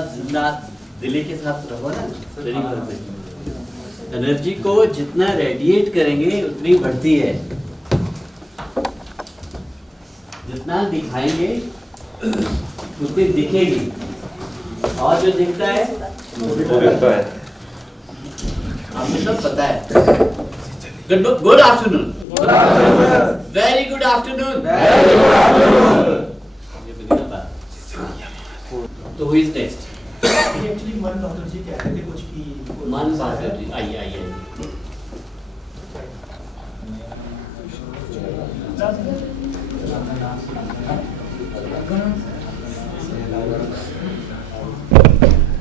साथ जिंदा दिल्ली के साथ रहो ना ट्रेनिंग करते। एनर्जी को जितना रेडिएट करेंगे उतनी बढ़ती है, जितना दिखाएंगे उतनी दिखेगी, और जो दिखता है वो दिखता है। आपको सब पता है। Good afternoon, very good afternoon. तो हु इज नेक्स्ट? एक्चुअली मन डॉक्टर जी कह रहे थे कुछ की मन बात है जी, आइए आइए।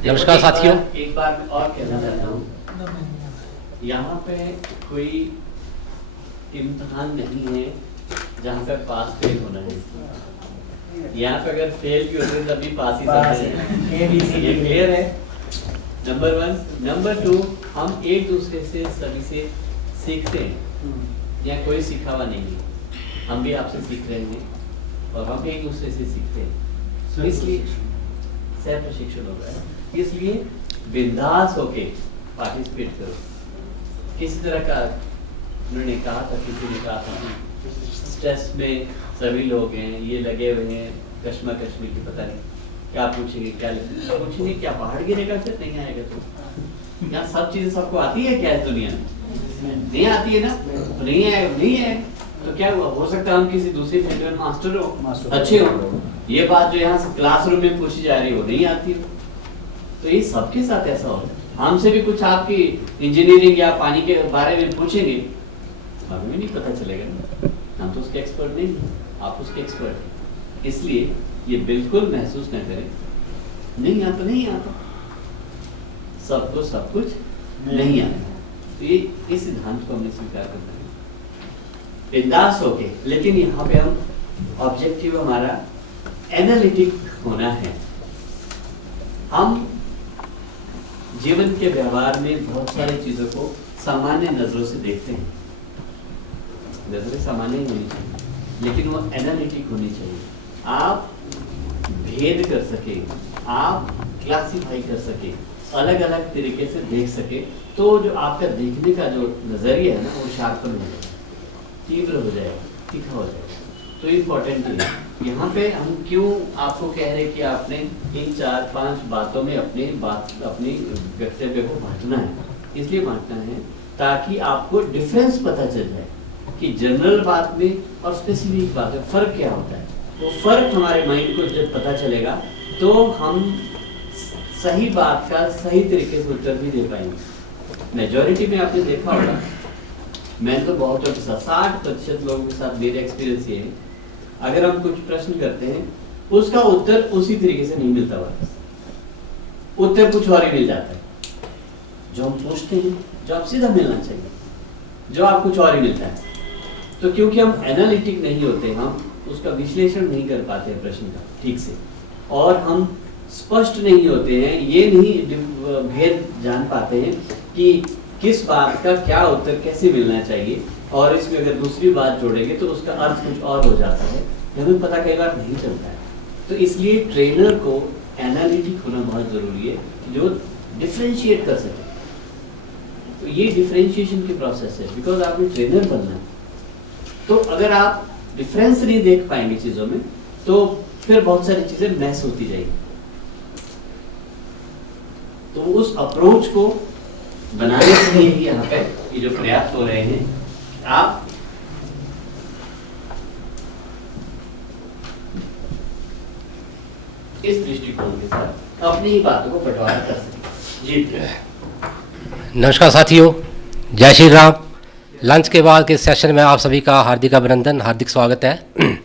नमस्कार साथियों। एक बार और कहना चाहता हूँ, यहाँ पे कोई इम्तहान नहीं है जहाँ पे पास फेल होना है। यहाँ पे अगर फेल भी होते तभी पास ही समझ ये क्लियर है। नंबर 1, नंबर 2, हम एक दूसरे से सभी से सीखते हैं। यहाँ कोई सिखावा नहीं है, हम भी आपसे सीख रहे हैं और हम एक दूसरे से सीखते हैं। इसलिए सह प्रशिक्षण हो रहा है, इसलिए बिंदास होके पार्टिसिपेट करो। किसी तरह का उन्होंने कहा था, किसी ने कहा था कि स्ट्रेस में सभी लोग हैं, ये लगे हुए हैं कश्मकश में कि पता नहीं क्या पूछेंगे, क्या पूछेंगे, क्या पहाड़ गिरेगा फिर नहीं आएगा। तो यहाँ सब चीजें सबको आती है क्या इस दुनिया में? नहीं आती है ना, तो नहीं है, नहीं है तो क्या हुआ? हो सकता है हम किसी दूसरी फील्ड में मास्टर हो, अच्छे हो। ये बात जो यहाँ से क्लासरूम में पूछी जा रही हो नहीं आती हो, तो ये सबके साथ ऐसा होता है। हमसे भी कुछ आपकी इंजीनियरिंग या पानी के बारे में पूछेंगे, हमें भी नहीं पता चलेगा ना, हम तो उसके एक्सपर्ट नहीं, आप उसके एक्सपर्ट हैं। इसलिए ये बिल्कुल महसूस न करें नहीं आता, नहीं आता, सबको सब कुछ नहीं आता। तो ये इस सिद्धांत को हमने स्वीकार करना है बिंदास होके। लेकिन यहाँ पे हम ऑब्जेक्टिव हमारा एनालिटिक होना है। हम जीवन के व्यवहार में बहुत सारी चीजों को सामान्य नजरों से देखते हैं। नजरें सामान्य ही होनी चाहिए, लेकिन वो एनालिटिक होनी चाहिए। आप भेद कर सके, आप क्लासिफाई कर सके, अलग अलग तरीके से देख सके, तो जो आपका देखने का जो नजरिया है ना वो शार्पन हो जाएगा, तीव्र हो जाएगा, तीखा हो जाएगा। तो इम्पोर्टेंट है। यहाँ पे हम क्यों आपको कह रहे कि आपने 3, 4, 5 बातों में अपनी वक्तव्य को बांटना है। इसलिए बांटना है ताकि आपको डिफरेंस पता चल जाए कि जनरल बात में और स्पेसिफिक बात में फर्क क्या होता है। वो फर्क हमारे माइंड को जब पता चलेगा तो हम सही बात का सही तरीके से उत्तर भी दे पाएंगे। मेजॉरिटी में आपने देखा होगा, मैं तो बहुतों के साथ 60% लोगों के साथ मेरा एक्सपीरियंस ये है, अगर हम कुछ प्रश्न करते हैं उसका उत्तर उसी तरीके से नहीं मिलता, वापस उत्तर कुछ और ही मिल जाता है। जो हम पूछते हैं जो आप सीधा मिलना चाहिए, जो आप कुछ और ही मिलता है। तो क्योंकि हम एनालिटिक नहीं होते, हम उसका विश्लेषण नहीं कर पाते हैं प्रश्न का ठीक से, और हम स्पष्ट नहीं होते हैं, ये नहीं भेद जान पाते हैं कि किस बात का क्या उत्तर कैसे मिलना चाहिए, और इसमें अगर दूसरी बात जोड़ेंगे तो उसका अर्थ कुछ और हो जाता है, हमें पता कई बार नहीं चलता है। तो इसलिए ट्रेनर को एनालिटिक होना बहुत जरूरी है, जो डिफरेंशिएट कर सके। तो ये डिफरेंशिएशन की प्रोसेस है, बिकॉज आपने ट्रेनर बनना है। तो अगर आप डिफरेंस नहीं देख पाएंगे चीजों में, तो फिर बहुत सारी चीजें मैस होती जाएगी। तो उस अप्रोच को बनाने के लिए ही यहाँ पे ये जो प्रयास हो रहे हैं, आप इस दृष्टिकोण के साथ अपनी ही बातों को बंटवारा कर सकें। जी नमस्कार साथियों, जय श्री राम। लंच के बाद के सेशन में आप सभी का हार्दिक अभिनंदन, हार्दिक स्वागत है।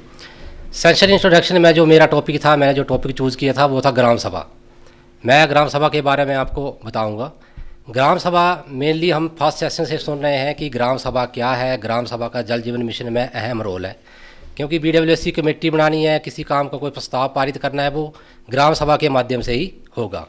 सेशन इंट्रोडक्शन में जो मेरा टॉपिक था, मैंने जो टॉपिक चूज़ किया था वो था ग्राम सभा। मैं ग्राम सभा के बारे में आपको बताऊंगा। ग्राम सभा मेनली हम फर्स्ट सेशन से सुन रहे हैं कि ग्राम सभा क्या है। ग्राम सभा का जल जीवन मिशन में अहम रोल है, क्योंकि BWSC कमेटी बनानी है, किसी काम का कोई प्रस्ताव पारित करना है, वो ग्राम सभा के माध्यम से ही होगा।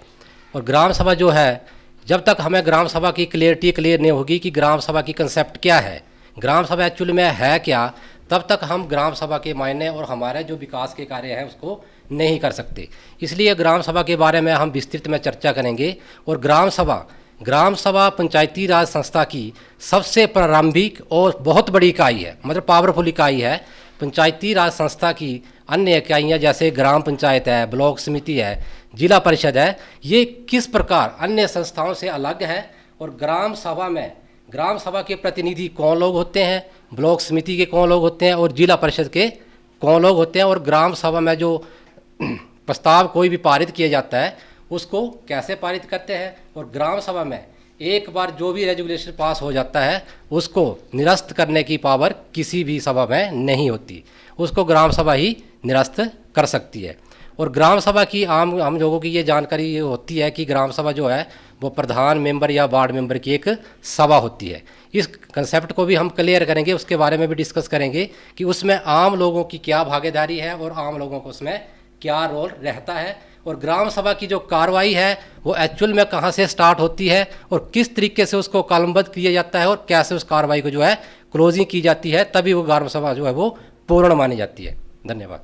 और ग्राम सभा जो है, जब तक हमें ग्राम सभा की क्लियरिटी क्लियर नहीं होगी कि ग्राम सभा की कंसेप्ट क्या है, ग्राम सभा एक्चुअल में है क्या, तब तक हम ग्राम सभा के मायने और हमारे जो विकास के कार्य हैं उसको नहीं कर सकते। इसलिए ग्राम सभा के बारे में हम विस्तृत में चर्चा करेंगे। और ग्राम सभा पंचायती राज संस्था की सबसे प्रारंभिक और बहुत बड़ी इकाई है, मतलब पावरफुल इकाई है। पंचायती राज संस्था की अन्य इकाइयाँ जैसे ग्राम पंचायत है, ब्लॉक समिति है, जिला परिषद है, ये किस प्रकार अन्य संस्थाओं से अलग है। और ग्राम सभा के प्रतिनिधि कौन लोग होते हैं, ब्लॉक समिति के कौन लोग होते हैं और जिला परिषद के कौन लोग होते हैं, और ग्राम सभा में जो प्रस्ताव कोई भी पारित किया जाता है उसको कैसे पारित करते हैं। और ग्राम सभा में एक बार जो भी रेजुलेशन पास हो जाता है उसको निरस्त करने की पावर किसी भी सभा में नहीं होती, उसको ग्राम सभा ही निरस्त कर सकती है। और ग्राम सभा की हम लोगों की ये जानकारी ये होती है कि ग्राम सभा जो है वो प्रधान मेंबर या वार्ड मेंबर की एक सभा होती है। इस कंसेप्ट को भी हम क्लियर करेंगे, उसके बारे में भी डिस्कस करेंगे कि उसमें आम लोगों की क्या भागीदारी है और आम लोगों को उसमें क्या रोल रहता है। और ग्राम सभा की जो कार्रवाई है वो एक्चुअल में कहाँ से स्टार्ट होती है और किस तरीके से उसको कॉलमबद्ध किया जाता है और कैसे उस कार्रवाई को जो है क्लोजिंग की जाती है, तभी वो ग्राम सभा जो है वो पूर्ण मानी जाती है। धन्यवाद।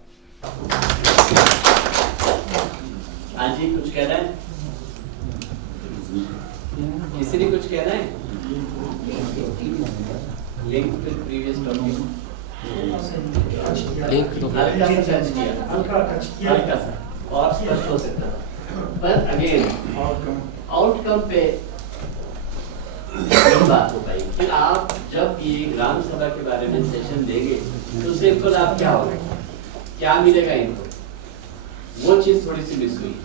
हाँ जी, कुछ कहना है? किसी ने कुछ कहना है? Link to previous topic, link तो हल्का सा टच किया, हल्का सा और स्पष्ट हो सकता था, पर अगेन आउटकम पे बात हो पाई। फिर आप जब ये ग्राम सभा के बारे में सेशन देंगे तो सिंपल आप क्या होगा, क्या मिलेगा इनको, वो चीज थोड़ी सी मिस हुई।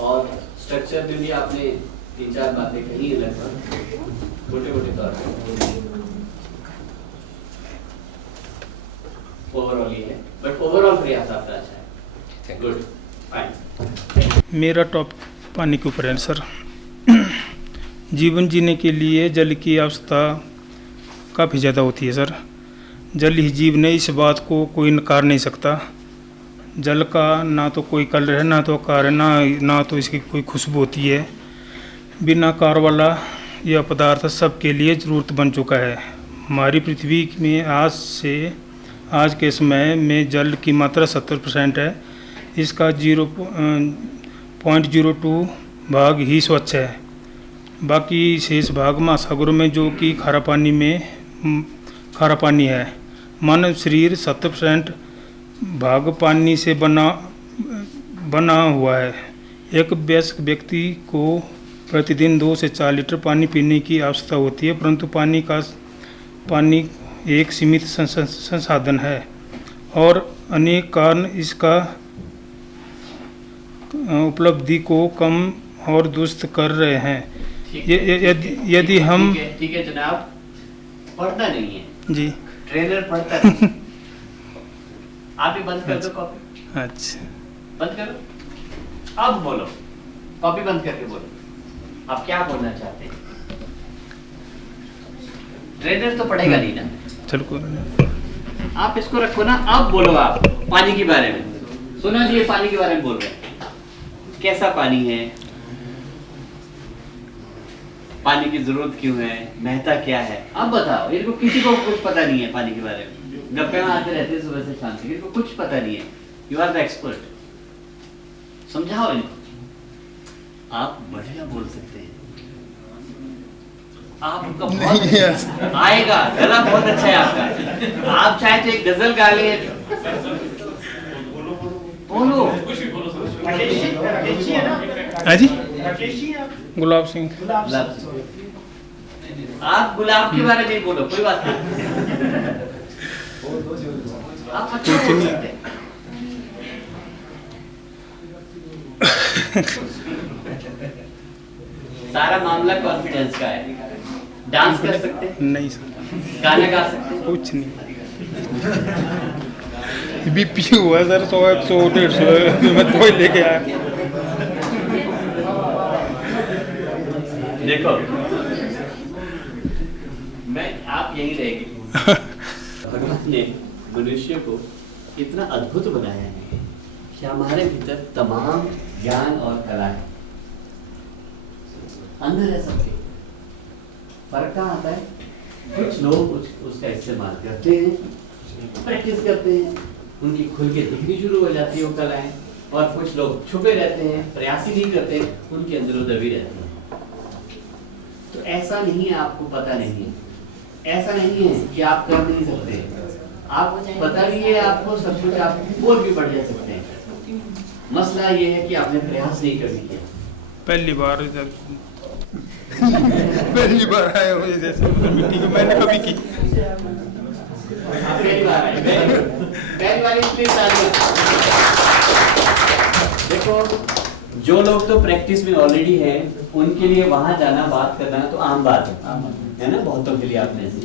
और स्ट्रक्चर में भी आपने 3-4 बातें कही है, लगभग छोटे-छोटे तौर पे ओवरऑल ये है, बट ओवरऑल प्रयास आपका अच्छा है। Good, fine. मेरा टॉपिक पानी के ऊपर है सर। जीवन जीने के लिए जल की आवश्यकता काफ़ी ज़्यादा होती है सर। जल ही जीवन है, इस बात को कोई नकार नहीं सकता। जल का ना तो कोई कलर है, ना तो आकार है, ना तो इसकी कोई खुशबू होती है। बिना कार वाला यह पदार्थ सबके लिए ज़रूरत बन चुका है। हमारी पृथ्वी में आज के समय में जल की मात्रा 70% है। इसका 0.02 भाग ही स्वच्छ है। बाकी शेष भाग महासागरों में, जो कि खारा पानी है। मानव शरीर 70% भाग पानी से बना हुआ है। एक वयस्क व्यक्ति को प्रतिदिन 2 से 4 लीटर पानी पीने की आवश्यकता होती है, परंतु पानी एक सीमित संसाधन है और अनेक कारण इसका उपलब्धि को कम और दुरुस्त कर रहे हैं। यदि हम ठीक है जनाब, पढ़ना नहीं है जी, ट्रेनर पढ़ता नहीं। आप ही बंद कर दो कॉपी। अच्छा, बंद करो, अब बोलो, कॉपी बंद करके बोलो आप क्या बोलना चाहते हैं। ट्रेनर तो पढ़ेगा नहीं ना, चलो आप इसको रखो ना। अब बोलो आप पानी के बारे में। सुना जी, ये पानी के बारे में बोल रहे हैं, कैसा पानी है, पानी की जरूरत क्यों है, महत्ता क्या है, अब बताओ। इनको किसी को कुछ पता नहीं है पानी के बारे में, गप्पे में आते रहते हैं सुबह से शाम तक, इनको कुछ पता नहीं है। यू आर द एक्सपर्ट, समझाओ इनको। आप बढ़िया बोल सकते हैं, आपका बहुत अच्छा आएगा, गला बहुत अच्छा है आपका। आप चाहे तो एक गजल गा ले, बोलो। हाँ जी, गुलाब सिंह। आप गुलाब के बारे में बोलो, कोई बात नहीं, आप अच्छा बोल सकते हैं। सारा मामला कॉन्फिडेंस का है। डांस कर सकते हैं? नहीं सर, गाना गा सकते हैं? कुछ नहीं। बीपी हुआ सर 100 150 मैं तो लेके आया। देखो मैं आप यही रहेंगे। भगवान ने मनुष्य को इतना अद्भुत बनाया है कि हमारे भीतर तमाम ज्ञान और कला है, अंदर है सबके। फर्क कहाँ आता है, कुछ लोग उसका इस्तेमाल करते हैं, प्रैक्टिस करते हैं, उनकी खुल के दिखनी शुरू हो जाती है वो कलाएं, और कुछ लोग छुपे रहते हैं, प्रयास ही नहीं करते, उनके अंदर वो दबी रहती है। तो ऐसा नहीं है, आपको पता नहीं है, ऐसा नहीं है कि आप कर नहीं सकते, आप पता भी है आपको, सब कुछ आप और भी बढ़ जा सकते हैं। मसला ये है कि आपने प्रयास नहीं कर दिया। पहली बार पहली बार आए हो जैसे मिट्टी को मैंने कभी की। पहली बार आए, पहली बार इसलिए तालियां। देखो जो लोग तो प्रैक्टिस में ऑलरेडी हैं, उनके लिए वहां जाना, बात करना तो आम बात है ना, बहुतों के लिए आपने से।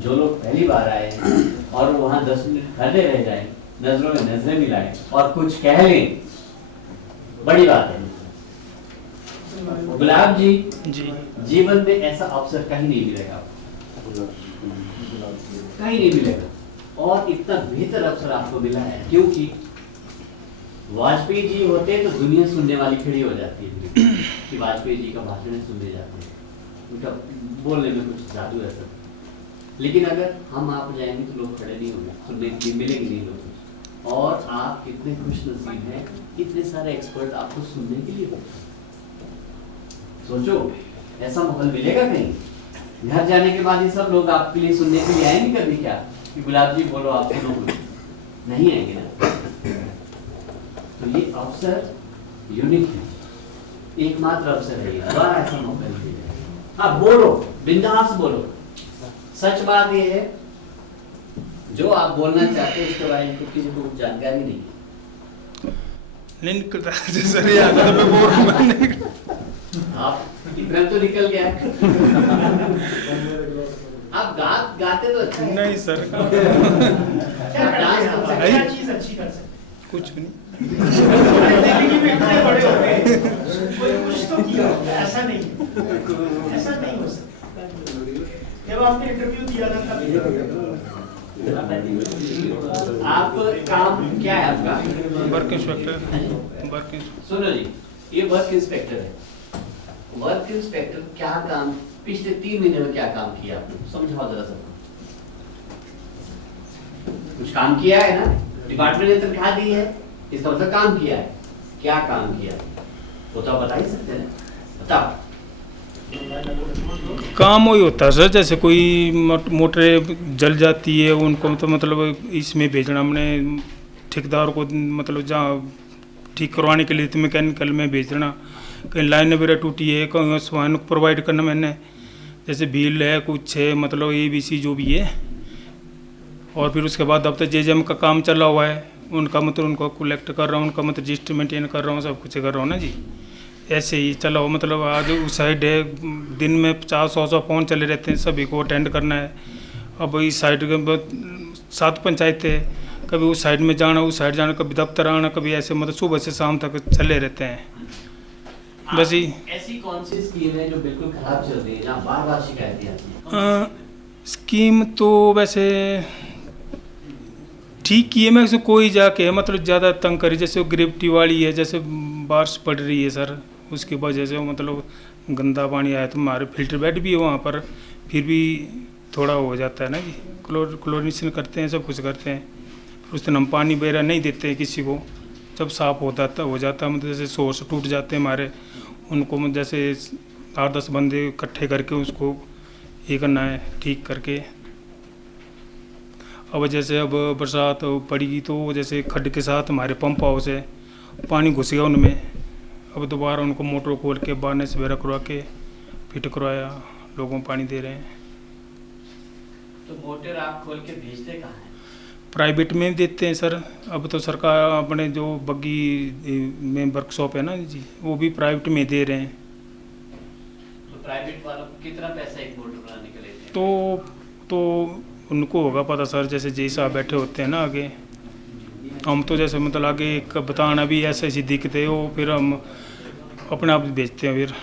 जो लोग पहली बार आए हैं और वहां 10 मिनट खड़े रह जाएं, नजरों में नजरें मिलाएं और कुछ कह लें, बड़ी बात है। गुलाब जी जीवन में ऐसा अवसर कहीं नहीं मिलेगा आपको, कहीं नहीं मिलेगा, और इतना बेहतर अवसर आपको मिला है क्योंकि वाजपेयी जी होते तो दुनिया सुनने वाली खड़ी हो जाती है कि वाजपेयी जी का भाषण सुनने जाते हैं, उनका बोलने में कुछ जादू है सब। लेकिन अगर हम आप जाएंगे तो लोग खड़े नहीं होंगे, सुनने के लिए मिलेंगे नहीं लोग। और आप कितने खुश नसीब हैं, इतने सारे एक्सपर्ट आपको सुनने के लिए। सोचो ऐसा माहौल मिलेगा कहीं? घर जाने के बाद ये सब लोग आपके लिए सुनने के लिए आएंगे कभी क्या कि गुलाब जी बोलो, आप सुनो, नहीं आएंगे ना। तो ये अवसर यूनिक है, एकमात्र अवसर है, दोबारा ऐसा मौका नहीं मिलेगा। आप बोलो, बिंदास बोलो। सच बात ये है, जो आप बोलना चाहते हैं उसके बारे में किसी को जानकारी नहीं है। आप इतना तो निकल गया। आप गाते तो अच्छा है। नहीं सर, डांस तो क्या चीज अच्छी कर सकते? कुछ भी नहीं। जिंदगी में इतने बड़े होते हैं, कोई कुछ तो किया होगा, ऐसा नहीं, ऐसा नहीं हो सकता। जब आपने इंटरव्यू दिया था तब आप काम क्या है आपका? Work inspector. सुनो जी, ये वर्क इंस्पेक्टर है। वर्क इंस्पेक्टर क्या काम, पिछले 3 महीने में क्या काम किया आपने, समझाओ जरा सबको। कुछ काम किया है ना, डिपार्टमेंट ने तनख्वाह दी है, इसका मतलब काम किया है। क्या काम किया वो तो आप बता ही सकते हैं ना, बताओ। काम वही होता है सर, जैसे कोई मोटरें जल जाती है उनको तो मतलब इसमें भेजना, हमने ठेकेदार को मतलब जहाँ ठीक करवाने के लिए तो मैकेनिकल में भेजना, कहीं लाइन वगैरह टूटी है, कहीं सामान प्रोवाइड करना मैंने, जैसे बिल है कुछ है, मतलब ABC जो भी है। और फिर उसके बाद अब तक JJM का काम चला हुआ है, उनका मतलब उनको कलेक्ट कर रहा हूँ, उनका मतलब रजिस्टर मेंटेन कर रहा हूँ, सब कुछ कर रहा हूँ ना जी। ऐसे ही चला हो, मतलब आज उस साइड है, दिन में 50-100 फ़ोन चले रहते हैं, सभी को अटेंड करना है। अब इस साइड के 7 पंचायतें है, कभी उस साइड में जाना, उस साइड जाना, कभी दफ्तर आना, कभी ऐसे, मतलब सुबह से शाम तक चले रहते हैं। बस ही ऐसी कौन सी स्कीम है जो बिल्कुल खराब चल रही है, जहाँ बार-बार शिकायतें आती हैं? स्कीम तो वैसे ठीक की है, मैं से कोई जाके मतलब ज़्यादा तंग करी, जैसे ग्रेविटी वाली है, जैसे बारिश पड़ रही है सर, उसकी वजह से मतलब गंदा पानी आया, तो हमारे फिल्टर बेड भी है वहाँ पर, फिर भी थोड़ा हो जाता है ना जी। क्लोरीनेशन करते हैं, सब कुछ करते हैं, फिर उस दिन हम पानी वगैरह नहीं देते हैं किसी को। जब साफ़ हो जाता मतलब जैसे सोर्स टूट जाते हैं हमारे, उनको जैसे 8-10 बंदे इकट्ठे करके उसको ये करना है, ठीक करके। अब जैसे अब बरसात पड़ेगी तो जैसे खड्ड के साथ हमारे पंप हाउस है, पानी घुस गया उनमें, अब दोबारा उनको मोटर खोल के बार्नेस वगैरह करवा के फिट करवाया, लोगों को पानी दे रहे हैं। तो मोटर आप खोल के भेजते कहाँ हैं? प्राइवेट में देते हैं सर। अब तो सरकार अपने जो बग्गी में वर्कशॉप है ना जी, वो भी प्राइवेट में दे रहे हैं। तो प्राइवेट वालों को कितना पैसा एक मोटर बनाने के लेते हैं? तो उनको होगा पता सर, जैसे जी साहब बैठे होते हैं ना आगे, हम तो जैसे मतलब आगे एक बताना भी ऐसे ऐसी दिखते हो, फिर हम अपने आप भेजते हैं। फिर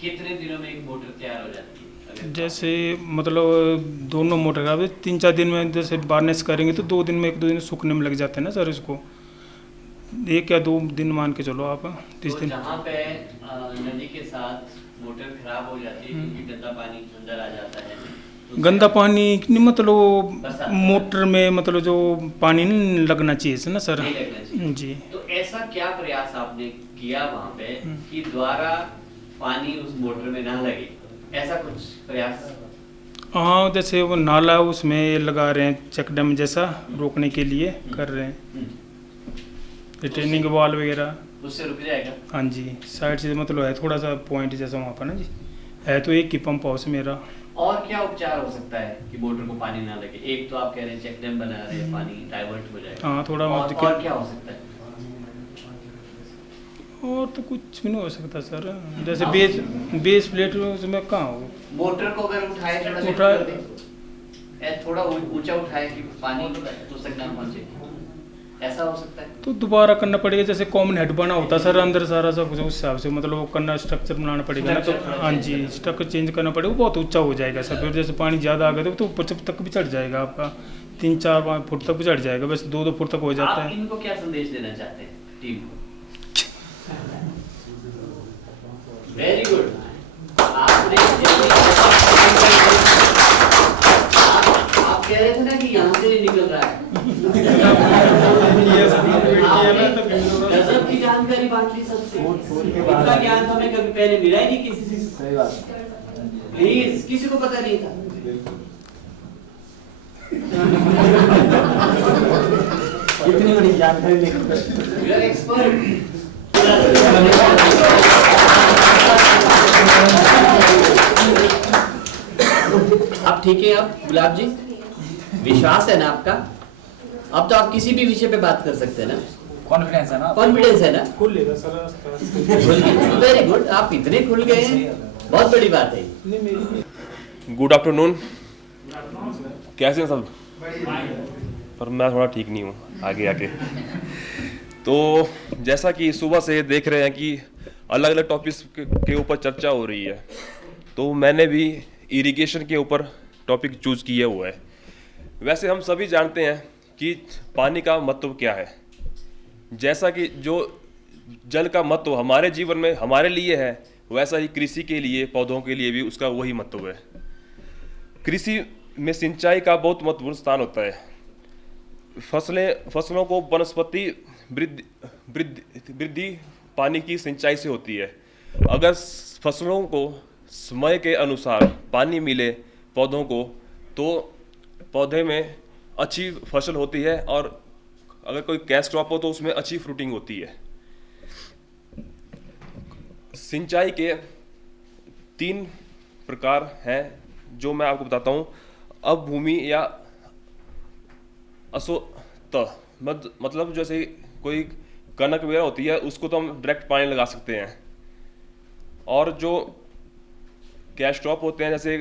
कितने दिनों में एक मोटर तैयार हो जाती है? जैसे मतलब दोनों मोटर का 3-4 दिन में, जैसे बार्नेस करेंगे तो 2 दिन में, 1-2 दिन सूखने में लग जाते हैं ना सर इसको, 1 या 2 दिन मान के चलो आप। 30 दिन जहाँ पे नदी के साथ मोटर खराब हो जाती है क्योंकि गंदा पानी अंदर आ जाता है, गंदा पानी नहीं, मतलब बरसात। मोटर में मतलब जो पानी नहीं लगना चाहिए ना सर। नहीं लगना चाहिए। जी। तो ऐसा क्या प्रयास आपने किया वहाँ पे कि द्वारा पानी उस मोटर में ना लगे, ऐसा कुछ प्रयास? हाँ, जैसे वो नाला उसमें ये लगा रहे हैं, चेक डैम जैसा रोकने के लिए कर रहे हैं, रिटेनिंग वॉल वगैरह। उससे रुक जाएगा। हाँ जी, साइड से मतलब है थोड़ा सा पॉइंट जैसा वहाँ पर ना जी, है तो एक ही पंप हाउस मेरा। और क्या उपचार हो सकता है कि मोटर को पानी ना लगे? एक तो आप कह रहे हैं चेक डैम बना रहे हैं, पानी डाइवर्ट हो जाएगा। हाँ, थोड़ा और क्या हो सकता है? और तो कुछ भी नहीं हो सकता सर, जैसे बेस प्लेट उसमें कहाँ हो। मोटर को अगर उठाए, थोड़ा सा उठाए। कर दें, थोड़ा ऊंचा उठाए कि पानी उस तक ना पहुंचे, ऐसा हो सकता है? तो दोबारा करना पड़ेगा, जैसे कॉमन हेड बना होता सर अंदर सारा सब कुछ, उस हिसाब से मतलब वो करना, स्ट्रक्चर बनाना पड़ेगा ना। तो Structure हाँ जी, स्ट्रक्चर चेंज करना पड़ेगा, वो बहुत ऊंचा हो जाएगा सर। फिर जैसे पानी ज़्यादा आ गया तो ऊपर तक भी चढ़ जाएगा आपका, 3-4-5 फुट तक भी चढ़ जाएगा, बस 2-2 फुट तक हो जाता आप है। इनको क्या संदेश देना चाहते हैं टीम को? Very good. आपने आप कह रहे थे ना कि यहाँ से नहीं निकल रहा है। आपने गजब की जानकारी बांट ली सबसे। इतना ज्ञान तो हमें कभी पहले मिला ही नहीं किसी से। सही बात। प्लीज, किसी को पता नहीं था। इतनी बड़ी जानकारी लेकर यू आर एक्सपर्ट। अब ठीक है, अब गुलाब जी विश्वास है ना आपका? अब तो आप किसी भी विषय पे बात कर सकते हैं ना? कॉन्फिडेंस है ना? कॉन्फिडेंस है ना? खुल लेगा सर। वेरी गुड, आप इतने खुल गए हैं, बहुत बड़ी बात है। Good afternoon. कैसे हैं सब? पर मैं थोड़ा ठीक नहीं हूँ आगे। तो जैसा कि सुबह से देख रहे हैं कि अलग अलग टॉपिक्स के ऊपर चर्चा हो रही है, तो मैंने भी इरिगेशन के ऊपर टॉपिक चूज किया हुआ है। वैसे हम सभी जानते हैं कि पानी का महत्व क्या है। जैसा कि जो जल का महत्व हमारे जीवन में हमारे लिए है, वैसा ही कृषि के लिए, पौधों के लिए भी उसका वही महत्व है। कृषि में सिंचाई का बहुत महत्वपूर्ण स्थान होता है। फसलों को वनस्पति वृद्धि पानी की सिंचाई से होती है। अगर फसलों को समय के अनुसार पानी मिले पौधों को, तो पौधे में अच्छी फसल होती है, और अगर कोई कैश क्रॉप हो तो उसमें अच्छी फ्रूटिंग होती है। सिंचाई के 3 प्रकार हैं जो मैं आपको बताता हूँ। अभूमि या असोत, मतलब जैसे कोई कनक वगैरह होती है, उसको तो हम डायरेक्ट पानी लगा सकते हैं। और जो कैश क्रॉप होते हैं, जैसे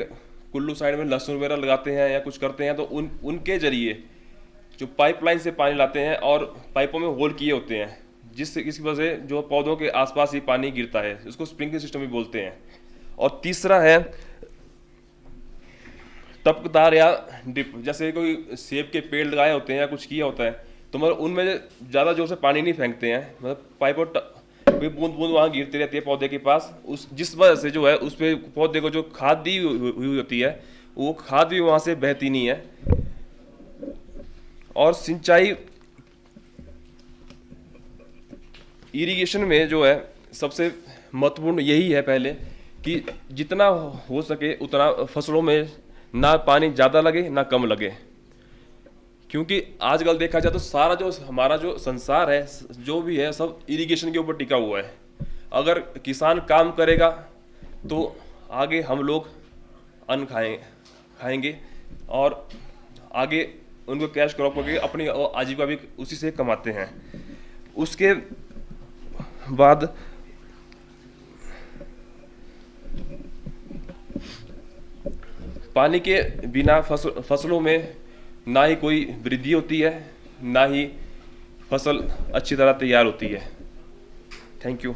कुल्लू साइड में लहसुन वगैरह लगाते हैं या कुछ करते हैं, तो उनके जरिए जो पाइपलाइन से पानी लाते हैं और पाइपों में होल किए होते हैं, जिसकी वजह से जो पौधों के आसपास ही पानी गिरता है, उसको स्प्रिंकलर सिस्टम भी बोलते हैं। और तीसरा है टपकदार या ड्रिप। जैसे कोई सेब के पेड़ लगाए होते हैं या कुछ किया होता है, तो मतलब उनमें ज़्यादा जोर से पानी नहीं फेंकते हैं, मतलब पाइपों कोई बूंद वहाँ गिरती रहती है पौधे के पास, उस जिस वजह से जो है उस पर पौधे को जो खाद दी हुई होती है, वो खाद भी वहाँ से बहती नहीं है। और सिंचाई इरिगेशन में जो है सबसे महत्वपूर्ण यही है पहले कि जितना हो सके उतना फसलों में ना पानी ज़्यादा लगे ना कम लगे। क्योंकि आजकल देखा जाए तो सारा जो हमारा जो संसार है, जो भी है, सब इरिगेशन के ऊपर टिका हुआ है। अगर किसान काम करेगा तो आगे हम लोग अन्न खाएंगे और आगे उनको कैश क्रॉप करके अपनी आजीविका भी उसी से कमाते हैं। उसके बाद पानी के बिना फसलों में ना ही कोई वृद्धि होती है, ना ही फसल अच्छी तरह तैयार होती है। Thank you.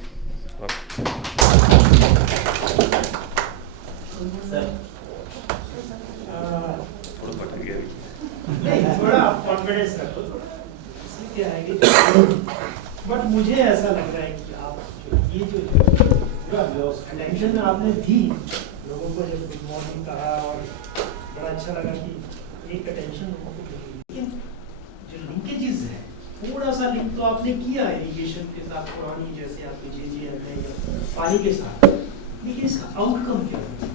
थोड़ा कॉन्फिडेंस रखो, सीधे आएंगे। बट मुझे ऐसा लग रहा है कि आप ये जो अटेंशन आपने दी लोगों को, जब गुड मॉर्निंग कहा और बड़ा अच्छा लगा कि एक अटेंशन लोगों को मिली। लेकिन जो लिंकेजेस है, थोड़ा सा लिंक तो आपने किया इरिगेशन के साथ, पुरानी जैसे आपके JJM है या पानी के साथ, लेकिन इसका आउटकम क्या है?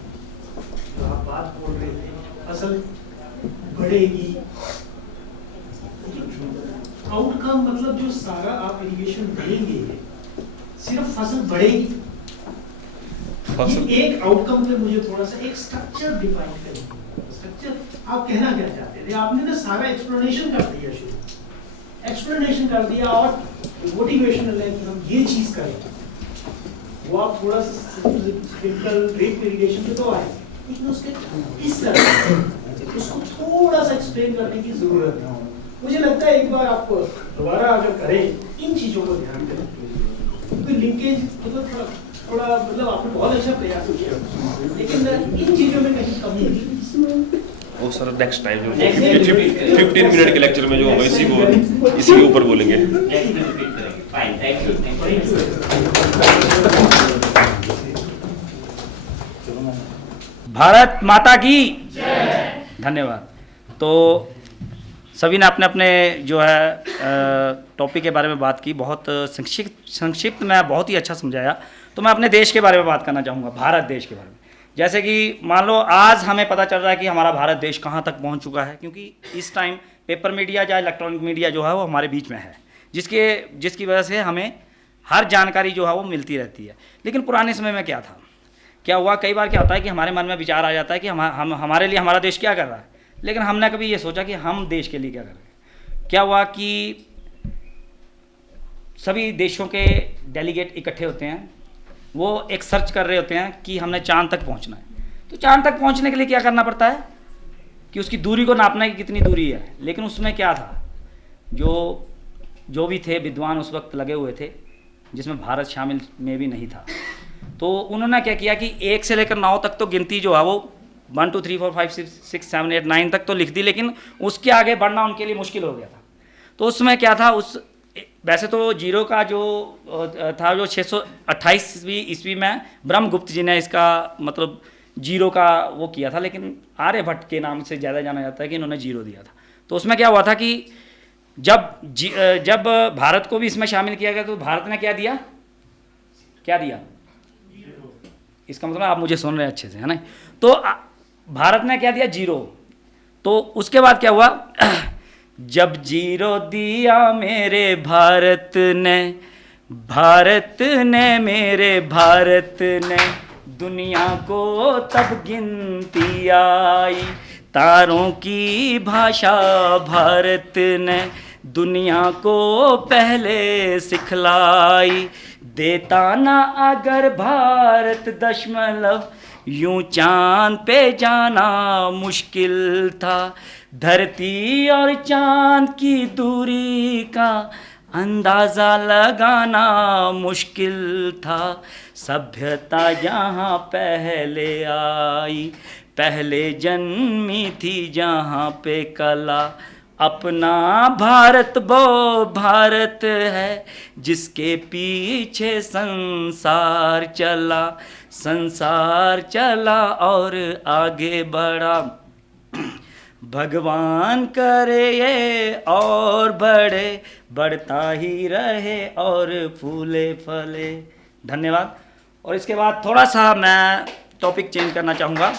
जो आप बात बोल रहे थे, फसल बढ़ेगी, आउटकम मतलब जो सारा आप इरिगेशन देंगे, सिर्फ फसल बढ़ेगी? ये एक आउटकम पे मुझे थोड़ा सा एक स्ट्रक्चर डिफाइन करें। स्ट्रक्चर आप कहना क्या चाहते थे? आपने ना सारा एक्सप्लेनेशन कर दिया, शुरू एक्सप्लेनेशन कर दिया और मोटिवेशनल है कि हम ये चीज करें, वो आप थोड़ा सा सिंपल ड्रिप इरिगेशन पे तो आए, लेकिन उसके इस तरह उसको थोड़ा सा एक्सप्लेन करने की जरूरत है। मुझे लगता है एक बार आप दोबारा अगर करें, इन चीजों को ध्यान दें, क्योंकि लिंकेज मतलब थोड़ा मतलब आपने बहुत अच्छा प्रयास किया, लेकिन इन चीजों में कहीं कमी है। वो सर नेक्स्ट टाइम जो 15 मिनट के लेक्चर में जो होगा इसी के ऊपर बोलेंगे। Fine, thank you. भारत माता की जय। धन्यवाद। तो सभी ने अपने अपने जो है टॉपिक के बारे में बात की, बहुत संक्षिप्त में बहुत ही अच्छा समझाया। तो मैं अपने देश के बारे में बात करना चाहूँगा, भारत देश के बारे में। जैसे कि मान लो आज हमें पता चल रहा है कि हमारा भारत देश कहाँ तक पहुँच चुका है, क्योंकि इस टाइम पेपर मीडिया या इलेक्ट्रॉनिक मीडिया जो है वो हमारे बीच में है, जिसकी वजह से हमें हर जानकारी जो है वो मिलती रहती है। लेकिन पुराने समय में क्या था, क्या हुआ, कई बार क्या होता है कि हमारे मन में विचार आ जाता है कि हम हमारे लिए हमारा देश क्या कर रहा है, लेकिन हमने कभी ये सोचा कि हम देश के लिए क्या कर रहे हैं। क्या हुआ कि सभी देशों के डेलीगेट इकट्ठे होते हैं, वो एक सर्च कर रहे होते हैं कि हमने चांद तक पहुंचना है। तो चांद तक पहुंचने के लिए क्या करना पड़ता है कि उसकी दूरी को नापना है कि कितनी दूरी है। लेकिन उसमें क्या था, जो भी थे विद्वान उस वक्त लगे हुए थे, जिसमें भारत शामिल में भी नहीं था, तो उन्होंने क्या किया कि 1 से लेकर 9 तक तो गिनती जो है वो 1 2 3 4 5 6 7 8 9 तक तो लिख दी, लेकिन उसके आगे बढ़ना उनके लिए मुश्किल हो गया था। तो उसमें क्या था, वैसे तो जीरो का जो था, जो 628वीं ईस्वी में ब्रह्मगुप्त जी ने इसका मतलब जीरो का वो किया था, लेकिन आर्यभट्ट के नाम से ज़्यादा जाना जाता है कि इन्होंने जीरो दिया था। तो उसमें क्या हुआ था कि जब भारत को भी इसमें शामिल किया गया, तो भारत ने क्या दिया, इसका मतलब आप मुझे सुन रहे हैं अच्छे से, है ना। तो भारत ने क्या दिया, जीरो। तो उसके बाद क्या हुआ, जब जीरो दिया मेरे भारत ने मेरे भारत ने, दुनिया को तब गिनती आई, तारों की भाषा भारत ने दुनिया को पहले सिखलाई, देता ना अगर भारत दशमलव, यूं चांद पे जाना मुश्किल था, धरती और चांद की दूरी का अंदाज़ा लगाना मुश्किल था, सभ्यता यहाँ पहले आई, पहले जन्मी थी जहाँ पे कला, अपना भारत वो भारत है जिसके पीछे संसार चला और आगे बढ़ा, भगवान करे ये और बढ़ता ही रहे और फूले फले। धन्यवाद। और इसके बाद थोड़ा सा मैं टॉपिक चेंज करना चाहूँगा,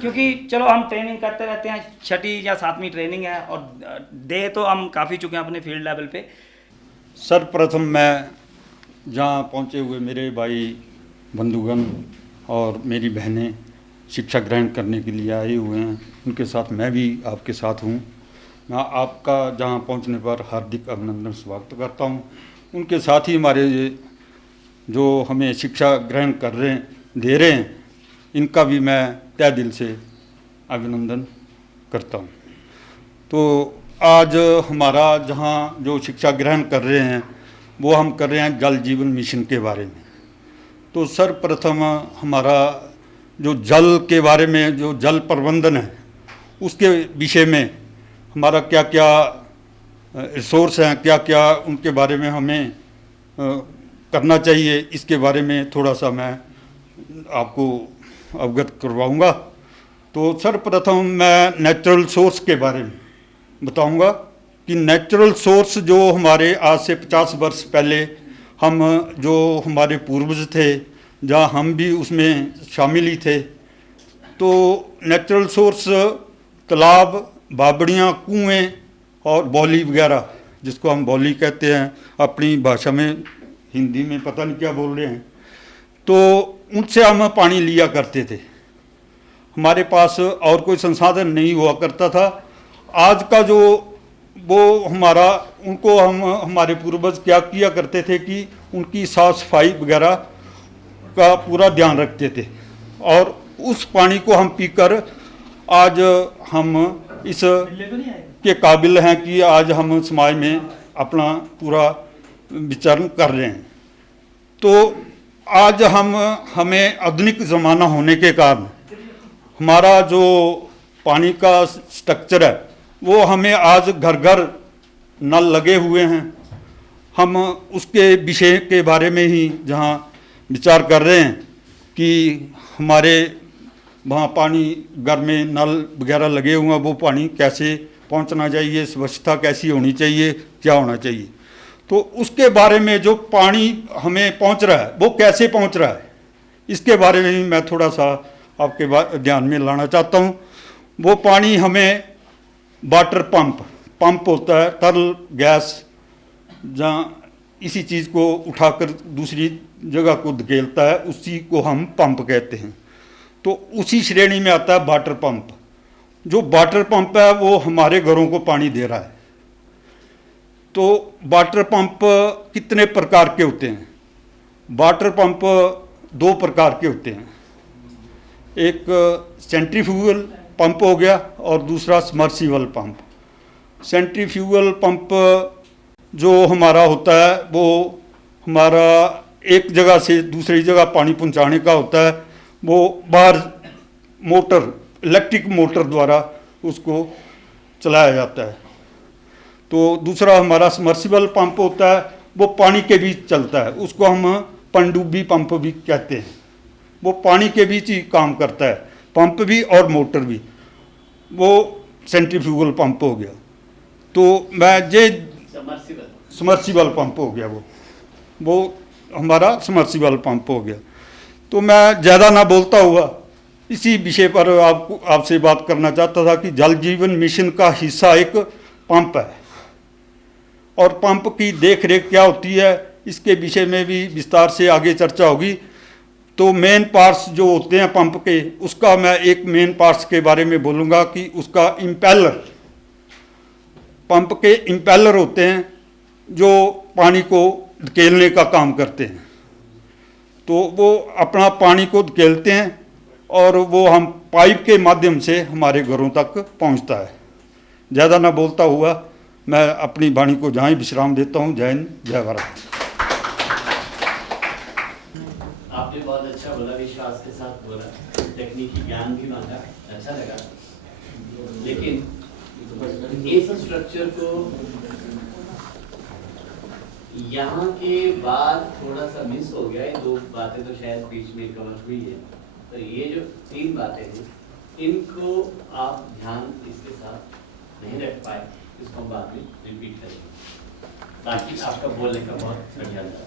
क्योंकि चलो हम ट्रेनिंग करते रहते हैं, 6ठी या 7वीं ट्रेनिंग है और दे तो हम काफ़ी चुके हैं अपने फील्ड लेवल पे। सर्वप्रथम मैं जहाँ पहुँचे हुए मेरे भाई बंधुगण और मेरी बहनें शिक्षा ग्रहण करने के लिए आए हुए हैं, उनके साथ मैं भी आपके साथ हूँ। मैं आपका जहाँ पहुँचने पर हार्दिक अभिनंदन स्वागत करता हूँ। उनके साथ ही हमारे जो हमें शिक्षा ग्रहण दे रहे हैं, इनका भी मैं तहे दिल से अभिनंदन करता हूँ। तो आज हमारा जहाँ जो शिक्षा ग्रहण कर रहे हैं वो हम कर रहे हैं जल जीवन मिशन के बारे में। तो सर्वप्रथम हमारा जो जल के बारे में, जो जल प्रबंधन है, उसके विषय में हमारा क्या क्या रिसोर्स हैं, क्या क्या उनके बारे में हमें करना चाहिए, इसके बारे में थोड़ा सा मैं आपको अवगत करवाऊंगा। तो तो सर्वप्रथम मैं नेचुरल सोर्स के बारे में बताऊंगा कि नेचुरल सोर्स जो हमारे आज से 50 वर्ष पहले हम जो हमारे पूर्वज थे, जहाँ हम भी उसमें शामिल ही थे, तो नेचुरल सोर्स तालाब, बावड़ियाँ, कुएं और बौली वगैरह, जिसको हम बौली कहते हैं अपनी भाषा में, हिंदी में पता नहीं क्या बोल रहे हैं, तो उनसे हम पानी लिया करते थे। हमारे पास और कोई संसाधन नहीं हुआ करता था। आज का जो वो हमारा, उनको हम, हमारे पूर्वज क्या किया करते थे कि उनकी साफ सफाई वगैरह का पूरा ध्यान रखते थे, और उस पानी को हम पीकर आज हम इस के काबिल हैं कि आज हम समाज में अपना पूरा विचरण कर रहे हैं। तो आज हमें आधुनिक ज़माना होने के कारण हमारा जो पानी का स्ट्रक्चर है वो हमें आज घर घर नल लगे हुए हैं। हम उसके विषय के बारे में ही जहाँ विचार कर रहे हैं कि हमारे वहाँ पानी घर में नल वगैरह लगे हुए हैं, वो पानी कैसे पहुँचना चाहिए, स्वच्छता कैसी होनी चाहिए, क्या होना चाहिए। तो उसके बारे में जो पानी हमें पहुँच रहा है वो कैसे पहुँच रहा है, इसके बारे में भी मैं थोड़ा सा आपके ध्यान में लाना चाहता हूँ। वो पानी हमें वाटर पंप होता है, तरल गैस, जहाँ इसी चीज़ को उठाकर दूसरी जगह को धकेलता है, उसी को हम पंप कहते हैं। तो उसी श्रेणी में आता है वाटर पंप। जो वाटर पंप है वो हमारे घरों को पानी दे रहा है। तो वाटर पंप कितने प्रकार के होते हैं? वाटर पंप 2 प्रकार के होते हैं। एक सेंट्रीफ्यूगल पंप हो गया और दूसरा सबमर्सिबल पंप। सेंट्रीफ्यूगल पंप जो हमारा होता है वो हमारा एक जगह से दूसरी जगह पानी पहुंचाने का होता है। वो बाहर मोटर, इलेक्ट्रिक मोटर द्वारा उसको चलाया जाता है। तो दूसरा हमारा सबमर्सिबल पंप होता है, वो पानी के बीच चलता है, उसको हम पनडुब्बी पंप भी कहते हैं। वो पानी के बीच ही काम करता है, पंप भी और मोटर भी। वो सेंट्रीफ्यूगल पंप हो गया। तो मैं ये सबमर्सिबल पंप हो गया, वो हमारा सबमर्सिबल पंप हो गया। तो मैं ज़्यादा ना बोलता हुआ इसी विषय पर आपसे बात करना चाहता था कि जल जीवन मिशन का हिस्सा एक पंप है, और पंप की देख रेख क्या होती है इसके विषय में भी विस्तार से आगे चर्चा होगी। तो मेन पार्ट्स जो होते हैं पंप के, उसका मैं एक मेन पार्ट्स के बारे में बोलूँगा कि उसका इम्पेलर, पंप के इम्पेलर होते हैं जो पानी को धकेलने का काम करते हैं। तो वो अपना पानी को धकेलते हैं और वो हम पाइप के माध्यम से हमारे घरों तक पहुंचता है। ज़्यादा ना बोलता हुआ मैं अपनी वाणी को जहाँ ही विश्राम देता हूँ। जय हिंद, जय भारत। आपने बहुत अच्छा बोला, विश्वास के साथ बोला, तकनीकी ज्ञान भी मांगा, अच्छा लगा। लेकिन इस स्ट्रक्चर को यहाँ के बाद थोड़ा सा मिस हो गया। ये 2 बातें तो शायद बीच में कवर हुई है, तो ये जो 3 बातें हैं इनको आप ध्यान इसके साथ नहीं रख पाए, इसको हम बाद में रिपीट करेंगे ताकि आपका बोलने का बहुत बढ़िया लगा।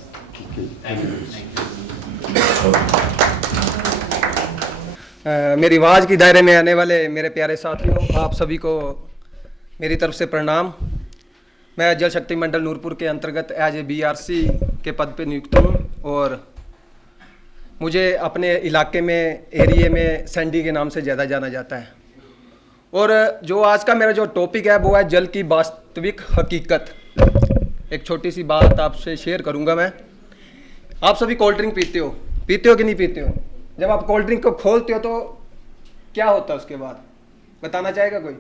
मेरी आवाज़ की दायरे में आने वाले मेरे प्यारे साथियों, आप सभी को मेरी तरफ से प्रणाम। मैं जल शक्ति मंडल नूरपुर के अंतर्गत एज ए BRC के पद पे नियुक्त हूँ, और मुझे अपने इलाके में, एरिए में सैंडी के नाम से ज़्यादा जाना जाता है। और जो आज का मेरा जो टॉपिक है वो है जल की वास्तविक हकीकत। एक छोटी सी बात आपसे शेयर करूँगा मैं। आप सभी कोल्ड ड्रिंक पीते हो कि नहीं पीते हो? जब आप कोल्ड ड्रिंक को खोलते हो तो क्या होता है उसके बाद, बताना चाहेगा कोई?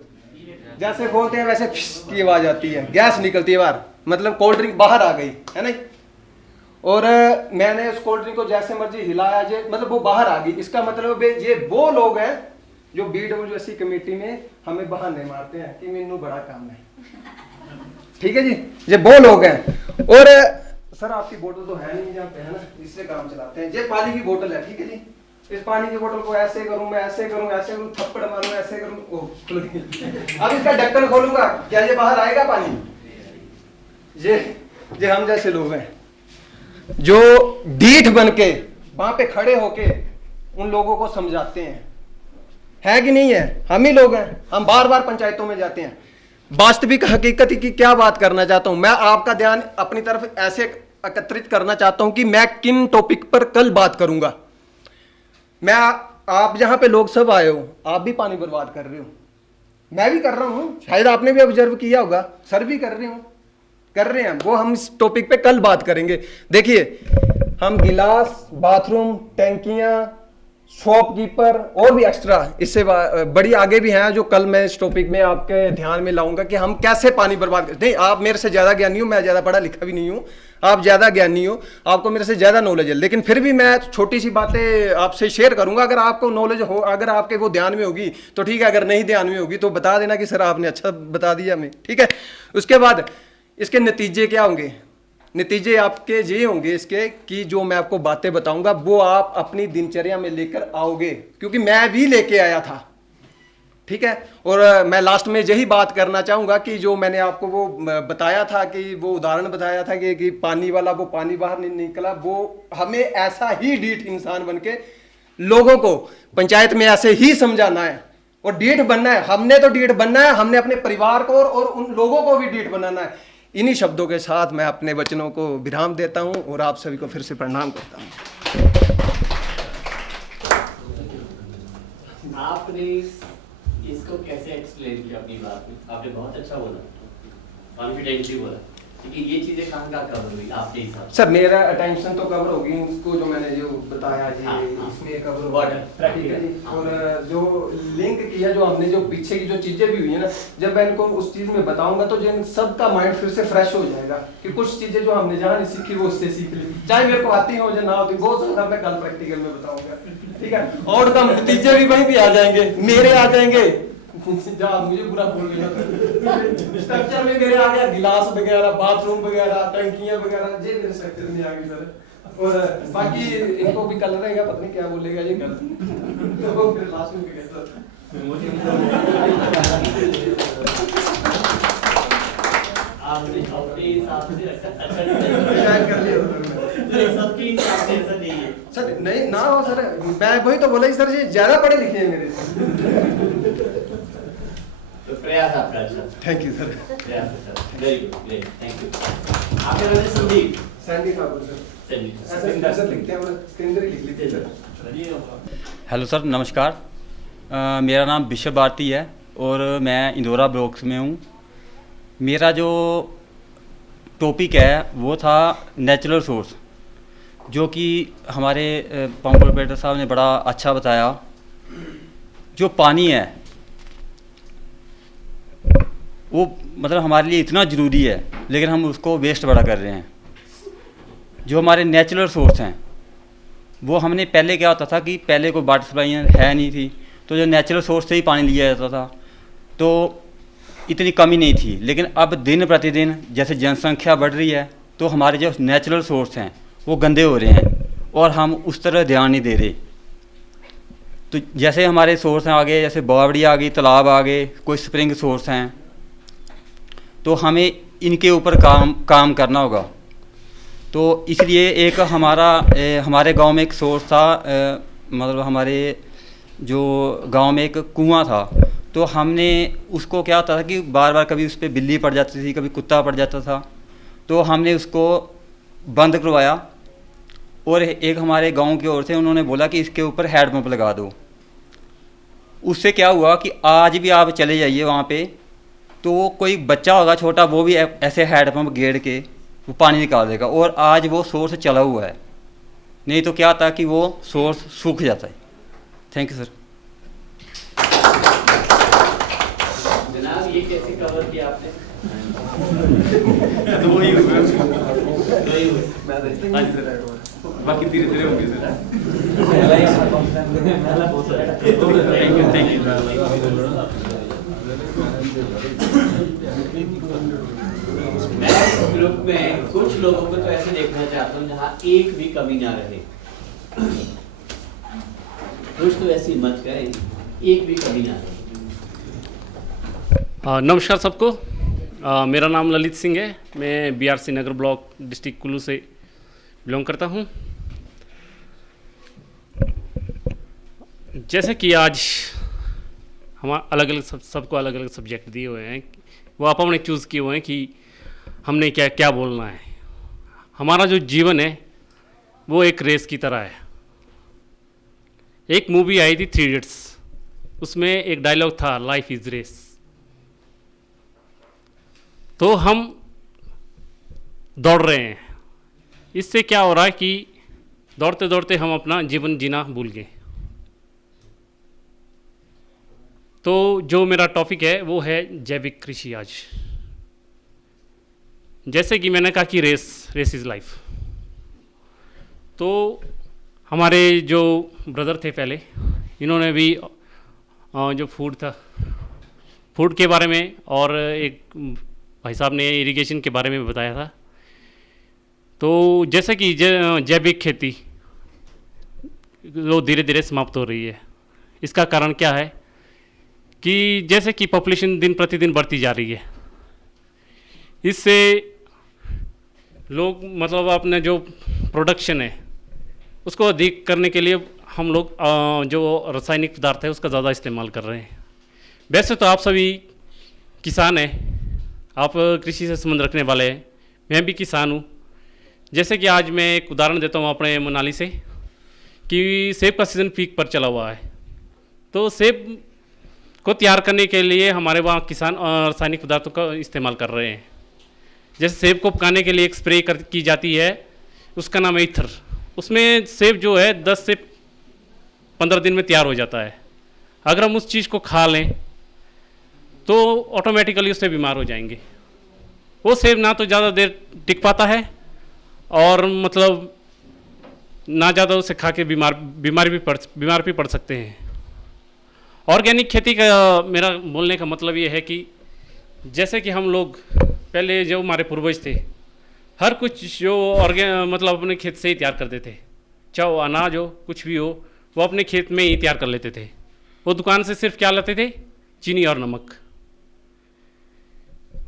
जैसे खोलते हैं वैसे की आवाज़ आती है, गैस निकलती है बाहर, मतलब कोल्ड ड्रिंक बाहर आ गई है नहीं। और मैंने उस कोल्ड ड्रिंक को जैसे मर्जी हिलाया, मतलब वो बाहर आ गई। इसका मतलब ये वो लोग हैं जो BWSC कमेटी में हमें बहाने मारते हैं कि मैनू बड़ा काम है, ठीक है जी, ये वो लोग हैं। और सर आपकी बोतल तो है नहीं जहाँ पे, है ना, इससे काम चलाते हैं। ये पानी की बोतल है, ठीक है जी, इस पानी की बोतल को ऐसे करूं, मैं ऐसे करूं, ऐसे करूं, थप्पड़ मारूं, ऐसे करूं, ओह खुल गई। अब इसका ढक्कन खोलूंगा, क्या ये बाहर आएगा पानी? ये हम जैसे लोग हैं जो डीठ बन के वहां पे खड़े होके उन लोगों को समझाते हैं, है कि नहीं है? हम ही लोग हैं। हम बार बार पंचायतों में जाते हैं। वास्तविक हकीकत की क्या बात करना चाहता हूं मैं, आपका ध्यान अपनी तरफ ऐसे एकत्रित करना चाहता हूं कि मैं किन टॉपिक पर कल बात करूंगा। मैं आप जहां पे लोग सब आए हो, आप भी पानी बर्बाद कर रहे हो, मैं भी कर रहा हूं, शायद आपने भी ऑब्जर्व किया होगा, सर भी कर रहे हैं। वो हम इस टॉपिक पे कल बात करेंगे। देखिए, हम गिलास, बाथरूम, टैंकियां, शॉपकीपर और भी एक्स्ट्रा इससे बड़ी आगे भी हैं जो कल मैं इस टॉपिक में आपके ध्यान में लाऊंगा कि हम कैसे पानी बर्बाद करते हैं। आप मेरे से ज्यादा ज्ञानी हो, मैं ज्यादा पढ़ा लिखा भी नहीं हूं, आप ज्यादा ज्ञानी हो, आपको मेरे से ज्यादा नॉलेज है, लेकिन फिर भी मैं छोटी सी बातें आपसे शेयर करूंगा। अगर आपको नॉलेज हो, अगर आपके वो ध्यान में होगी तो ठीक है, अगर नहीं ध्यान में होगी तो बता देना कि सर आपने अच्छा बता दिया हमें, ठीक है। उसके बाद इसके नतीजे क्या होंगे? नतीजे आपके ये होंगे इसके कि जो मैं आपको बातें बताऊंगा वो आप अपनी दिनचर्या में लेकर आओगे, क्योंकि मैं भी लेके आया था, ठीक है। और मैं लास्ट में यही बात करना चाहूंगा कि जो मैंने आपको वो बताया था कि वो उदाहरण बताया था कि पानी वाला वो पानी बाहर नहीं निकला, वो हमें ऐसा ही डीठ इंसान बन के लोगों को पंचायत में ऐसे ही समझाना है और डीठ बनना है। हमने तो डीठ बनना है, हमने अपने परिवार को और उन लोगों को भी डीठ बनाना है। इन्हीं शब्दों के साथ मैं अपने वचनों को विराम देता हूं और आप सभी को फिर से प्रणाम करता हूं। आपने इसको कैसे एक्सप्लेन किया अपनी बात में? आपने बहुत अच्छा बोला, कॉन्फिडेंटली बोला, क्योंकि ये चीजें कहाँ कवर हुई आपके हिसाब से? सर मेरा अटेंशन तो कवर होगी, उसको जो मैंने जो बताया जी, हाँ, इसमें कवर वाटर ठीक है जी। और जो लिंक किया, जो हमने जो पीछे की जो चीजें भी हुई है ना, जब मैं इनको उस चीज में बताऊंगा तो जिन सबका माइंड फिर से फ्रेश हो जाएगा कि कुछ चीजें जो हमने जहाँ नहीं सीखी वो उससे सीख ली, चाहे मेरे को आती हो या ना होती, वो सब मैं कल प्रैक्टिकल में बताऊंगा, ठीक है। और कम नतीजे भी वहीं भी आ जाएंगे, मेरे आ जाएंगे, जहाँ मुझे बुरा बोल रहे हो स्ट्रक्चर में मेरे आ गया, गिलास वगैरह, बाथरूम वगैरह, टंकियां वगैरह, ये मेरे स्ट्रक्चर में आ गई सर। और बाकी इनको भी कल रहेगा, पता नहीं क्या बोलेगा ये कल, तो फिर लास्ट में क्या सर आपने अपने हिसाब से अच्छा कर लिया सबके हिसाब से ऐसा नहीं है सर। नहीं ना हो सर, मैं वही तो बोला सर, ये ज्यादा पढ़े लिखे हैं मेरे से। तो प्रयास आपका अच्छा, थैंक यू सर। प्रयास अच्छा, very good, great, thank you. आपके नाम है Sandeep? Sandy Thakur sir. Sandeep sir लिखते हैं, सिकंदर ही लिख लीजिए सर। हेलो सर, नमस्कार। मेरा नाम विश्व भारती है और मैं इंदौरा ब्लॉक में हूँ। मेरा जो टॉपिक है वो था नेचुरल सोर्स, जो कि हमारे पंप ऑपरेटर साहब ने बड़ा अच्छा बताया। जो पानी है वो मतलब हमारे लिए इतना ज़रूरी है, लेकिन हम उसको वेस्ट बड़ा कर रहे हैं। जो हमारे नेचुरल सोर्स हैं वो हमने पहले क्या होता था कि पहले कोई वाटर सप्लाई है नहीं थी, तो जो नेचुरल सोर्स से ही पानी लिया जाता था तो इतनी कमी नहीं थी। लेकिन अब दिन प्रतिदिन जैसे जनसंख्या बढ़ रही है तो हमारे जो नेचुरल सोर्स हैं वो गंदे हो रहे हैं और हम उस तरह ध्यान नहीं दे रहे। तो जैसे हमारे सोर्स हैं आगे, जैसे बावड़ी आ गई, तालाब आ गए, कोई स्प्रिंग सोर्स हैं, तो हमें इनके ऊपर काम करना होगा। तो इसलिए एक हमारे गांव में एक सोर्स था, मतलब हमारे जो गांव में एक कुआं था, तो हमने उसको क्या होता था कि बार बार कभी उस पर बिल्ली पड़ जाती थी, कभी कुत्ता पड़ जाता था, तो हमने उसको बंद करवाया। और एक हमारे गांव की ओर से उन्होंने बोला कि इसके ऊपर हैंडपम्प लगा दो। उससे क्या हुआ कि आज भी आप चले जाइए वहाँ पे, तो कोई बच्चा होगा छोटा, वो भी ऐसे हैंडपम्प गेड़ के वो पानी निकाल देगा, और आज वो सोर्स चला हुआ है। नहीं तो क्या था कि वो सोर्स सूख जाता है। Thank you sir. जनाब ये कैसे कवर किया आपने? दो ही हुए, दो ही हुए। बाकी धीरे धीरे होंगे सर। थैंक मैं ग्रुप में कुछ लोगों को तो ऐसे देखना चाहता हूँ जहाँ एक भी कमी ना रहे। कुछ तो ऐसी मत करें एक भी कमी ना रहे। नमस्कार सबको। मेरा नाम ललित सिंह है। मैं बीआरसी नगर ब्लॉक डिस्ट्रिक्ट कुल्लू से बिलोंग करता हूँ। जैसे कि आज हम अलग अलग सबको अलग अलग सब्जेक्ट दिए हुए हैं, वो आप हमने चूज़ किए हुए हैं कि हमने क्या क्या बोलना है। हमारा जो जीवन है वो एक रेस की तरह है। एक मूवी आई थी 3 इडियट्स, उसमें एक डायलॉग था, लाइफ इज़ रेस। तो हम दौड़ रहे हैं, इससे क्या हो रहा है कि दौड़ते दौड़ते हम अपना जीवन जीना भूल गए। तो जो मेरा टॉपिक है वो है जैविक कृषि। आज जैसे कि मैंने कहा कि रेस इज़ लाइफ, तो हमारे जो ब्रदर थे पहले, इन्होंने भी जो फूड था, फूड के बारे में, और एक भाई साहब ने इरिगेशन के बारे में बताया था। तो जैसे कि जैविक खेती वो धीरे धीरे समाप्त हो रही है। इसका कारण क्या है कि जैसे कि पॉपुलेशन दिन प्रतिदिन बढ़ती जा रही है, इससे लोग मतलब अपने जो प्रोडक्शन है उसको अधिक करने के लिए हम लोग जो रासायनिक पदार्थ है उसका ज़्यादा इस्तेमाल कर रहे हैं। वैसे तो आप सभी किसान हैं, आप कृषि से संबंध रखने वाले हैं, मैं भी किसान हूँ। जैसे कि आज मैं एक उदाहरण देता हूँ अपने मनाली से, कि सेब का सीज़न पीक पर चला हुआ है। तो सेब को तैयार करने के लिए हमारे वहाँ किसान रासायनिक पदार्थों का इस्तेमाल कर रहे हैं। जैसे सेब को पकाने के लिए एक स्प्रे की जाती है, उसका नाम है ईथर। उसमें सेब जो है 10 से 15 दिन में तैयार हो जाता है। अगर हम उस चीज़ को खा लें तो ऑटोमेटिकली उससे बीमार हो जाएंगे। वो सेब ना तो ज़्यादा देर टिक पाता है, और मतलब ना ज़्यादा उसे खा के बीमार भी पड़ सकते हैं। ऑर्गेनिक खेती का मेरा बोलने का मतलब ये है कि जैसे कि हम लोग पहले जो हमारे पूर्वज थे, हर कुछ जो मतलब अपने खेत से ही तैयार करते थे। चाहे वो अनाज हो, कुछ भी हो, वो अपने खेत में ही तैयार कर लेते थे। वो दुकान से सिर्फ क्या लाते थे, चीनी और नमक।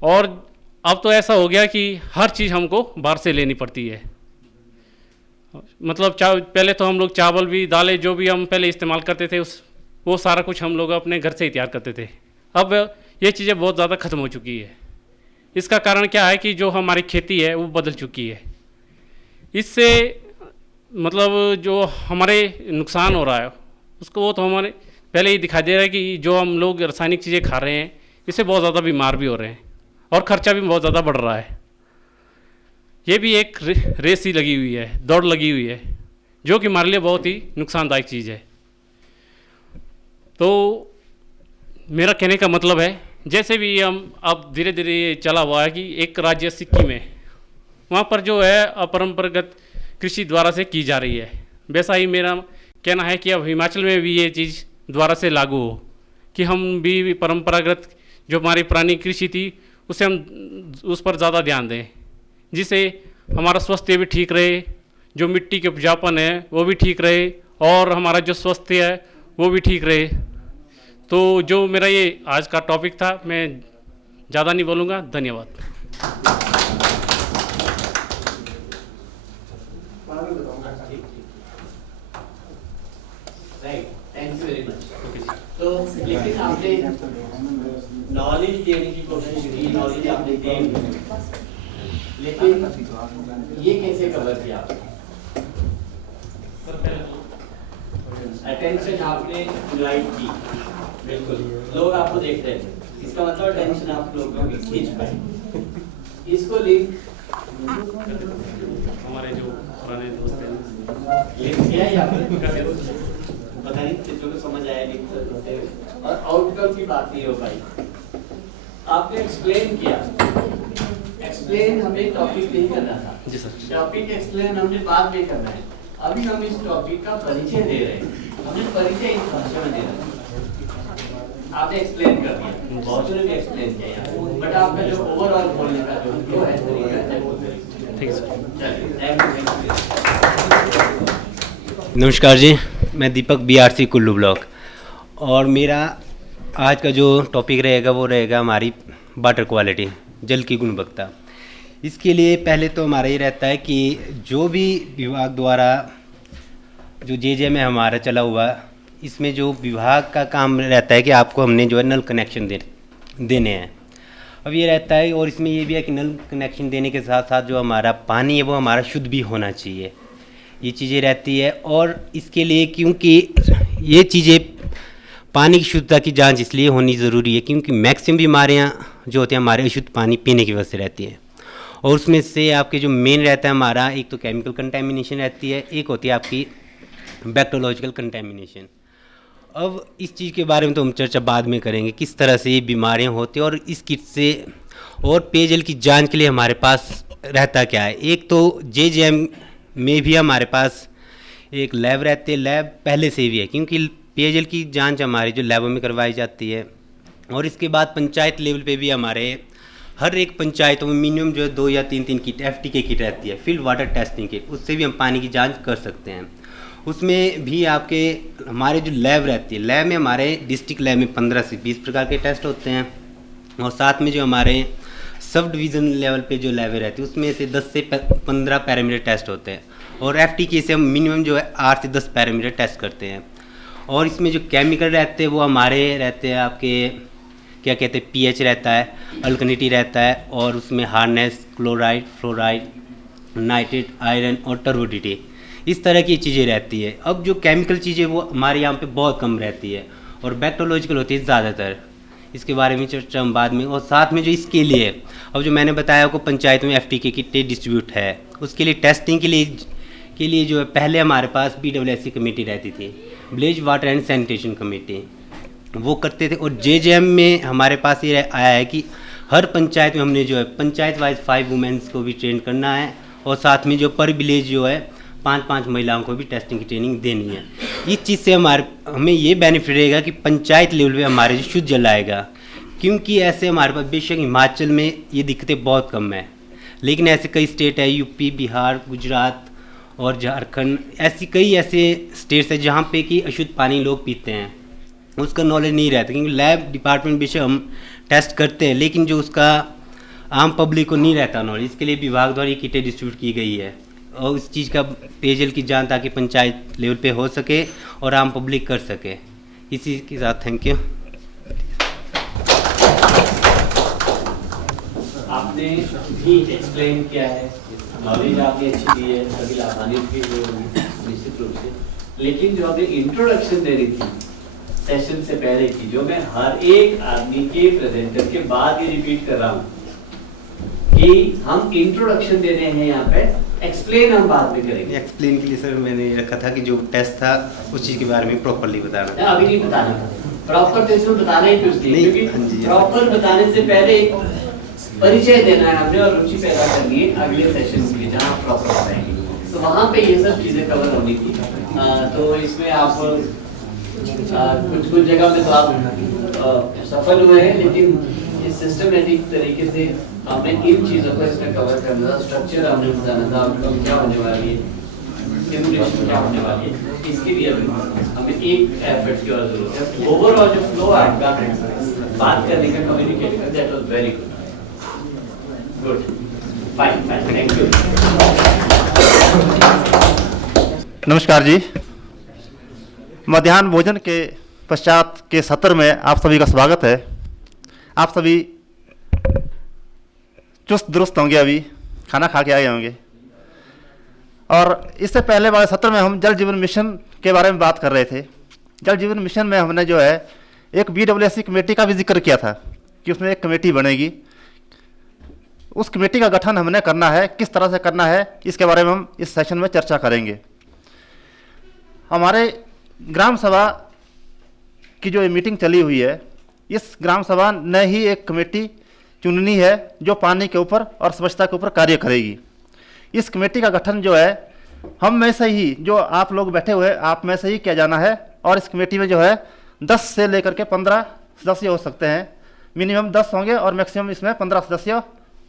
और अब तो ऐसा हो गया कि हर चीज़ हमको बाहर से लेनी पड़ती है। मतलब पहले तो हम लोग चावल भी, दालें जो भी हम पहले इस्तेमाल करते थे वो सारा कुछ हम लोग अपने घर से ही तैयार करते थे। अब ये चीज़ें बहुत ज़्यादा ख़त्म हो चुकी है। इसका कारण क्या है कि जो हमारी खेती है वो बदल चुकी है। इससे मतलब जो हमारे नुकसान हो रहा है उसको वो तो हमारे पहले ही दिखाई दे रहा है कि जो हम लोग रासायनिक चीज़ें खा रहे हैं इससे बहुत ज़्यादा बीमार भी हो रहे हैं, और ख़र्चा भी बहुत ज़्यादा बढ़ रहा है। ये भी एक रेस ही लगी हुई है, दौड़ लगी हुई है, जो कि हमारे लिए बहुत ही नुकसानदायक चीज़ है। तो मेरा कहने का मतलब है, जैसे भी हम अब धीरे धीरे चला हुआ है कि एक राज्य सिक्किम है, वहाँ पर जो है अपरंपरागत कृषि द्वारा से की जा रही है। वैसा ही मेरा कहना है कि अब हिमाचल में भी ये चीज़ द्वारा से लागू हो, कि हम भी परंपरागत जो हमारी पुरानी कृषि थी उसे हम उस पर ज़्यादा ध्यान दें, जिससे हमारा स्वास्थ्य भी ठीक रहे, जो मिट्टी के उपजाऊपन है वो भी ठीक रहे, और हमारा जो स्वास्थ्य है वो भी ठीक रहे। तो जो मेरा ये आज का टॉपिक था, मैं ज़्यादा नहीं बोलूँगा। धन्यवाद। Right, thank you very much. तो लेकिन आपने नॉलेज देने की कोशिश की, नॉलेज आपने दी, लेकिन ये कैसे कवर किया आपने? अटेंशन आपने लाइट की, बिल्कुल लोग आपको देख रहे थे, इसका मतलब अटेंशन आप लोगों की खींच पाए। इसको लिंक हमारे जो पुराने दोस्त हैं लिंक किया या पता नहीं कितनों को समझ आया लिंक करते हुए, और आउटकम की बात नहीं हो पाई। आपने एक्सप्लेन किया, एक्सप्लेन हमें टॉपिक नहीं करना था जी सर। टॉपिक एक्सप्लेन हमने बाद में करना है। अभी हम इस टॉपिक का परिचय दे रहे हैं, हमें परिचय इस भाषा में दे रहे हैं। आपने एक्सप्लेन कर दिया, बहुत ने भी एक्सप्लेन किया, बट आपका जो ओवरऑल बोलने का जो है तरीका है वो ठीक है सर। चलिए, थैंक यू। नमस्कार जी, मैं दीपक BRC कुल्लू ब्लॉक, और मेरा आज का जो टॉपिक रहेगा वो रहेगा हमारी वाटर क्वालिटी, जल की गुणवत्ता। इसके लिए पहले तो हमारा ये रहता है कि जो भी विभाग द्वारा जो JJM है हमारा चला हुआ, इसमें जो विभाग का काम रहता है कि आपको हमने जो है नल कनेक्शन देने हैं। अब ये रहता है, और इसमें ये भी है कि नल कनेक्शन देने के साथ साथ जो हमारा पानी है वो हमारा शुद्ध भी होना चाहिए, ये चीज़ें रहती है। और इसके लिए क्योंकि ये चीज़ें पानी की शुद्धता की जांच इसलिए होनी ज़रूरी है क्योंकि मैक्सिमम बीमारियां जो होती हैं हमारे अशुद्ध पानी पीने की वजह से रहती हैं, और उसमें से आपके जो मेन रहता है हमारा, एक तो केमिकल कंटेमिनेशन रहती है, एक होती है आपकी बैक्टीरियोलॉजिकल कंटेमिनेशन। अब इस चीज़ के बारे में तो हम चर्चा बाद में करेंगे, किस तरह से ये बीमारियां होती हैं और इस किट से और पेयजल की जांच के लिए हमारे पास रहता क्या है। एक तो JJM में भी हमारे पास एक लैब रहती है, लैब पहले से भी है क्योंकि पेयजल की जांच हमारी जो लैबों में करवाई जाती है। और इसके बाद पंचायत लेवल पे भी हमारे हर एक पंचायतों में मिनिमम जो है 2 या 3 किट FT किट रहती है, फील्ड वाटर टेस्टिंग किट, उससे भी हम पानी की जांच कर सकते हैं। उसमें भी आपके हमारे जो लैब रहती है, लैब में हमारे डिस्ट्रिक्ट लैब में 15 से 20 प्रकार के टेस्ट होते हैं, और साथ में जो हमारे सब डिवीज़न लेवल पे जो लैबें रहती है उसमें से 10 से 15 पैरामीटर टेस्ट होते हैं, और FT से हम मिनिमम जो है 8 से 10 पैरामीटर टेस्ट करते हैं। और इसमें जो केमिकल रहते हैं वो हमारे रहते हैं आपके क्या कहते हैं, pH रहता है, अल्कनिटी रहता है, और उसमें hardness, chloride, fluoride, nitrate, iron और टर्बोडिटी, इस तरह की चीज़ें रहती है। अब जो केमिकल चीज़ें वो हमारे यहाँ पे बहुत कम रहती है, और बैक्टीरियोलॉजिकल होती है ज़्यादातर, इसके बारे में चर्चा हम बाद में। और साथ में जो इसके लिए अब जो मैंने बताया आपको पंचायत में FT किटें डिस्ट्रीब्यूट है, उसके लिए टेस्टिंग के लिए जो है पहले हमारे पास BWSC कमेटी रहती थी, village water and sanitation committee, वो करते थे। और JJM में हमारे पास ये आया है कि हर पंचायत में हमने जो है पंचायत वाइज 5 वुमेन्स को भी ट्रेन करना है, और साथ में जो पर विलेज जो है 5-5 महिलाओं को भी टेस्टिंग की ट्रेनिंग देनी है। इस चीज़ से हमें ये बेनिफिट रहेगा कि पंचायत लेवल पे हमारे जो शुद्ध जल आएगा, क्योंकि ऐसे हमारे पास बेशक हिमाचल में ये दिक्कतें बहुत कम है, लेकिन ऐसे कई स्टेट है, UP, बिहार, गुजरात और झारखंड, ऐसी कई ऐसे स्टेट्स है जहाँ पे कि अशुद्ध पानी लोग पीते हैं, उसका नॉलेज नहीं रहता क्योंकि लैब डिपार्टमेंट बेशक हम टेस्ट करते हैं, लेकिन जो उसका आम पब्लिक को नहीं रहता नॉलेज। इसके लिए विभाग द्वारा ये किटें डिस्ट्रीब्यूट की गई है, और इस चीज़ का पेयजल की जांच ताकि पंचायत लेवल पे हो सके और आम पब्लिक कर सके। इसी के साथ थैंक यू। आपने भी एक्सप्लेन किया है, नॉलेज आपने अच्छी दी है, सभी लाभान्वित भी हुए होंगे निश्चित रूप से, लेकिन जो आपने इंट्रोडक्शन दे रही थी सेशन से पहले की, जो मैं हर एक आदमी के प्रेजेंटर के बाद ये रिपीट कर रहा हूँ कि हम इंट्रोडक्शन दे रहे हैं यहाँ पे, एक्सप्लेन हम बाद में करेंगे। एक्सप्लेन के लिए सर मैंने रखा था कि जो टेस्ट था उस चीज़ के बारे में प्रॉपरली बताना। अभी नहीं बताना, प्रॉपर टेस्ट में बताना ही कुछ नहीं, क्योंकि प्रॉपर बताने से पहले परिचय देना है हमने और रुचि पैदा करनी है अगले सेशन के लिए जहाँ प्रॉपर बताएंगे, तो वहाँ पे ये सब चीज़ें कवर होनी थी। तो इसमें आप कुछ जगह में तो आप सफल हुए हैं, लेकिन इस सिस्टमेटिक तरीके से हमें इन चीज़ों को इसमें कवर करना था, स्ट्रक्चर हमने बताना था, आउटकम क्या होने वाली है, सिमुलेशन क्या होने वाली है, इसके लिए हमें एक एफर्ट की और जरूरत है। ओवरऑल जो फ्लो आपका बात करने का, कम्युनिकेट करना, that was very good, fine, thank you. नमस्कार जी, मध्याह्न भोजन के पश्चात के सत्र में आप सभी का स्वागत है। आप सभी चुस्त दुरुस्त होंगे, अभी खाना खा के आए होंगे। और इससे पहले वाले सत्र में हम जल जीवन मिशन के बारे में बात कर रहे थे। जल जीवन मिशन में हमने जो है एक BWSC कमेटी का भी जिक्र किया था कि उसमें एक कमेटी बनेगी। उस कमेटी का गठन हमने करना है, किस तरह से करना है इसके बारे में हम इस सेशन में चर्चा करेंगे। हमारे ग्राम सभा की जो मीटिंग चली हुई है, इस ग्राम सभा ने ही एक कमेटी चुननी है जो पानी के ऊपर और स्वच्छता के ऊपर कार्य करेगी। इस कमेटी का गठन जो है हम में से ही, जो आप लोग बैठे हुए आप में से ही किया जाना है। और इस कमेटी में जो है 10 से लेकर के 15 सदस्य हो सकते हैं, मिनिमम 10 होंगे और मैक्सिमम इसमें 15 सदस्य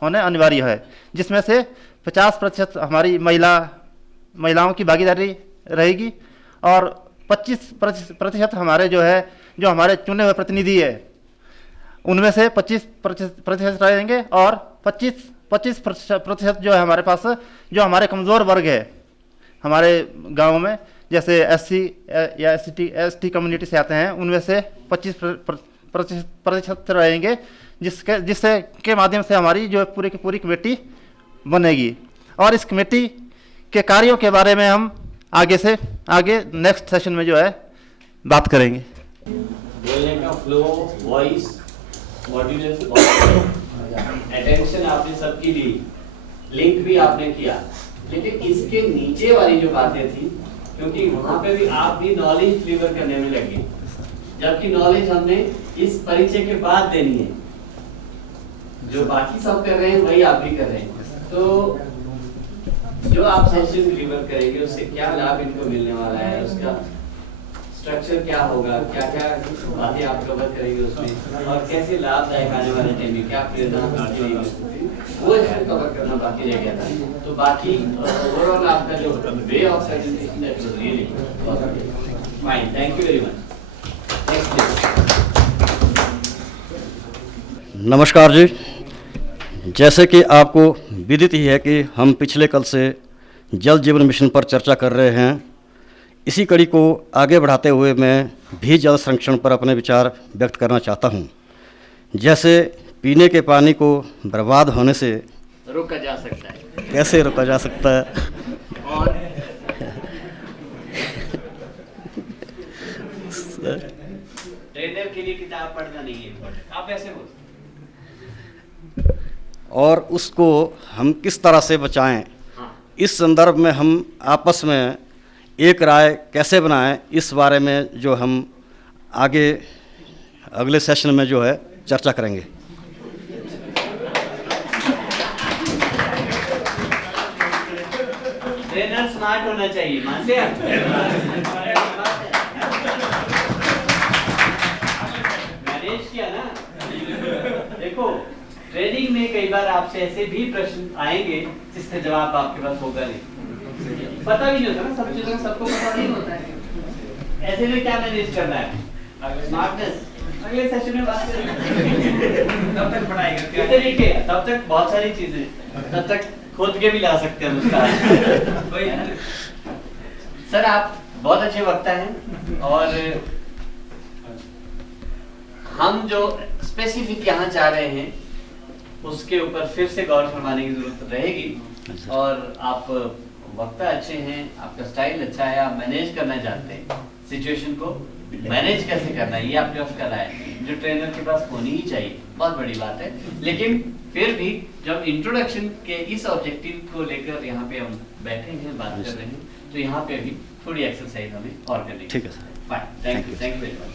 होने अनिवार्य है, जिसमें से 50% हमारी महिलाओं की भागीदारी रहेगी और 25% हमारे जो हमारे चुने हुए प्रतिनिधि है उनमें से 25% रहेंगे और 25% जो है हमारे पास जो हमारे कमज़ोर वर्ग है हमारे गाँव में, जैसे SC या ST कम्युनिटी से आते हैं, उनमें से 25% रहेंगे, जिससे के माध्यम से हमारी जो पूरी की पूरी कमेटी बनेगी। और इस कमेटी के कार्यों के बारे में हम आगे नेक्स्ट सेशन में जो है बात करेंगे। बोलने का फ्लो, वॉइस, मॉड्यूलस, अटेंशन आपने सबकी ली, लिंक भी आपने किया, लेकिन इसके नीचे वाली जो बातें थी, क्योंकि वहां पे भी आप भी नॉलेज डिलीवर करने में लगे, जबकि नॉलेज हमने इस परिचय के बाद देनी है। जो बाकी सब कर रहे हैं वही आप भी कर रहे हैं। तो जो आप सेशन डिलीवर करेंगे उससे क्या लाभ इनको मिलने वाला है, उसका स्ट्रक्चर क्या होगा, क्या क्या बातें आप कवर करेंगे उसमें, और कैसे लाभदायक आने वाले टाइम में क्या प्रेरणा वो इसमें कवर करना बाकी रह गया था। तो बाकी ओवरऑल आपका जो way of presentation that was really fine. Thank you very much. नमस्कार जी, जैसे कि आपको विदित ही है कि हम पिछले कल से जल जीवन मिशन पर चर्चा कर रहे हैं। इसी कड़ी को आगे बढ़ाते हुए मैं भी जल संरक्षण पर अपने विचार व्यक्त करना चाहता हूं। जैसे पीने के पानी को बर्बाद होने से रोका जा सकता है, कैसे रोका जा सकता है, और ट्रेनर के लिए किताब पढ़ना नहीं है इम्पोर्टेंट, आप ऐसे बोल, और उसको हम किस तरह से बचाएं, इस संदर्भ में हम आपस में एक राय कैसे बनाएं, इस बारे में जो हम आगे अगले सेशन में जो है चर्चा करेंगे। ट्रेनर स्मार्ट होना चाहिए, मानते हैं मैनेज किया ना। देखो ट्रेनिंग में कई बार आपसे ऐसे भी प्रश्न आएंगे जिसका जवाब आपके पास होगा नहीं, पता भी नहीं होता ना, सब चीजों सबको पता नहीं होता है। ऐसे में क्या मैनेज करना है, स्मार्टनेस अगले सेशन में बात करेंगे। तब तक पढ़ाएगा क्या तरीके, तब तक बहुत सारी चीजें, तब तक खोद के भी ला सकते हैं उसका। सर आप बहुत अच्छे वक्ता हैं, और हम जो स्पेसिफिक यहाँ चाह रहे हैं उसके ऊपर फिर से गौर फरमाने की जरूरत रहेगी। और आप वक्ता अच्छे हैं, आपका स्टाइल अच्छा है, आप मैनेज करना चाहते हैं, सिचुएशन को मैनेज कैसे करना है ये आपके पास कला है, जो ट्रेनर के पास होनी ही चाहिए, बहुत बड़ी बात है। लेकिन फिर भी जब इंट्रोडक्शन के इस ऑब्जेक्टिव को लेकर यहाँ पे हम बैठे हैं, बात कर रहे हैं, तो यहाँ पे भी थोड़ी एक्सरसाइज हमें और करनी है। ठीक है sir, fine, thank you very much.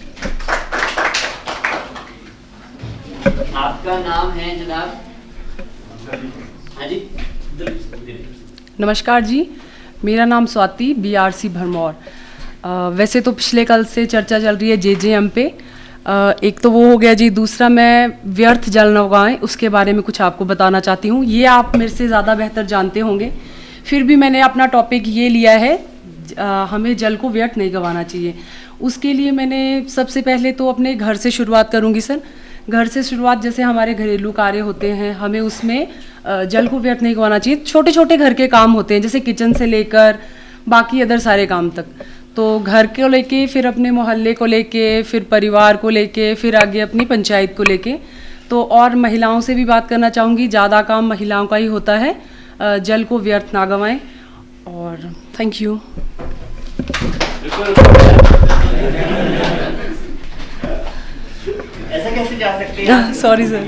आपका नाम है जनाब? हाँ जी, नमस्कार जी, मेरा नाम स्वाति, BRC भरमौर। वैसे तो पिछले कल से चर्चा चल रही है JJM पे, एक तो वो हो गया जी, दूसरा मैं व्यर्थ जल न उगाएं उसके बारे में कुछ आपको बताना चाहती हूँ। ये आप मेरे से ज़्यादा बेहतर जानते होंगे, फिर भी मैंने अपना टॉपिक ये लिया है, हमें जल को व्यर्थ नहीं गंवाना चाहिए। उसके लिए मैंने सबसे पहले तो अपने घर से शुरुआत करूँगी सर। घर से शुरुआत, जैसे हमारे घरेलू कार्य होते हैं, हमें उसमें जल को व्यर्थ नहीं गंवाना चाहिए। छोटे छोटे घर के काम होते हैं, जैसे किचन से लेकर बाकी अदर सारे काम तक। तो घर को लेके, फिर अपने मोहल्ले को लेके, फिर परिवार को लेके, फिर आगे अपनी पंचायत को लेके। तो और महिलाओं से भी बात करना चाहूँगी, ज़्यादा काम महिलाओं का ही होता है, जल को व्यर्थ ना गंवाएं। और थैंक यू। ऐसा कैसे जा सकते हैं? Sorry sir.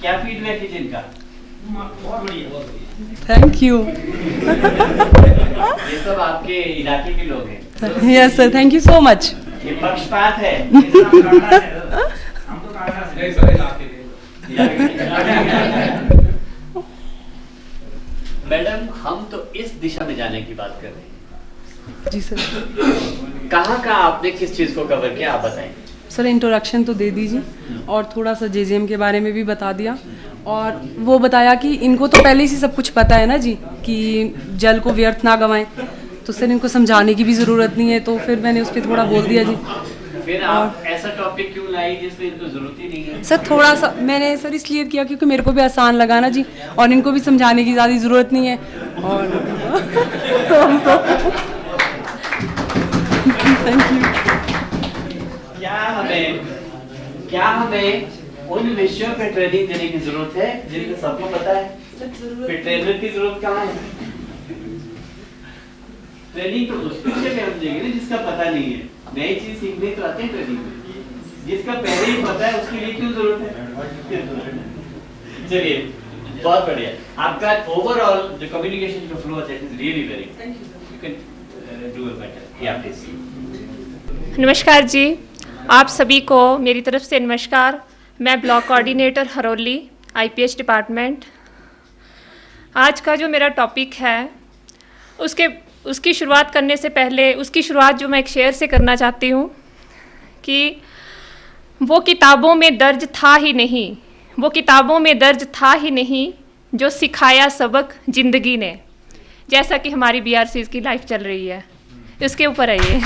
क्या फीडबैक है जिनका? बहुत बढ़िया। Thank you. ये सब आपके इलाके के लोग हैं। Yes sir, thank you so much. ये पक्षपात है। मैडम हम तो इस दिशा में जाने की बात कर रहे हैं। जी सर। कहाँ आपने किस चीज को कवर किया, आप बताएं। सर इंट्रोडक्शन तो दे दीजिए, और थोड़ा सा JJM के बारे में भी बता दिया, और वो बताया कि इनको तो पहले से सब कुछ पता है ना जी, कि जल को व्यर्थ ना गंवाएं। तो सर इनको समझाने की भी ज़रूरत नहीं है, तो फिर मैंने उस पर थोड़ा बोल दिया जी। फिर आप ऐसा टॉपिक क्यों लाई जिसमें इनको जरूरत ही नहीं है? सर थोड़ा सा मैंने सर इसलिए किया क्योंकि मेरे को भी आसान लगा ना जी, और इनको भी समझाने की ज़्यादा ज़रूरत नहीं है। और तो हमको थैंक यू। क्या हमें उन विषयों पे ट्रेनिंग देने की जरूरत है जिनको सबको पता है? फिर ट्रेनर की जरूरत कहाँ है? ट्रेनिंग तो उस विषय में हम देंगे ना जिसका पता नहीं है। नई चीज सीखने तो आते हैं ट्रेनिंग में, जिसका पहले ही पता है उसके लिए क्यों जरूरत है? चलिए बहुत बढ़िया, आपका ओवरऑल जो कम्युनिकेशन का फ्लो है is really very you can do it better. या प्लीज। नमस्कार जी, आप सभी को मेरी तरफ से नमस्कार। मैं block coordinator Haroli IPH department. आज का जो मेरा टॉपिक है उसकी शुरुआत करने से पहले उसकी शुरुआत जो मैं एक शेर से करना चाहती हूँ कि वो किताबों में दर्ज था ही नहीं, वो किताबों में दर्ज था ही नहीं जो सिखाया सबक ज़िंदगी ने। जैसा कि हमारी BRCs की लाइफ चल रही है, इसके ऊपर है ये।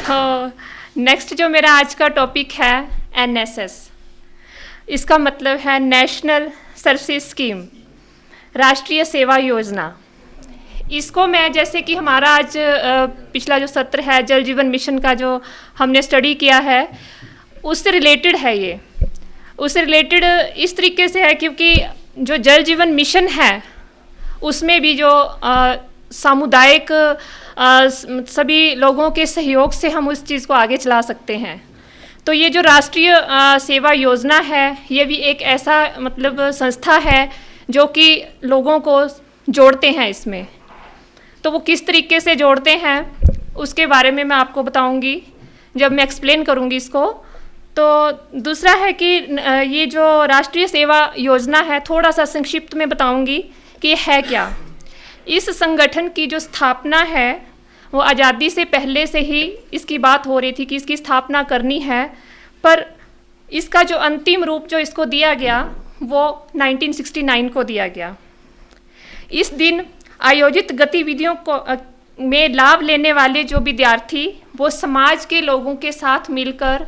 तो नेक्स्ट जो मेरा आज का टॉपिक है NSS, इसका मतलब है नेशनल सर्विस स्कीम, राष्ट्रीय सेवा योजना। इसको मैं जैसे कि हमारा आज पिछला जो सत्र है जल जीवन मिशन का जो हमने स्टडी किया है उससे रिलेटेड है ये। उससे रिलेटेड इस तरीके से है क्योंकि जो जल जीवन मिशन है उसमें भी जो सामुदायिक सभी लोगों के सहयोग से हम उस चीज़ को आगे चला सकते हैं। तो ये जो राष्ट्रीय सेवा योजना है ये भी एक ऐसा मतलब संस्था है जो कि लोगों को जोड़ते हैं इसमें। तो वो किस तरीके से जोड़ते हैं उसके बारे में मैं आपको बताऊंगी जब मैं एक्सप्लेन करूंगी इसको। तो दूसरा है कि ये जो राष्ट्रीय सेवा योजना है थोड़ा सा संक्षिप्त में बताऊंगी कि ये है क्या। इस संगठन की जो स्थापना है वो आज़ादी से पहले से ही इसकी बात हो रही थी कि इसकी स्थापना करनी है, पर इसका जो अंतिम रूप जो इसको दिया गया वो 1969 को दिया गया। इस दिन आयोजित गतिविधियों को में लाभ लेने वाले जो विद्यार्थी वो समाज के लोगों के साथ मिलकर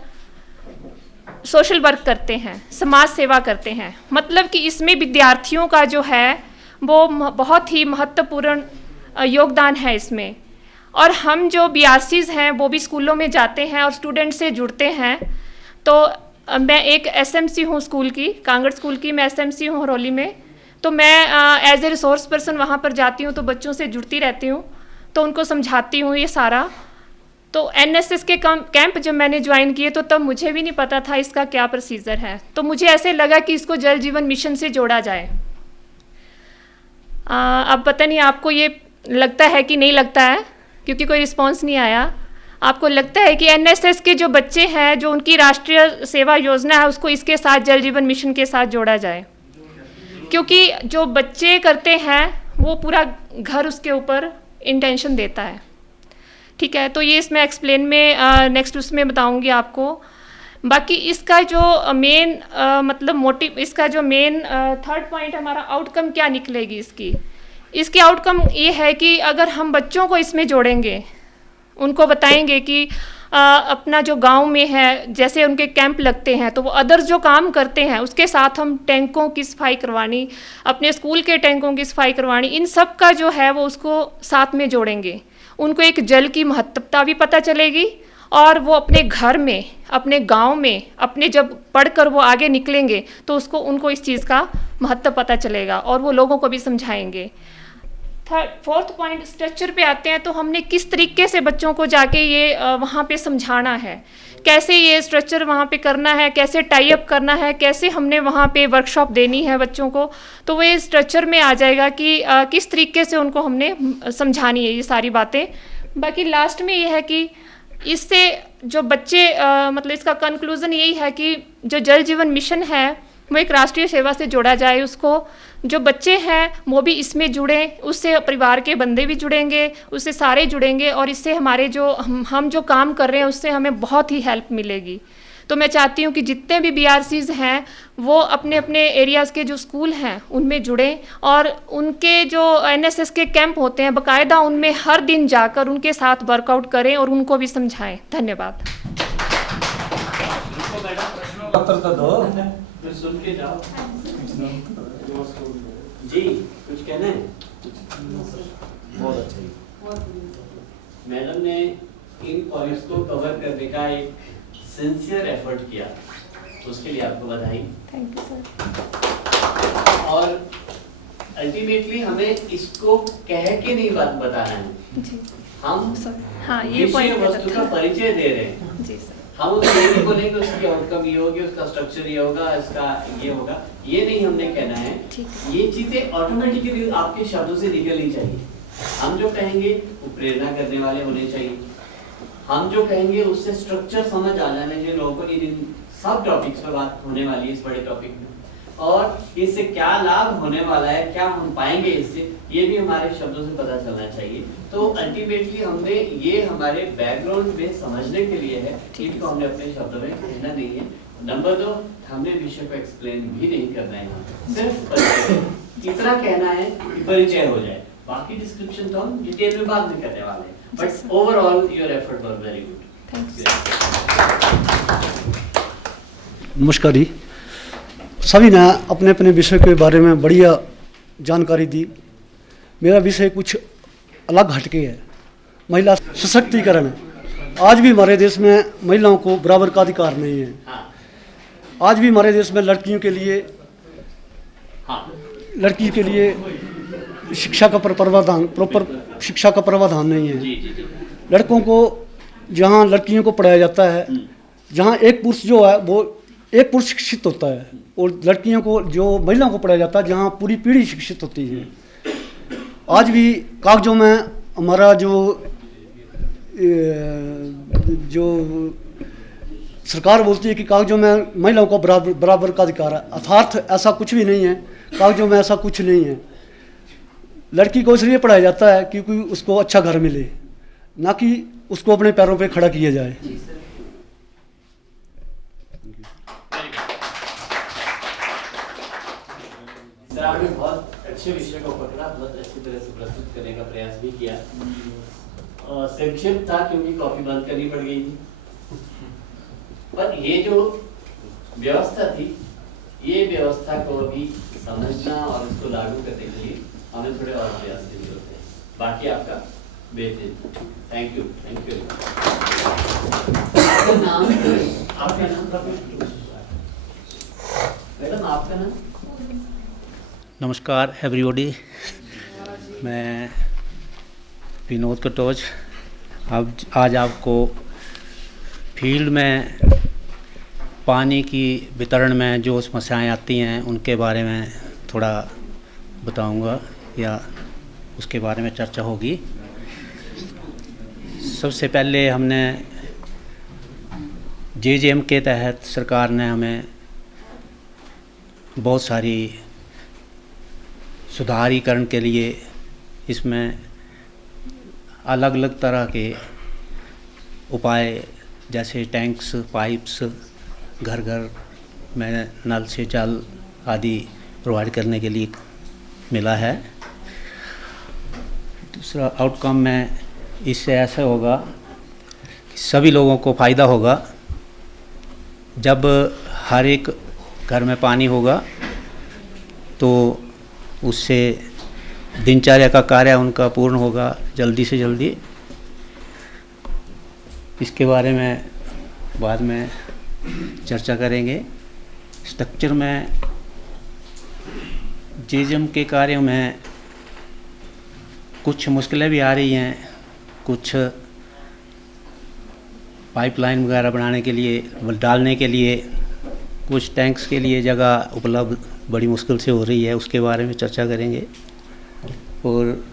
सोशल वर्क करते हैं, समाज सेवा करते हैं। मतलब कि इसमें विद्यार्थियों का जो है वो बहुत ही महत्वपूर्ण योगदान है इसमें। और हम जो BRCs हैं वो भी स्कूलों में जाते हैं और स्टूडेंट से जुड़ते हैं। तो मैं एक SMC हूँ स्कूल की, कांगड़ स्कूल की मैं SMC हूँ हरोली में। तो मैं एज ए रिसोर्स पर्सन वहाँ पर जाती हूँ तो बच्चों से जुड़ती रहती हूँ, तो उनको समझाती हूँ ये सारा। तो NSS के कैंप जब मैंने ज्वाइन किए तो तब मुझे भी नहीं पता था इसका क्या प्रोसीजर है। तो मुझे ऐसे लगा कि इसको जल जीवन मिशन से जोड़ा जाए। अब पता नहीं आपको ये लगता है कि नहीं लगता है, क्योंकि कोई रिस्पॉन्स नहीं आया। आपको लगता है कि NSS के जो बच्चे हैं जो उनकी राष्ट्रीय सेवा योजना है उसको इसके साथ जल जीवन मिशन के साथ जोड़ा जाए, क्योंकि जो बच्चे करते हैं वो पूरा घर उसके ऊपर इंटेंशन देता है। ठीक है, तो ये इसमें एक्सप्लेन में नेक्स्ट उसमें बताऊंगी आपको। बाकी इसका जो मेन मतलब मोटिव, इसका जो मेन थर्ड पॉइंट हमारा आउटकम क्या निकलेगी इसकी आउटकम ये है कि अगर हम बच्चों को इसमें जोड़ेंगे, उनको बताएंगे कि अपना जो गांव में है जैसे उनके कैंप लगते हैं तो वो अदर जो काम करते हैं उसके साथ हम टैंकों की सफाई करवानी, अपने स्कूल के टैंकों की सफाई करवानी, इन सब का जो है वो उसको साथ में जोड़ेंगे। उनको एक जल की महत्वता भी पता चलेगी और वो अपने घर में, अपने गांव में, अपने जब पढ़कर वो आगे निकलेंगे तो उनको इस चीज़ का महत्व पता चलेगा और वो लोगों को भी समझाएंगे। फोर्थ पॉइंट स्ट्रक्चर पे आते हैं। तो हमने किस तरीके से बच्चों को जाके ये वहाँ पे समझाना है, कैसे ये स्ट्रक्चर वहाँ पे करना है, कैसे टाई अप करना है, कैसे हमने वहाँ पे वर्कशॉप देनी है बच्चों को, तो वो ये स्ट्रक्चर में आ जाएगा कि किस तरीके से उनको हमने समझानी है ये सारी बातें। बाकी लास्ट में ये है कि इससे जो बच्चे मतलब इसका कंक्लूज़न यही है कि जो जल जीवन मिशन है वो एक राष्ट्रीय सेवा से जोड़ा जाए। उसको जो बच्चे हैं वो भी इसमें जुड़ें, उससे परिवार के बंदे भी जुड़ेंगे, उससे सारे जुड़ेंगे और इससे हमारे जो हम जो काम कर रहे हैं उससे हमें बहुत ही हेल्प मिलेगी। तो मैं चाहती हूँ कि जितने भी BRCs हैं वो अपने अपने एरियाज़ के जो स्कूल हैं उनमें जुड़ें और उनके जो NSS के कैंप होते हैं बाकायदा उनमें हर दिन जाकर उनके साथ वर्कआउट करें और उनको भी समझाएं। धन्यवाद। उत्तर तो दो, फिर सुन के जाओ। जी कुछ कहना है? बहुत अच्छा। मैडम ने इन पॉइंट्स को कवर करने का एक सिंसियर एफर्ट किया, उसके लिए आपको बधाई। Thank you sir. और अल्टीमेटली हमें इसको कह के नहीं बात बताना है जी। हम हाँ ये विषय वस्तु का परिचय दे रहे हैं जी सर। हम उसको ये नहीं बोलेंगे उसकी आउटकम ये होगी, उसका स्ट्रक्चर ये होगा, इसका ये होगा, ये नहीं हमने कहना है। ये चीजें ऑटोमेटिकली आपके शब्दों से निकलनी चाहिए। हम जो कहेंगे वो प्रेरणा करने वाले होने चाहिए, हम जो कहेंगे उससे स्ट्रक्चर समझ आ जाना चाहिए लोगों को। इन सब टॉपिक्स पर बात होने वाली है इस बड़े टॉपिक में, और इससे क्या लाभ होने वाला है, क्या हम पाएंगे इससे, ये भी हमारे शब्दों से पता चलना चाहिए। तो अल्टीमेटली हमने ये हमारे बैकग्राउंड में समझने के लिए है, इनको हमने अपने शब्दों में कहना नहीं है। नंबर 2, हमने विषय को एक्सप्लेन भी नहीं करना है, यहाँ सिर्फ परिचय इतना कहना है कि परिचय हो जाए, बाकी डिस्क्रिप्शन तो हम डिटेल में बाद में करने वाले हैं। But overall your effort was very good. नमस्कार जी। सभी ने अपने अपने विषय के बारे में बढ़िया जानकारी दी। मेरा विषय कुछ अलग हटके है, महिला सशक्तिकरण। आज भी हमारे देश में महिलाओं को बराबर का अधिकार नहीं है। आज भी हमारे देश में लड़कियों के लिए लड़की के लिए शिक्षा का प्रावधान, प्रॉपर शिक्षा का प्रावधान नहीं है। लड़कों को जहाँ लड़कियों को पढ़ाया जाता है, जहाँ एक पुरुष जो है वो एक पुरुष शिक्षित होता है, और लड़कियों को जो महिलाओं को पढ़ाया जाता है जहाँ पूरी पीढ़ी शिक्षित होती है। आज भी कागजों में हमारा जो सरकार बोलती है कि कागजों में महिलाओं को बराबर का अधिकार है, अर्थात ऐसा कुछ भी नहीं है। कागजों में ऐसा कुछ नहीं है। लड़की को इसलिए पढ़ाया जाता है क्योंकि उसको अच्छा घर मिले, ना कि उसको अपने पैरों पे खड़ा किया जाए। सर आपने बहुत अच्छे विषय को पकड़ा, बहुत अच्छी तरह से प्रस्तुत करने का प्रयास भी किया। संक्षिप्त था क्योंकि कॉपी बंद करनी पड़ गई थी, पर ये जो व्यवस्था थी, ये व्यवस्था को अभी समझना और इसको लागू करने के लिए हमें थोड़े और प्रयास की जरूरत है। बाकी आपका बेहतरीन, थैंक यू, थैंक यू। आपका नाम मैडम, आपका नाम? नमस्कार एवरीबॉडी, मैं विनोद कटोच। अब आज आपको फील्ड में पानी की वितरण में जो समस्याएं आती हैं उनके बारे में थोड़ा बताऊंगा या उसके बारे में चर्चा होगी। सबसे पहले हमने JJM के तहत सरकार ने हमें बहुत सारी सुधारीकरण के लिए इसमें अलग अलग तरह के उपाय, जैसे टैंक्स, पाइप्स, घर घर में नल से जल आदि प्रोवाइड करने के लिए मिला है। दूसरा आउटकम में इससे ऐसा होगा कि सभी लोगों को फ़ायदा होगा। जब हर एक घर में पानी होगा तो उससे दिनचर्या का कार्य उनका पूर्ण होगा जल्दी से जल्दी। इसके बारे में बाद में चर्चा करेंगे। स्ट्रक्चर में JJM के कार्यों में कुछ मुश्किलें भी आ रही हैं। कुछ पाइपलाइन वगैरह बनाने के लिए, डालने के लिए, कुछ टैंक्स के लिए जगह उपलब्ध बड़ी मुश्किल से हो रही है, उसके बारे में चर्चा करेंगे। और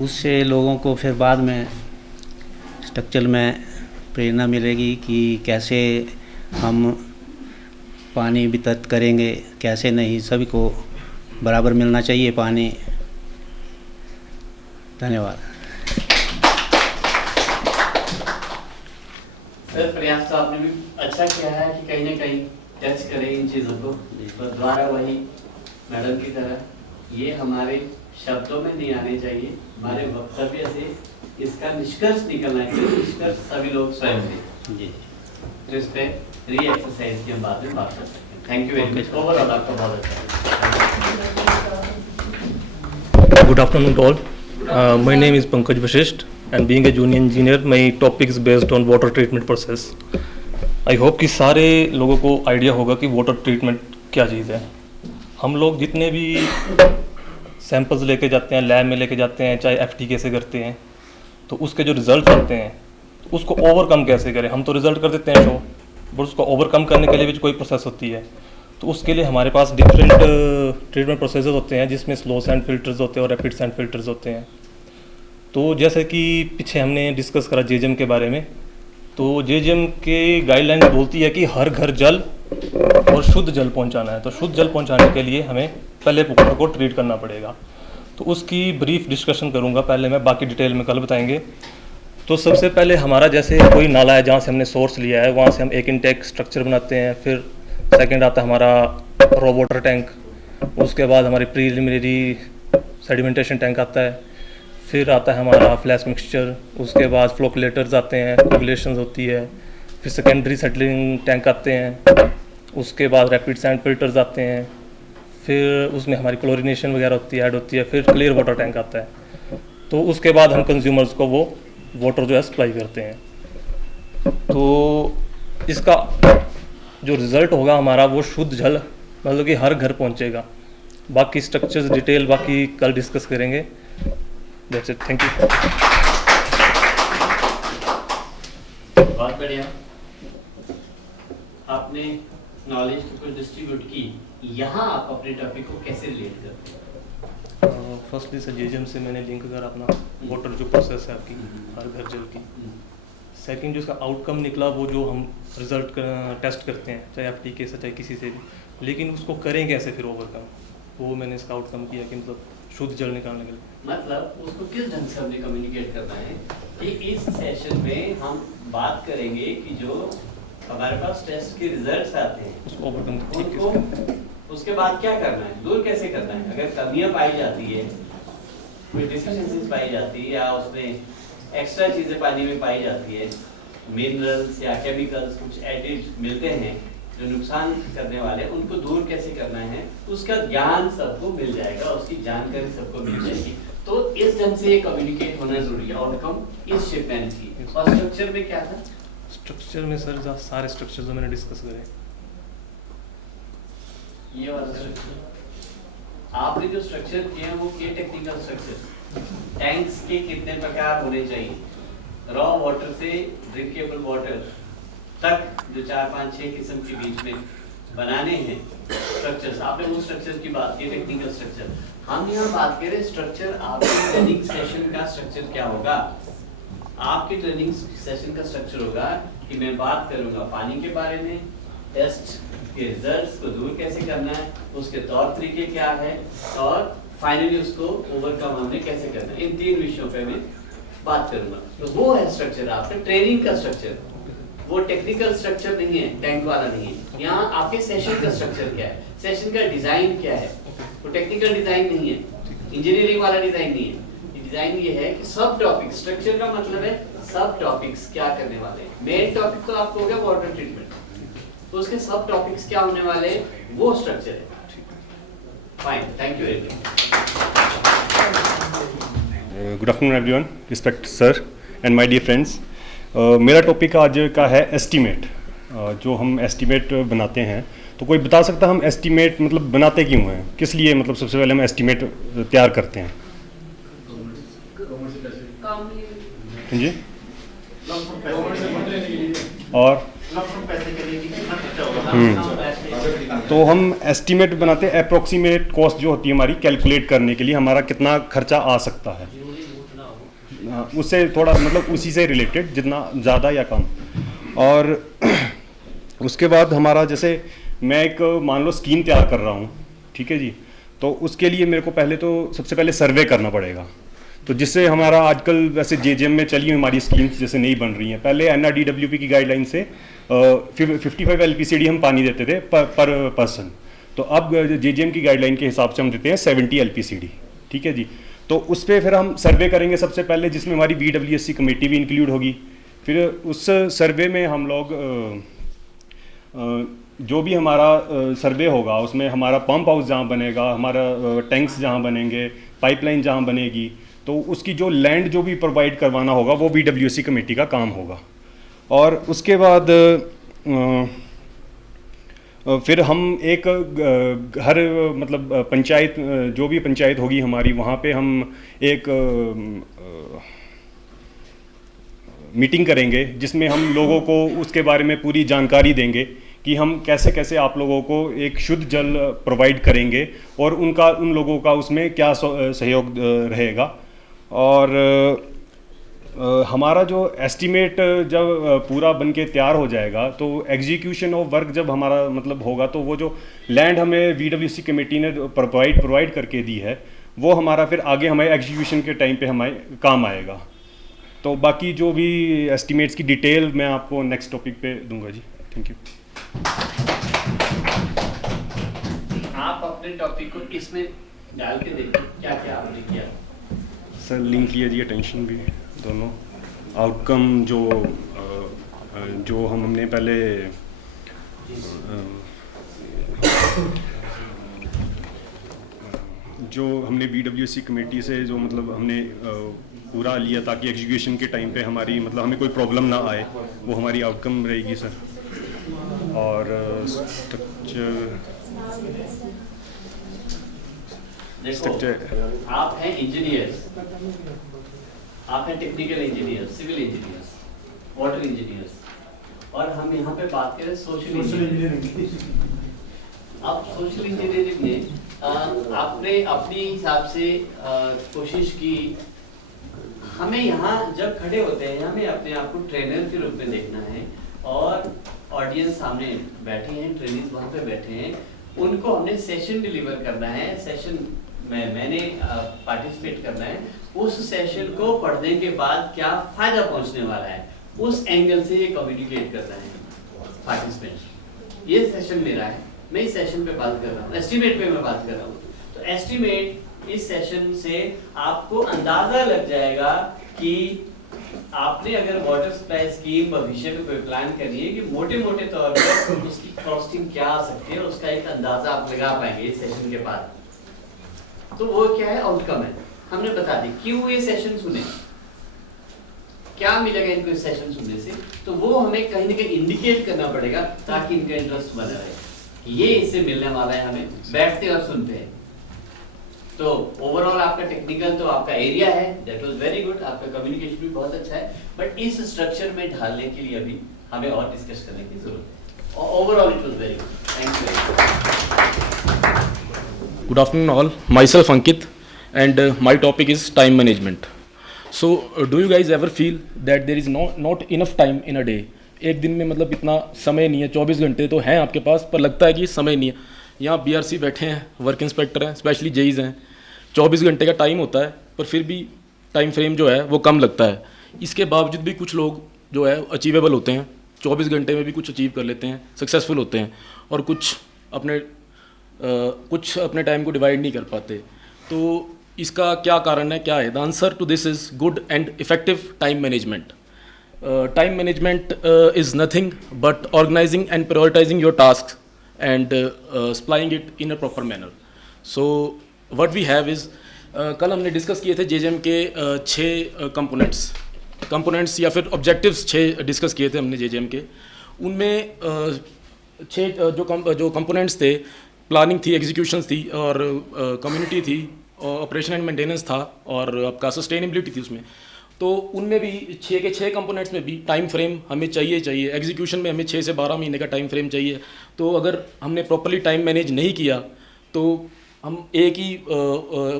उससे लोगों को फिर बाद में स्ट्रक्चर में प्रेरणा मिलेगी कि कैसे हम पानी वितरित करेंगे, कैसे नहीं, सभी को बराबर मिलना चाहिए पानी। धन्यवाद। सर प्रयास तो आपने भी अच्छा किया है कि कहीं ना कहीं टच करें इन चीज़ों को, पर द्वारा वही मैडम की तरह ये हमारे शब्दों में नहीं आने चाहिए, हमारे वक्तव्य से इसका निष्कर्ष निकलना चाहिए, निष्कर्ष सभी लोग स्वयं दें जी। तो इस पे री एक्सरसाइज की हम बाद में बात कर सकते हैं। Thank you very much. Overall आपका बहुत अच्छा। Good afternoon to all. My name is Pankaj Vashisht and being a junior engineer, my topic is based on water treatment process. I hope कि सारे लोगों को आइडिया होगा कि वाटर ट्रीटमेंट क्या चीज़ है। हम लोग जितने भी सैंपल्स लेके जाते हैं, लैब में लेके जाते हैं, चाहे FTK से करते हैं, तो उसके जो रिजल्ट आते हैं उसको ओवरकम कैसे करें। हम तो रिजल्ट कर देते हैं शो, बट उसको ओवरकम करने के लिए भी कोई प्रोसेस होती है। तो उसके लिए हमारे पास डिफरेंट ट्रीटमेंट प्रोसेसेस होते हैं, जिसमें स्लो सैंड फिल्टर्स होते हैं और रैपिड सैंड फिल्टर्स होते हैं। तो जैसे कि पीछे हमने डिस्कस करा जेजेम के बारे में, तो जेजेम के गाइडलाइंस बोलती है कि हर घर जल और शुद्ध जल पहुंचाना है। तो शुद्ध जल पहुंचाने के लिए हमें पहले वाटर को ट्रीट करना पड़ेगा। तो उसकी ब्रीफ डिस्कशन करूंगा, पहले मैं बाकी डिटेल में कल बताएंगे। तो सबसे पहले हमारा जैसे कोई नाला है जहाँ से हमने सोर्स लिया है, वहाँ से हम एक इनटेक स्ट्रक्चर बनाते हैं। फिर सेकंड आता है हमारा रॉ वाटर टैंक, उसके बाद हमारी प्रीलिमिनरी सेडिमेंटेशन टैंक आता है, फिर आता है हमारा फ्लैश मिक्सचर, उसके बाद फ्लो कलेक्टर्स आते हैं, कोगुलेशंस होती है, फिर सेकेंडरी सेटलिंग टैंक आते हैं, उसके बाद रैपिड सैंड फिल्टर्स आते हैं, फिर उसमें हमारी क्लोरिनेशन वगैरह होती है, ऐड होती है, फिर क्लियर वाटर टैंक आता है। तो उसके बाद हम कंज्यूमर्स को वो वाटर जो है सप्लाई करते हैं। तो इसका जो रिज़ल्ट होगा हमारा वो शुद्ध जल मतलब कि हर घर पहुंचेगा। बाकी स्ट्रक्चर्स डिटेल बाकी कल डिस्कस करेंगे। That's it, thank you. बहुत बढ़िया, आपने नॉलेज तो कुछ डिस्ट्रीब्यूट की। यहाँ आप अपने टॉपिक को कैसे रिलेट करते हैं? फर्स्टली सर जेजेम से मैंने लिंक करा अपना वाटर जो प्रोसेस है आपकी हर घर जल की। सेकंड जो इसका आउटकम निकला वो जो हम रिजल्ट टेस्ट करते हैं, चाहे FTK से चाहे किसी से भी, लेकिन उसको करें कैसे फिर ओवरकम, वो मैंने इसका आउटकम किया कि मतलब शुद्ध जल निकालने के लिए। मतलब उसको किस ढंग से हमने कम्युनिकेट करना है कि इस सेशन में हम बात करेंगे कि जो हमारे पास टेस्ट के रिजल्ट्स आते हैं उसको ओवरकम उनको उसके बाद क्या करना है, दूर कैसे करना है। अगर कमियां पाई जाती है, कोई डिफिशिएंसीज पाई जाती है, या उसमें एक्स्ट्रा चीज़ें पानी में पाई जाती है, मिनरल्स या केमिकल्स कुछ एडिड मिलते हैं जो नुकसान करने वाले, उनको दूर कैसे करना है, उसका ज्ञान सबको मिल जाएगा, उसकी जानकारी सबको मिल जाएगी। तो इस ढंग से कम्युनिकेट होना जरूरी है। आउटकम इस शेप मैनेज की। और स्ट्रक्चर में क्या था? स्ट्रक्चर में सर सारे स्ट्रक्चर जो मैंने डिस्कस करे, ये वाला स्ट्रक्चर आपने जो स्ट्रक्चर किए हैं वो के टेक्निकल स्ट्रक्चर, टैंक्स के कितने प्रकार होने चाहिए, रॉ वाटर से ड्रिंकेबल वाटर तक जो 4, 5, 6 किस्म के बीच में बनाने हैं स्ट्रक्चर्स, आपने वो स्ट्रक्चर की बात की, टेक्निकल स्ट्रक्चर। हम यहाँ बात करें स्ट्रक्चर, आपके ट्रेनिंग सेशन का स्ट्रक्चर क्या होगा। आपके ट्रेनिंग सेशन का स्ट्रक्चर होगा कि मैं बात करूंगा पानी के बारे में, टेस्ट के रिजल्ट्स को दूर कैसे करना है, उसके तौर तरीके क्या है, और फाइनली उसको ओवरकम हमने कैसे करना है। इन 3 विषयों पे मैं बात करूंगा। तो वो है स्ट्रक्चर आपके ट्रेनिंग का स्ट्रक्चर। वो टेक्निकल स्ट्रक्चर नहीं है, टैंक वाला नहीं है। यहाँ आपके सेशन का स्ट्रक्चर क्या है, सेशन का डिजाइन क्या है। वो टेक्निकल डिजाइन नहीं है, इंजीनियरिंग वाला डिजाइन नहीं है। डिजाइन ये है कि सब टॉपिक, स्ट्रक्चर का मतलब है सब टॉपिक्स क्या करने वाले हैं। मेन टॉपिक तो आपको हो गया वाटर ट्रीटमेंट, तो उसके सब टॉपिक्स क्या होने वाले हैं, वो स्ट्रक्चर है। Fine, thank you very much. Good afternoon everyone, respect sir and my dear friends. मेरा टॉपिक आज का है एस्टीमेट। जो हम एस्टीमेट बनाते हैं, तो कोई बता सकता है हम एस्टीमेट मतलब बनाते क्यों हैं, किस लिए, मतलब सबसे पहले हम एस्टीमेट तैयार करते हैं जी, और तो हम एस्टीमेट बनाते हैं अप्रोक्सीमेट कॉस्ट जो होती है हमारी कैलकुलेट करने के लिए, हमारा कितना खर्चा आ सकता है, उससे थोड़ा मतलब उसी से रिलेटेड, जितना ज़्यादा या कम। और उसके बाद हमारा जैसे मैं एक मान लो स्कीम तैयार कर रहा हूँ, ठीक है जी, तो उसके लिए मेरे को पहले तो सबसे पहले सर्वे करना पड़ेगा। तो जिससे हमारा आजकल वैसे जेजेएम में चली हुई हमारी स्कीम्स जैसे नहीं बन रही हैं। पहले NRDWP की गाइडलाइन से 55 LPCD हम पानी देते थे पर पर्सन, तो अब जेजेएम की गाइडलाइन के हिसाब से हम देते हैं 70 LPCD। ठीक है जी। तो उस पर फिर हम सर्वे करेंगे सबसे पहले, जिसमें हमारी BWSC कमेटी भी इंक्लूड होगी। फिर उस सर्वे में हम लोग जो भी हमारा सर्वे होगा उसमें हमारा पंप हाउस जहाँ बनेगा, हमारा टैंक्स जहाँ बनेंगे, पाइपलाइन जहाँ बनेगी, तो उसकी जो लैंड जो भी प्रोवाइड करवाना होगा वो BWSC कमेटी का काम होगा। और उसके बाद फिर हम एक हर मतलब पंचायत, जो भी पंचायत होगी हमारी, वहाँ पे हम एक मीटिंग करेंगे जिसमें हम लोगों को उसके बारे में पूरी जानकारी देंगे कि हम कैसे कैसे आप लोगों को एक शुद्ध जल प्रोवाइड करेंगे और उन लोगों का उसमें क्या सहयोग रहेगा। और हमारा जो एस्टीमेट जब पूरा बन के तैयार हो जाएगा तो एग्जीक्यूशन ऑफ वर्क जब हमारा मतलब होगा, तो वो जो लैंड हमें BWSC कमेटी ने प्रोवाइड करके दी है वो हमारा फिर आगे हमारे एग्जीक्यूशन के टाइम पे हमारे काम आएगा। तो बाकी जो भी एस्टीमेट्स की डिटेल मैं आपको नेक्स्ट टॉपिक पे दूंगा जी। Thank you. आप अपने टॉपिक को इसमें डाल के देखिए क्या क्या आपने किया। सर लिंक किया जी, अटेंशन भी दोनों आउटकम जो हमने पहले जो हमने BWSC कमेटी से जो मतलब हमने पूरा लिया ताकि एग्जीक्यूशन के टाइम पे हमारी मतलब हमें कोई प्रॉब्लम ना आए, वो हमारी आउटकम रहेगी सर। और स्ट्रक्चर आप हैं इंजीनियर्स, आप हैं technical engineers, civil engineers, water engineers, और हम यहाँ पे बात करें सोशल इंजीनियरिंग। अब सोशल इंजीनियरिंग में आपने अपनी हिसाब से कोशिश की, हमें यहाँ जब खड़े होते हैं हमें अपने आप को ट्रेनर के रूप में देखना है और ऑडियंस सामने बैठे हैं, ट्रेनिंग वहाँ पे बैठे हैं, उनको हमने सेशन डिलीवर करना है, सेशन में मैंने पार्टिसिपेट करना है। उस सेशन को पढ़ने के बाद क्या फायदा पहुंचने वाला है उस एंगल से ये कम्युनिकेट करना है पार्टिसिपेंट्स। ये सेशन मेरा है, मैं इस सेशन पे बात कर रहा हूँ, एस्टीमेट पे मैं बात कर रहा हूँ। तो एस्टीमेट इस सेशन से आपको अंदाजा लग जाएगा कि आपने अगर वाटर सप्लाई स्कीम भविष्य में कोई प्लान करनी है कि मोटे मोटे तौर पर उसकी कॉस्टिंग क्या आ सकती है, उसका एक अंदाजा आप लगा पाएंगे इस सेशन के बाद। तो वो क्या है, आउटकम है, हमने बता दी। क्यों ये सेशन सुने, क्या मिलेगा इनको इस सेशन सुनने से, तो वो हमें कहीं ना कहीं इंडिकेट करना पड़ेगा ताकि इनका इंटरेस्ट बना रहे। ये इससे मिलने वाला है हमें बैठते और सुनते हैं। तो ओवरऑल आपका टेक्निकल तो आपका एरिया है, दैट वाज वेरी गुड, आपका कम्युनिकेशन भी बहुत अच्छा है, बट इस स्ट्रक्चर में ढालने के लिए अभी हमें और डिस्कस करने की जरूरत है। और overall it was very good, thank you. Good afternoon all, myself Ankit and my topic is time management. So do you guys ever feel that there is not enough time in a day? एक दिन में मतलब इतना समय नहीं है, 24 घंटे तो हैं आपके पास पर लगता है कि समय नहीं है। यहाँ BRC बैठे हैं, वर्क इंस्पेक्टर हैं, स्पेशली जेईज हैं, 24 घंटे का टाइम होता है पर फिर भी टाइम फ्रेम जो है वो कम लगता है। इसके बावजूद भी कुछ लोग जो है अचीवेबल होते हैं, 24 घंटे में भी कुछ अचीव कर लेते हैं, सक्सेसफुल होते हैं, और कुछ अपने टाइम को डिवाइड नहीं कर पाते। तो इसका क्या कारण है, क्या है? The answer to this is good and effective time management. Time management is nothing but organizing and prioritizing your tasks and supplying it in a proper manner. So what we have is कल हमने discuss किए थे JJM के 6 components या फिर objectives 6 discuss किए थे हमने JJM के। उनमें 6 जो कंपोनेंट्स थे, प्लानिंग थी, एग्जीक्यूशन थी, और कम्युनिटी थी, ऑपरेशन एंड मेंटेनेंस था, और आपका सस्टेनेबिलिटी थी उसमें। तो उनमें भी 6 के 6 कंपोनेंट्स में भी टाइम फ्रेम हमें चाहिए। एग्जीक्यूशन में हमें 6 से 12 महीने का टाइम फ्रेम चाहिए। तो अगर हमने प्रॉपर्ली टाइम मैनेज नहीं किया तो हम एक ही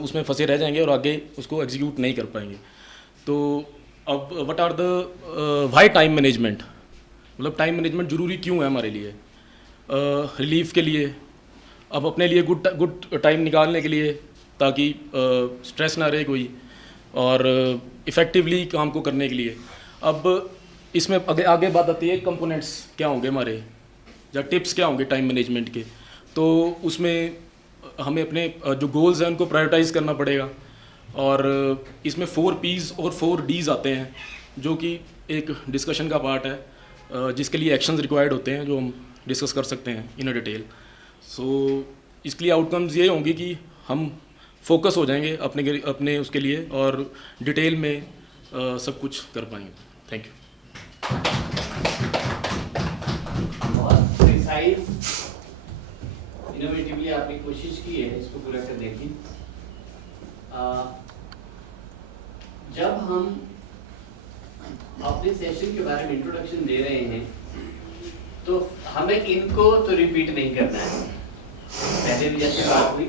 उसमें फंसे रह जाएंगे और आगे उसको एग्जीक्यूट नहीं कर पाएंगे। तो अब what are the why time management, मतलब टाइम मैनेजमेंट ज़रूरी क्यों है हमारे लिए? रिलीफ के लिए, अब अपने लिए गुड टाइम निकालने के लिए, ताकि स्ट्रेस ना रहे कोई। और इफ़ेक्टिवली काम को करने के लिए। अब इसमें आगे बात आती है कंपोनेंट्स क्या होंगे हमारे, या टिप्स क्या होंगे टाइम मैनेजमेंट के। तो उसमें हमें अपने जो गोल्स हैं उनको प्रायोरिटाइज़ करना पड़ेगा, और इसमें 4 P's और 4 D's आते हैं, जो कि एक डिस्कशन का पार्ट है, जिसके लिए एक्शंस रिक्वायर्ड होते हैं जो हम डिस्कस कर सकते हैं इन अ डिटेल। सो इसके लिए आउटकम्स ये होंगे कि हम फोकस हो जाएंगे अपने उसके लिए, और डिटेल में सब कुछ कर पाएंगे। Thank you. इनोवेटिवली आपने कोशिश की है इसको पूरा करने की। जब हम अपने सेशन के बारे में इंट्रोडक्शन दे रहे हैं तो हमें इनको तो रिपीट नहीं करना है, पहले भी जैसे बात हुई,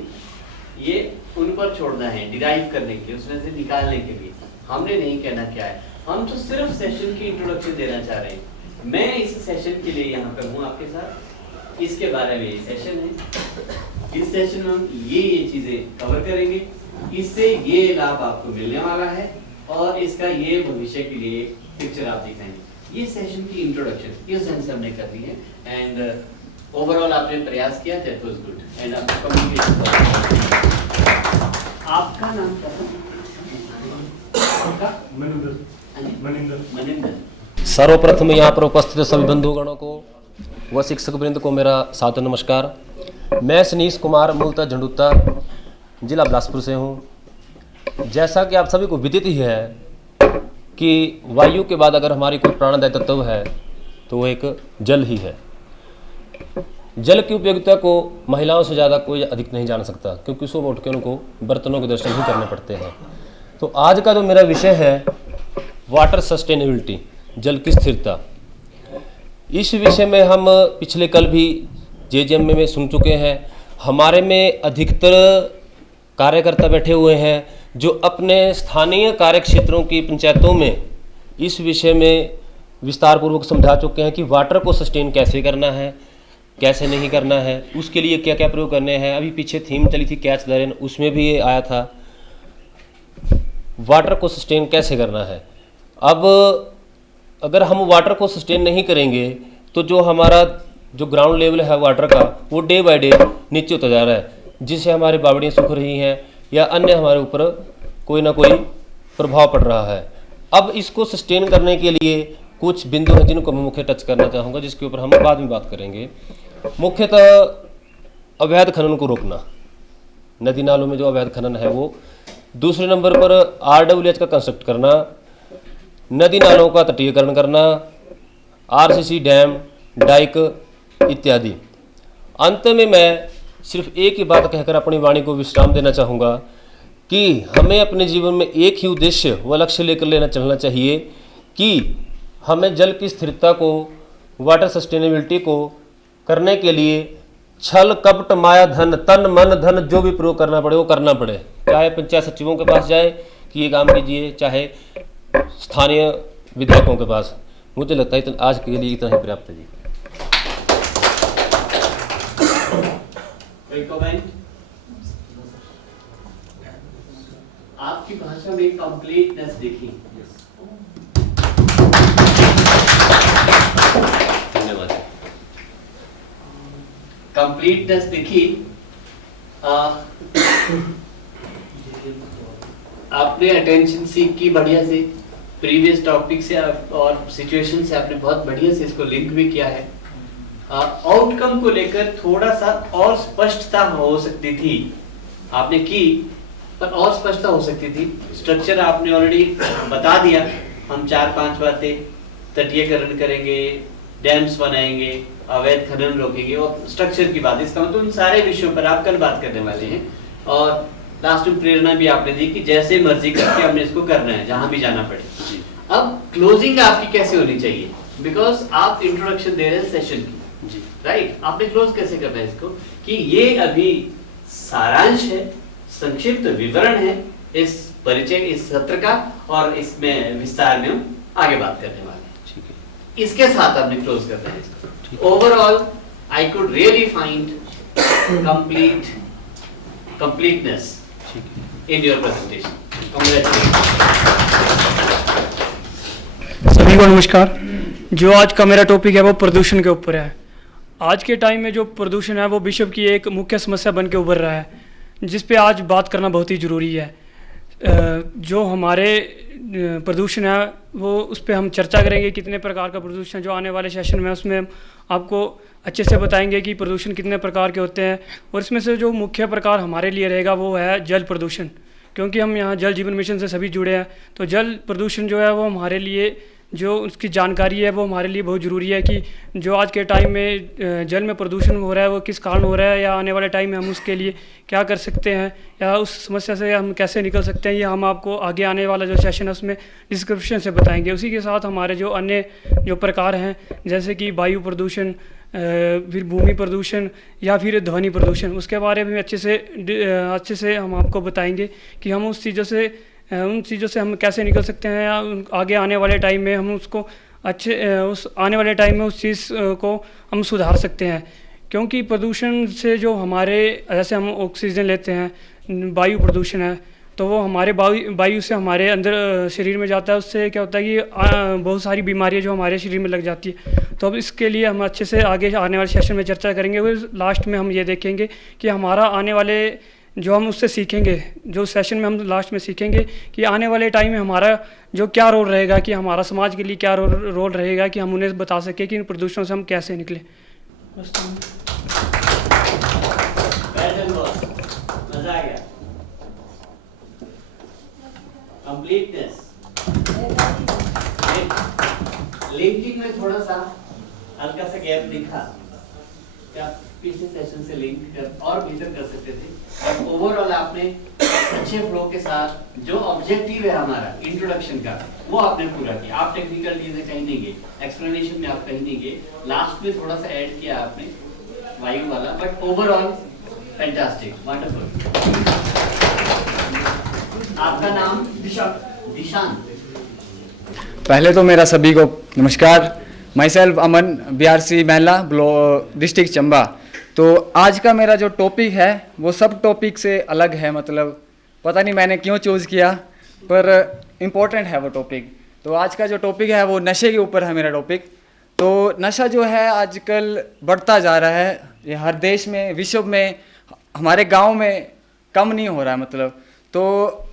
ये उन पर छोड़ना है डिराइव करने के लिए, उसमें से निकालने के लिए। हमने नहीं कहना क्या है, हम तो सिर्फ सेशन की इंट्रोडक्शन देना चाह रहे हैं। मैं इस सेशन के लिए यहाँ पर हूँ आपके साथ, इसके बारे में ये सेशन है। इस सेशन में हम ये चीज़ें कवर करेंगे, इससे ये लाभ आपको मिलने वाला है और इसका ये भविष्य के लिए पिक्चर आप दिखाएंगे। ये सेशन की इंट्रोडक्शन इस ढंग से हमने कर दी है, एंड ओवरऑल आपने प्रयास किया, दैट वाज गुड। एंड आपका कम्युनिकेशन, आपका नाम क्या है? मनिंदर। सर्वप्रथम यहाँ पर उपस्थित सभी बंधुगणों को व शिक्षक वृंद को मेरा सादर नमस्कार। मैं सनीश कुमार, मूलतः झंडुता, जिला बिलासपुर से हूँ। जैसा कि आप सभी को विदित ही है कि वायु के बाद अगर हमारी कोई प्राणदायी तत्व है तो वो एक जल ही है। जल की उपयोगिता को महिलाओं से ज़्यादा कोई अधिक नहीं जान सकता, क्योंकि सुबह उठ के उनको बर्तनों के दर्शन ही करने पड़ते हैं। तो आज का जो मेरा विषय है वाटर सस्टेनेबिलिटी, जल की स्थिरता। इस विषय में हम पिछले कल भी JJM में सुन चुके हैं। हमारे में अधिकतर कार्यकर्ता बैठे हुए हैं जो अपने स्थानीय कार्य क्षेत्रों की पंचायतों में इस विषय में विस्तार पूर्वक समझा चुके हैं कि वाटर को सस्टेन कैसे करना है, कैसे नहीं करना है, उसके लिए क्या क्या प्रयोग करने हैं। अभी पीछे थीम चली थी कैच द रेन, उसमें भी ये आया था, वाटर को सस्टेन कैसे करना है। अब अगर हम वाटर को सस्टेन नहीं करेंगे तो जो हमारा जो ग्राउंड लेवल है वाटर का, वो डे बाय डे नीचे होता जा रहा है, जिससे हमारी बावड़ियाँ सूख रही हैं या अन्य हमारे ऊपर कोई ना कोई प्रभाव पड़ रहा है। अब इसको सस्टेन करने के लिए कुछ बिंदु हैं जिनको मैं मुख्य टच करना चाहूँगा, जिसके ऊपर हम बाद में बात करेंगे। मुख्यतः अवैध खनन को रोकना, नदी नालों में जो अवैध खनन है वो। दूसरे नंबर पर RWH का कंस्ट्रक्ट करना, नदी नालों का तटीयकरण करना, RCC डैम, डाइक इत्यादि। अंत में मैं सिर्फ एक ही बात कहकर अपनी वाणी को विश्राम देना चाहूँगा कि हमें अपने जीवन में एक ही उद्देश्य व लक्ष्य लेकर चलना चाहिए कि हमें जल की स्थिरता को, वाटर सस्टेनेबिलिटी को करने के लिए छल कपट माया धन, तन मन धन जो भी प्रयोग करना पड़े वो करना पड़े। चाहे पंचायत सचिवों के पास जाए कि ये काम कीजिए, चाहे स्थानीय विधायकों के पास। मुझे लगता है आज के लिए इतना ही पर्याप्त है जी। आपकी भाषा में कंप्लीटनेस देखी। धन्यवाद। कंप्लीटनेस दिखी। आपने अटेंशन सीख की बढ़िया से, प्रीवियस टॉपिक से और सिचुएशन से आपने बहुत बढ़िया से इसको लिंक भी किया है। आउटकम को लेकर थोड़ा सा और स्पष्टता हो सकती थी, आपने की, पर और स्पष्टता हो सकती थी। स्ट्रक्चर आपने ऑलरेडी बता दिया। हम 4-5 बातें, तटीयकरण करेंगे, डैम्स बनाएंगे, अवैध खनन रोकेंगे और स्ट्रक्चर की बात। इसका मतलब उन सारे विषयों पर आप कल बात करने वाले हैं। और लास्ट में प्रेरणा भी आपने दी कि जैसे मर्जी करके हमने इसको करना है, जहां भी जाना पड़े। अब क्लोजिंग आपकी कैसे होनी चाहिए, बिकॉज आप इंट्रोडक्शन दे रहे हैं सेशन की, राइट? आपने क्लोज कैसे करना है इसको कि ये अभी सारांश है, संक्षिप्त विवरण है इस परिचय, इस सत्र का, और इसमें विस्तार में हम आगे बात करने वाले हैं। इसके साथ आपने क्लोज करना है इसको। Overall I could really find completeness in your presentation. सभी को नमस्कार। जो आज का मेरा टॉपिक है वो प्रदूषण के ऊपर है। आज के टाइम में जो प्रदूषण है वो विश्व की एक मुख्य समस्या बन के उभर रहा है, जिस पे आज बात करना बहुत ही ज़रूरी है। जो हमारे प्रदूषण है वो उस पर हम चर्चा करेंगे, कितने प्रकार का प्रदूषण जो आने वाले सेशन में उसमें आपको अच्छे से बताएंगे कि प्रदूषण कितने प्रकार के होते हैं। और इसमें से जो मुख्य प्रकार हमारे लिए रहेगा वो है जल प्रदूषण, क्योंकि हम यहाँ जल जीवन मिशन से सभी जुड़े हैं। तो जल प्रदूषण जो है वो हमारे लिए जो उसकी जानकारी है वो हमारे लिए बहुत ज़रूरी है कि जो आज के टाइम में जल में प्रदूषण हो रहा है वो किस कारण हो रहा है, या आने वाले टाइम में हम उसके लिए क्या कर सकते हैं, या उस समस्या से हम कैसे निकल सकते हैं। ये हम आपको आगे आने वाला जो सेशन है उसमें डिस्क्रिप्शन से बताएंगे। उसी के साथ हमारे जो अन्य जो प्रकार हैं, जैसे कि वायु प्रदूषण, फिर भूमि प्रदूषण या फिर ध्वनि प्रदूषण, उसके बारे में अच्छे से हम आपको बताएंगे कि हम उन चीज़ों से हम कैसे निकल सकते हैं, या आगे आने वाले टाइम में हम उसको उस आने वाले टाइम में उस चीज़ को हम सुधार सकते हैं। क्योंकि प्रदूषण से जो हमारे, जैसे हम ऑक्सीजन लेते हैं, वायु प्रदूषण है, तो वो हमारे वायु से हमारे अंदर शरीर में जाता है। उससे क्या होता है कि बहुत सारी बीमारियां जो हमारे शरीर में लग जाती है। तो अब इसके लिए हम अच्छे से आगे आने वाले सेशन में चर्चा करेंगे। और लास्ट में हम ये देखेंगे कि हमारा आने वाले जो हम उससे सीखेंगे, जो सेशन में हम लास्ट में सीखेंगे कि आने वाले टाइम में हमारा जो क्या रोल रहेगा, कि हमारा समाज के लिए क्या रोल रहेगा, कि हम उन्हें बता सकें कि इन प्रदूषणों से हम कैसे निकलें। मजा आ गया। कंप्लीटनेस, लिंकिंग में थोड़ा सा हल्का सा गैप दिखा, क्या पिछले सेशन से लिंक कर और बेहतर कर सकते थे। ओवरऑल आपने अच्छे फ्लो के साथ जो ऑब्जेक्टिव है हमारा इंट्रोडक्शन का वो आपने पूरा किया। आप टेक्निकल चीजें कहीं नहीं गए, एक्सप्लेनेशन में आप कहीं नहीं गए, लास्ट में थोड़ा सा ऐड किया आपने वायु वाला, बट ओवरऑल फैंटास्टिक, वंडरफुल। आपका नाम? दिशांत। पहले तो मेरा सभी को नमस्कार। माई सेल्फ अमन, BRC महला, डिस्ट्रिक्ट चंबा। तो आज का मेरा जो टॉपिक है वो सब टॉपिक से अलग है, मतलब पता नहीं मैंने क्यों चूज़ किया, पर इम्पोर्टेंट है वो टॉपिक। तो आज का जो टॉपिक है वो नशे के ऊपर है मेरा टॉपिक। तो नशा जो है आजकल बढ़ता जा रहा है, ये हर देश में, विश्व में, हमारे गांव में कम नहीं हो रहा है मतलब। तो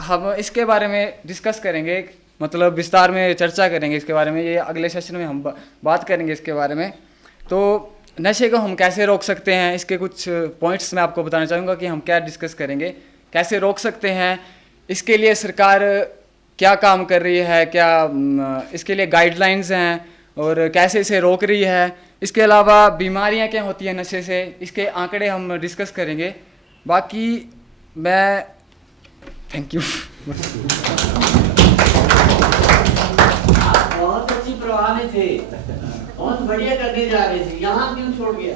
हम इसके बारे में डिस्कस करेंगे, मतलब विस्तार में चर्चा करेंगे इसके बारे में। ये अगले सेशन में हम बात करेंगे इसके बारे में। तो नशे को हम कैसे रोक सकते हैं, इसके कुछ पॉइंट्स मैं आपको बताना चाहूँगा कि हम क्या डिस्कस करेंगे, कैसे रोक सकते हैं, इसके लिए सरकार क्या काम कर रही है, क्या इसके लिए गाइडलाइंस हैं और कैसे इसे रोक रही है। इसके अलावा बीमारियां क्या होती हैं नशे से, इसके आंकड़े हम डिस्कस करेंगे। बाकी मैं थैंक यू। बहुत अच्छी प्रवाह में थे, बहुत बढ़िया करने जा रहे थे, यहाँ क्यों छोड़ गया?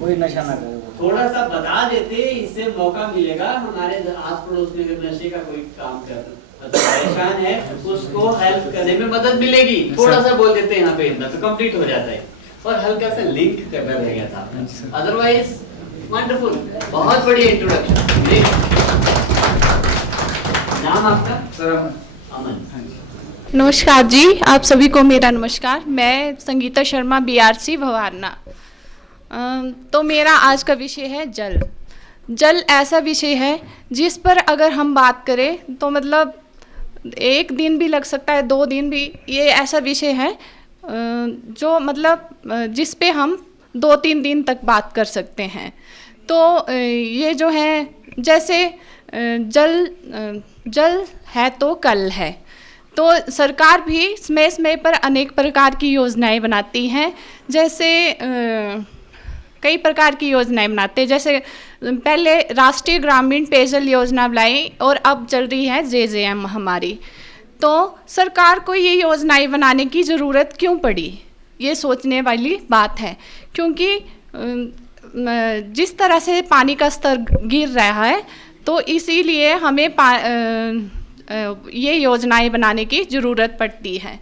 कोई नशा ना करे, थोड़ा सा बता देते, इससे मौका मिलेगा हमारे आस पड़ोस में अगर नशे का कोई काम कर परेशान है उसको हेल्प करने में मदद मिलेगी। थोड़ा सा बोल देते यहाँ पे, इतना तो कंप्लीट हो जाता है। और हल्का सा लिंक करना रह गया था, अदरवाइज वंडरफुल, बहुत बढ़िया इंट्रोडक्शन। नाम आपका? अमन। नमस्कार जी, आप सभी को मेरा नमस्कार। मैं संगीता शर्मा, BRC भवारना। तो मेरा आज का विषय है जल। जल ऐसा विषय है जिस पर अगर हम बात करें तो मतलब एक दिन भी लग सकता है, 2 दिन भी। ये ऐसा विषय है जो मतलब जिस पे हम 2-3 दिन तक बात कर सकते हैं। तो ये जो है, जैसे जल है तो कल है। तो सरकार भी समय समय पर अनेक प्रकार की योजनाएं बनाती हैं। जैसे कई प्रकार की योजनाएं बनाते हैं, जैसे पहले राष्ट्रीय ग्रामीण पेयजल योजना बनाई और अब चल रही है JJM हमारी। तो सरकार को ये योजनाएं बनाने की ज़रूरत क्यों पड़ी, ये सोचने वाली बात है। क्योंकि जिस तरह से पानी का स्तर गिर रहा है, तो इसीलिए हमें ये योजनाएं बनाने की ज़रूरत पड़ती है।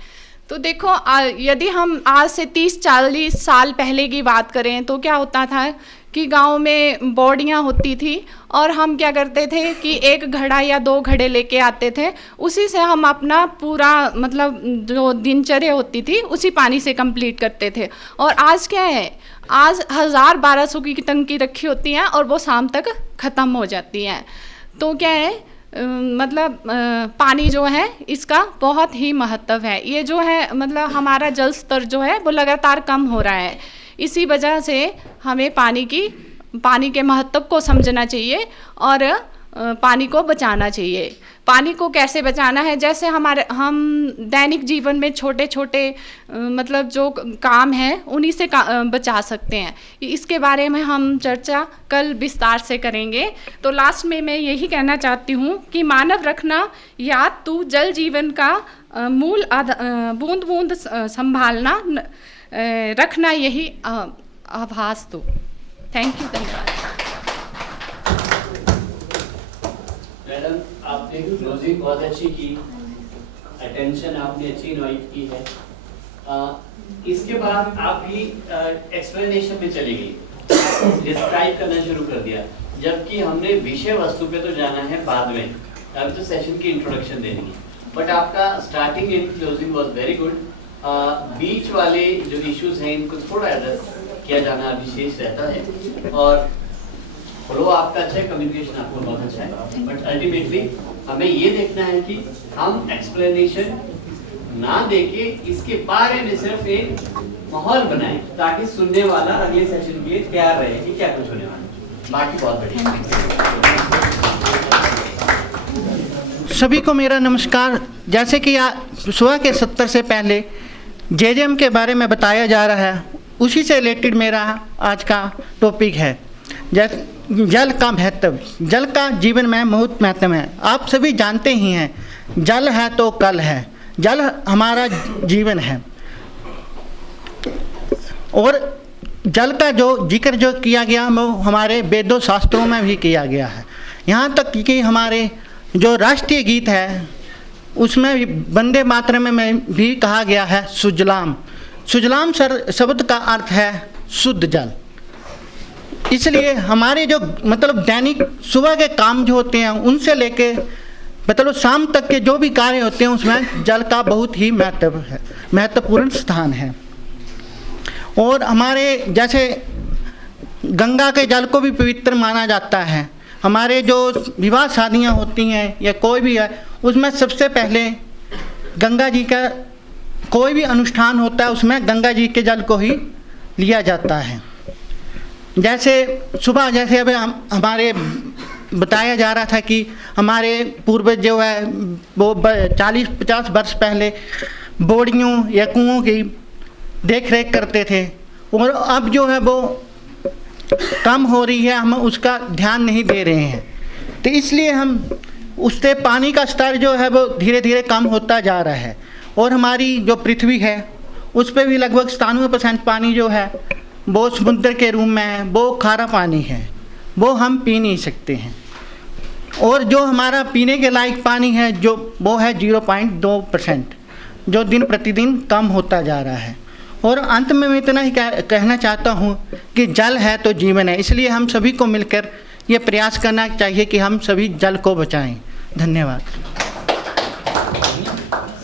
तो देखो यदि हम आज से 30-40 साल पहले की बात करें तो क्या होता था कि गांव में बॉडियां होती थी और हम क्या करते थे कि एक घड़ा या 2 घड़े लेके आते थे, उसी से हम अपना पूरा मतलब जो दिनचर्या होती थी उसी पानी से कंप्लीट करते थे। और आज क्या है, आज 1000-1200 की टंकी रखी होती हैं और वो शाम तक ख़त्म हो जाती हैं। तो क्या है मतलब पानी जो है इसका बहुत ही महत्व है। ये जो है मतलब हमारा जल स्तर जो है वो लगातार कम हो रहा है। इसी वजह से हमें पानी के महत्व को समझना चाहिए और पानी को बचाना चाहिए। पानी को कैसे बचाना है, जैसे हम दैनिक जीवन में छोटे छोटे मतलब जो काम हैं उन्हीं से बचा सकते हैं। इसके बारे में हम चर्चा कल विस्तार से करेंगे। तो लास्ट में मैं यही कहना चाहती हूँ कि मानव रखना याद तू जल जीवन का मूल बूंद बूंद संभालना रखना यही आभास तू। थैंक यू, धन्यवाद। मैडम आपने क्लोजिंग बहुत अच्छी की, अटेंशन आपने अच्छी इनवाइट की है। इसके बाद आप भी एक्सप्लेनेशन में चली गई, डिस्क्राइब करना शुरू कर दिया, जबकि हमने विषय वस्तु पे तो जाना है बाद में, अब तो सेशन की इंट्रोडक्शन देनी है। बट आपका starting and closing was very good. बीच वाले जो इश्यूज हैं इनको थोड़ा एड्रेस किया जाना विशेष रहता है, और फ्लो आपका अच्छा है, कम्युनिकेशन आपका बहुत अच्छा है, बट अल्टीमेटली हमें ये देखना है कि हम एक्सप्लेनेशन ना देके इसके बारे में सिर्फ एक माहौल बनाएं ताकि सुनने वाला अगले सेशन के लिए तैयार रहे कि क्या कुछ होने वाला है। बाकी बहुत बढ़िया। सभी को मेरा नमस्कार। जैसे कि सुबह के 70 से पहले जेजेएम के बारे में बताया जा रहा है, उसी से रिलेटेड मेरा आज का टॉपिक है जल का महत्व। जल का जीवन में बहुत महत्व है। आप सभी जानते ही हैं, जल है तो कल है, जल हमारा जीवन है। और जल का जो जिक्र जो किया गया वो हमारे वेदों शास्त्रों में भी किया गया है। यहाँ तक कि हमारे जो राष्ट्रीय गीत है उसमें भी वंदे मातरम में भी कहा गया है सुजलाम। सुजलाम शब्द का अर्थ है शुद्ध जल। इसलिए हमारे जो मतलब दैनिक सुबह के काम जो होते हैं उनसे लेके मतलब शाम तक के जो भी कार्य होते हैं उसमें जल का बहुत ही महत्वपूर्ण स्थान है। और हमारे जैसे गंगा के जल को भी पवित्र माना जाता है। हमारे जो विवाह शादियाँ होती हैं या कोई भी है उसमें सबसे पहले गंगा जी का कोई भी अनुष्ठान होता है उसमें गंगा जी के जल को ही लिया जाता है। जैसे सुबह जैसे अभी हमारे बताया जा रहा था कि हमारे पूर्वज जो है वो 40-50 वर्ष पहले बोड़ियों या कुओं की देख रेख करते थे, और अब जो है वो कम हो रही है, हम उसका ध्यान नहीं दे रहे हैं। तो इसलिए हम उससे पानी का स्तर जो है वो धीरे धीरे कम होता जा रहा है। और हमारी जो पृथ्वी है उस पर भी लगभग 97% पानी जो है वो समुद्र के रूप में है, वो खारा पानी है, वो हम पी नहीं सकते हैं। और जो हमारा पीने के लायक पानी है जो वो है 0.2%, जो दिन प्रतिदिन कम होता जा रहा है। और अंत में मैं इतना ही कहना चाहता हूँ कि जल है तो जीवन है, इसलिए हम सभी को मिलकर ये प्रयास करना चाहिए कि हम सभी जल को बचाएं। धन्यवाद।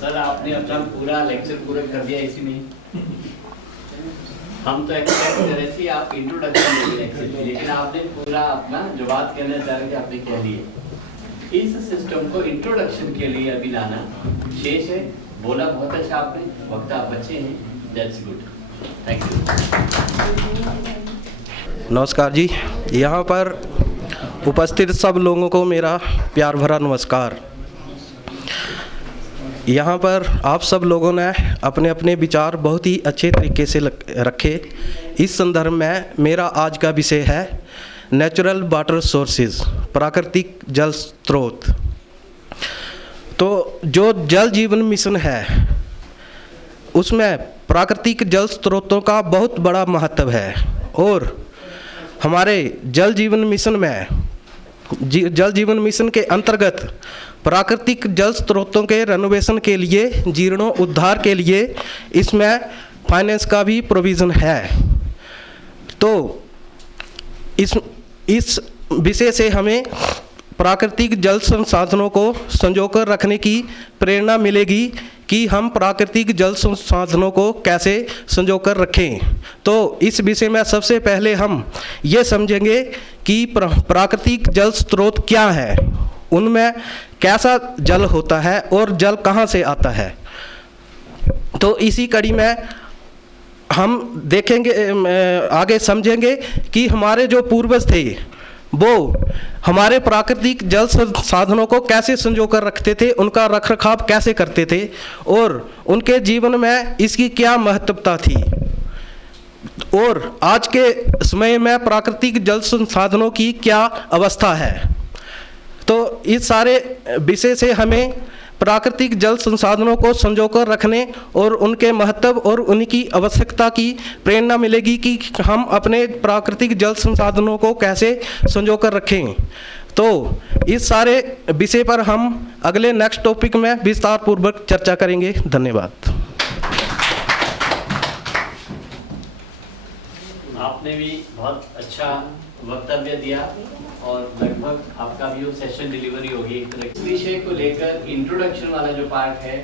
सर आपने अपना पूरा लेक्चर पूरा कर दिया इसी में। हम तो एक्सपेक्ट कर रहे थे आप इंट्रोडक्शन देंगे, लेकिन आपने पूरा अपना जो बात कहना चाह रहे थे आपने कह लिया। इस सिस्टम को इंट्रोडक्शन के लिए अभी लाना शेष है। बोला बहुत अच्छा आपने, वक्त आप बच्चे हैं, दैट्स गुड, थैंक यू। नमस्कार जी, यहाँ पर उपस्थित सब लोगों को मेरा प्यार भरा नमस्कार। यहाँ पर आप सब लोगों ने अपने अपने विचार बहुत ही अच्छे तरीके से रखे। इस संदर्भ में मेरा आज का विषय है नेचुरल वाटर सोर्सेज, प्राकृतिक जल स्रोत। तो जो जल जीवन मिशन है उसमें प्राकृतिक जल स्रोतों का बहुत बड़ा महत्व है। और हमारे जल जीवन मिशन में जल जीवन मिशन के अंतर्गत प्राकृतिक जल स्रोतों के रेनोवेशन के लिए, जीर्णोद्धार के लिए इसमें फाइनेंस का भी प्रोविज़न है। तो इस विषय से हमें प्राकृतिक जल संसाधनों को संजोकर रखने की प्रेरणा मिलेगी कि हम प्राकृतिक जल संसाधनों को कैसे संजोकर रखें। तो इस विषय में सबसे पहले हम ये समझेंगे कि प्राकृतिक जल स्रोत क्या है, उनमें कैसा जल होता है और जल कहाँ से आता है। तो इसी कड़ी में हम देखेंगे, आगे समझेंगे कि हमारे जो पूर्वज थे वो हमारे प्राकृतिक जल संसाधनों को कैसे संजो कर रखते थे, उनका रखरखाव कैसे करते थे और उनके जीवन में इसकी क्या महत्वता थी, और आज के समय में प्राकृतिक जल संसाधनों की क्या अवस्था है। तो इस सारे विषय से हमें प्राकृतिक जल संसाधनों को संजोकर रखने और उनके महत्व और उनकी आवश्यकता की प्रेरणा मिलेगी कि हम अपने प्राकृतिक जल संसाधनों को कैसे संजोकर रखें। तो इस सारे विषय पर हम अगले नेक्स्ट टॉपिक में विस्तार पूर्वक चर्चा करेंगे। धन्यवाद। आपने भी बहुत अच्छा वक्तव्य दिया और लगभग आपका भी वो सेशन डिलीवरी होगी। इस विषय को लेकर इंट्रोडक्शन वाला जो पार्ट है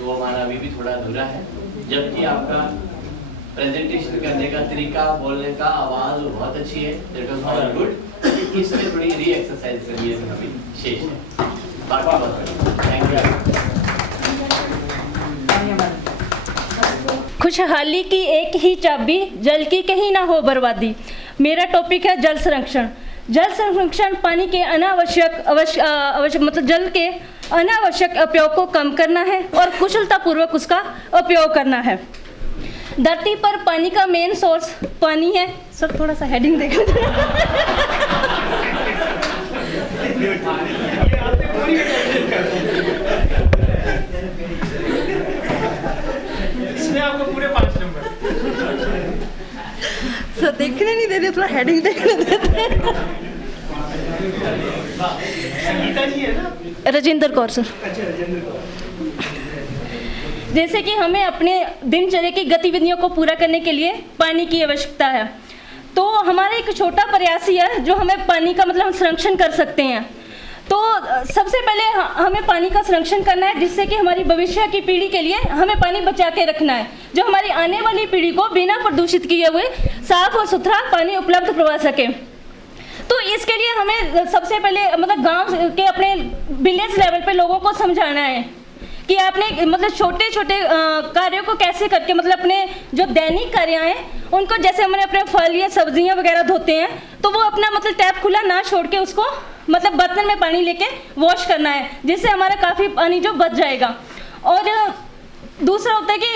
वो हमारा अभी भी थोड़ा अधूरा है, जबकि आपका प्रेजेंटेशन करने का तरीका, बोलने का आवाज़ बहुत अच्छी है, दैट वाज ऑल गुड। इसमें थोड़ी री एक्सरसाइज करनी है, अभी शेष है। बाकी बहुत थैंक यू। खुशहाली की एक ही चाबी, जल की कहीं ना हो बर्बादी। मेरा टॉपिक है जल संरक्षण। जल संरक्षण पानी के अनावश्यक मतलब जल के अनावश्यक उपयोग को कम करना है और कुशलतापूर्वक उसका उपयोग करना है। धरती पर पानी का मेन सोर्स पानी है। सर थोड़ा सा हेडिंग देखो। इसमें आपको पूरे 5 नंबर। सर देखने नहीं देते, थोड़ा हेडिंग देखने देते। संगीता जी है ना? राजेंद्र कौर सर। जैसे कि हमें अपने दिनचर्या की गतिविधियों को पूरा करने के लिए पानी की आवश्यकता है, तो हमारा एक छोटा प्रयास ही है जो हमें पानी का मतलब हम संरक्षण कर सकते हैं। तो सबसे पहले हमें पानी का संरक्षण करना है, जिससे कि हमारी भविष्य की पीढ़ी के लिए हमें पानी बचा के रखना है, जो हमारी आने वाली पीढ़ी को बिना प्रदूषित किए हुए साफ और सुथरा पानी उपलब्ध करवा सके। तो इसके लिए हमें सबसे पहले मतलब गांव के अपने विलेज लेवल पे लोगों को समझाना है कि आपने मतलब छोटे छोटे कार्यों को कैसे करके मतलब अपने जो दैनिक कार्य हैं उनको, जैसे हमने अपने फल या सब्जियां वगैरह धोते हैं तो वो अपना मतलब टैप खुला ना छोड़ के उसको मतलब बर्तन में पानी लेके वॉश करना है, जिससे हमारा काफ़ी पानी जो बच जाएगा। और दूसरा होता है कि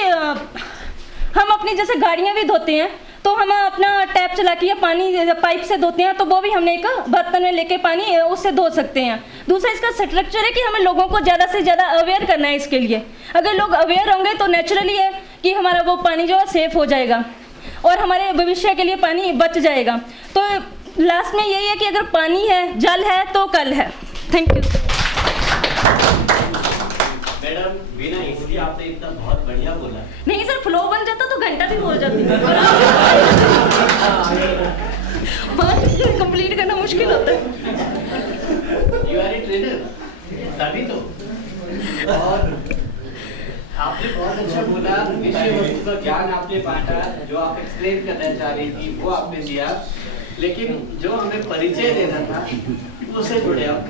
हम अपनी जैसे गाड़ियाँ भी धोते हैं तो हम अपना टैप चला के या पानी पाइप से धोते हैं, तो वो भी हमने एक बर्तन में लेके पानी उससे धो सकते हैं। दूसरा इसका स्ट्रक्चर है कि हमें लोगों को ज़्यादा से ज़्यादा अवेयर करना है इसके लिए। अगर लोग अवेयर होंगे तो नेचुरली है कि हमारा वो पानी जो है सेफ हो जाएगा और हमारे भविष्य के लिए पानी बच जाएगा। तो लास्ट में यही है कि अगर पानी है, जल है तो कल है। Thank you. मैडम बिना इसलिए आपने इतना बहुत बढ़िया बोला। नहीं सर, फ्लो बन जाता तो घंटा भी बोल जाती। बात कंप्लीट करना मुश्किल होता है। यू आर ए ट्रेनर तभी तो। और आपने बहुत अच्छा बोला, विषय वस्तु का ज्ञान आपने बांटा, जो आप एक्सप्लेन करना चाह रही थी वो आपने दिया, लेकिन जो हमें परिचय देना था उससे जुड़े आप।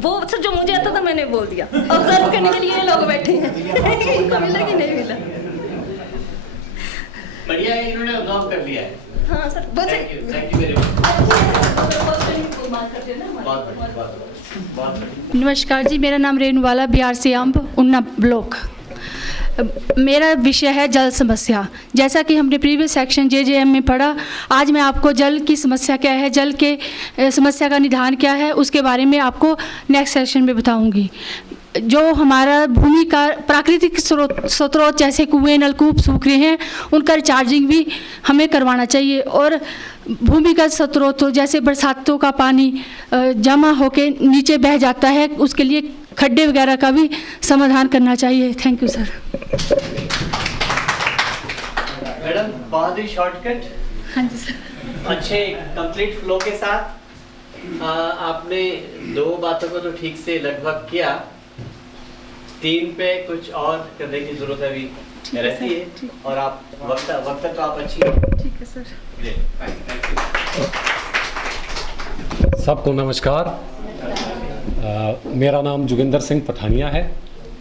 वो सर जो मुझे आता था मैंने बोल दिया। ऑब्जर्व करने के लिए लोग बैठे हैं, इनको मिला कि नहीं मिला। बढ़िया है, इन्होंने ऑब्जर्व कर लिया है। हाँ sir, thank you very much. नमस्कार जी, मेरा नाम रेणुवाला, BRC अंब, उन्ना ब्लॉक। मेरा विषय है जल समस्या। जैसा कि हमने प्रीवियस सेक्शन JJM में पढ़ा, आज मैं आपको जल की समस्या क्या है, जल के समस्या का निदान क्या है, उसके बारे में आपको नेक्स्ट सेशन में बताऊंगी। जो हमारा भूमि का प्राकृतिक स्रोत जैसे कुएं नलकूप सूख रहे हैं, उनका रिचार्जिंग भी हमें करवाना चाहिए। और भूमिगत स्रोतों जैसे बरसातों का पानी जमा होके नीचे बह जाता है, उसके लिए खड्डे वगैरह का भी समाधान करना चाहिए। Thank you sir. मैडम बहुत ही शॉर्टकट, हाँ जी सर। अच्छे कंप्लीट फ्लो के साथ आपने 2 बातों को तो ठीक से लगभग किया, 3 पे कुछ और करने की जरूरत अभी रहती है, और आप वक्त तो आप अच्छी हो। ठीक है सर। सबको नमस्कार। मेरा नाम जोगिंदर सिंह पठानिया है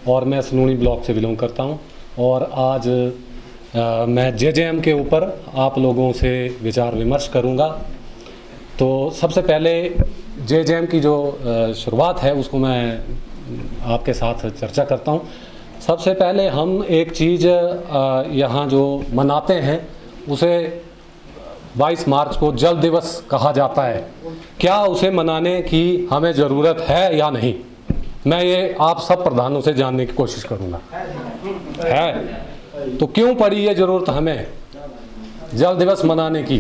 और मैं सनूनी ब्लॉक से बिलोंग करता हूं, और आज मैं JJM के ऊपर आप लोगों से विचार विमर्श करूंगा। तो सबसे पहले JJM की जो शुरुआत है उसको मैं आपके साथ चर्चा करता हूं। सबसे पहले हम एक चीज़ यहाँ जो मनाते हैं उसे 22 मार्च को जल दिवस कहा जाता है। क्या उसे मनाने की हमें ज़रूरत है या नहीं, मैं ये आप सब प्रधानों से जानने की कोशिश करूँगा। है तो क्यों पड़ी ये ज़रूरत हमें जल दिवस मनाने की?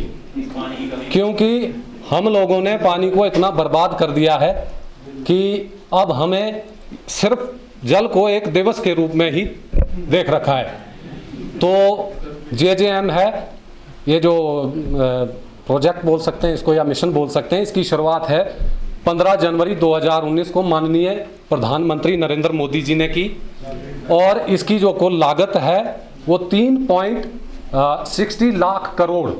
क्योंकि हम लोगों ने पानी को इतना बर्बाद कर दिया है कि अब हमें सिर्फ जल को एक दिवस के रूप में ही देख रखा है। तो JJM है, ये जो प्रोजेक्ट बोल सकते हैं इसको या मिशन बोल सकते हैं, इसकी शुरुआत है 15 जनवरी 2019 को माननीय प्रधानमंत्री नरेंद्र मोदी जी ने की, और इसकी जो कुल लागत है वो 3.60 लाख करोड़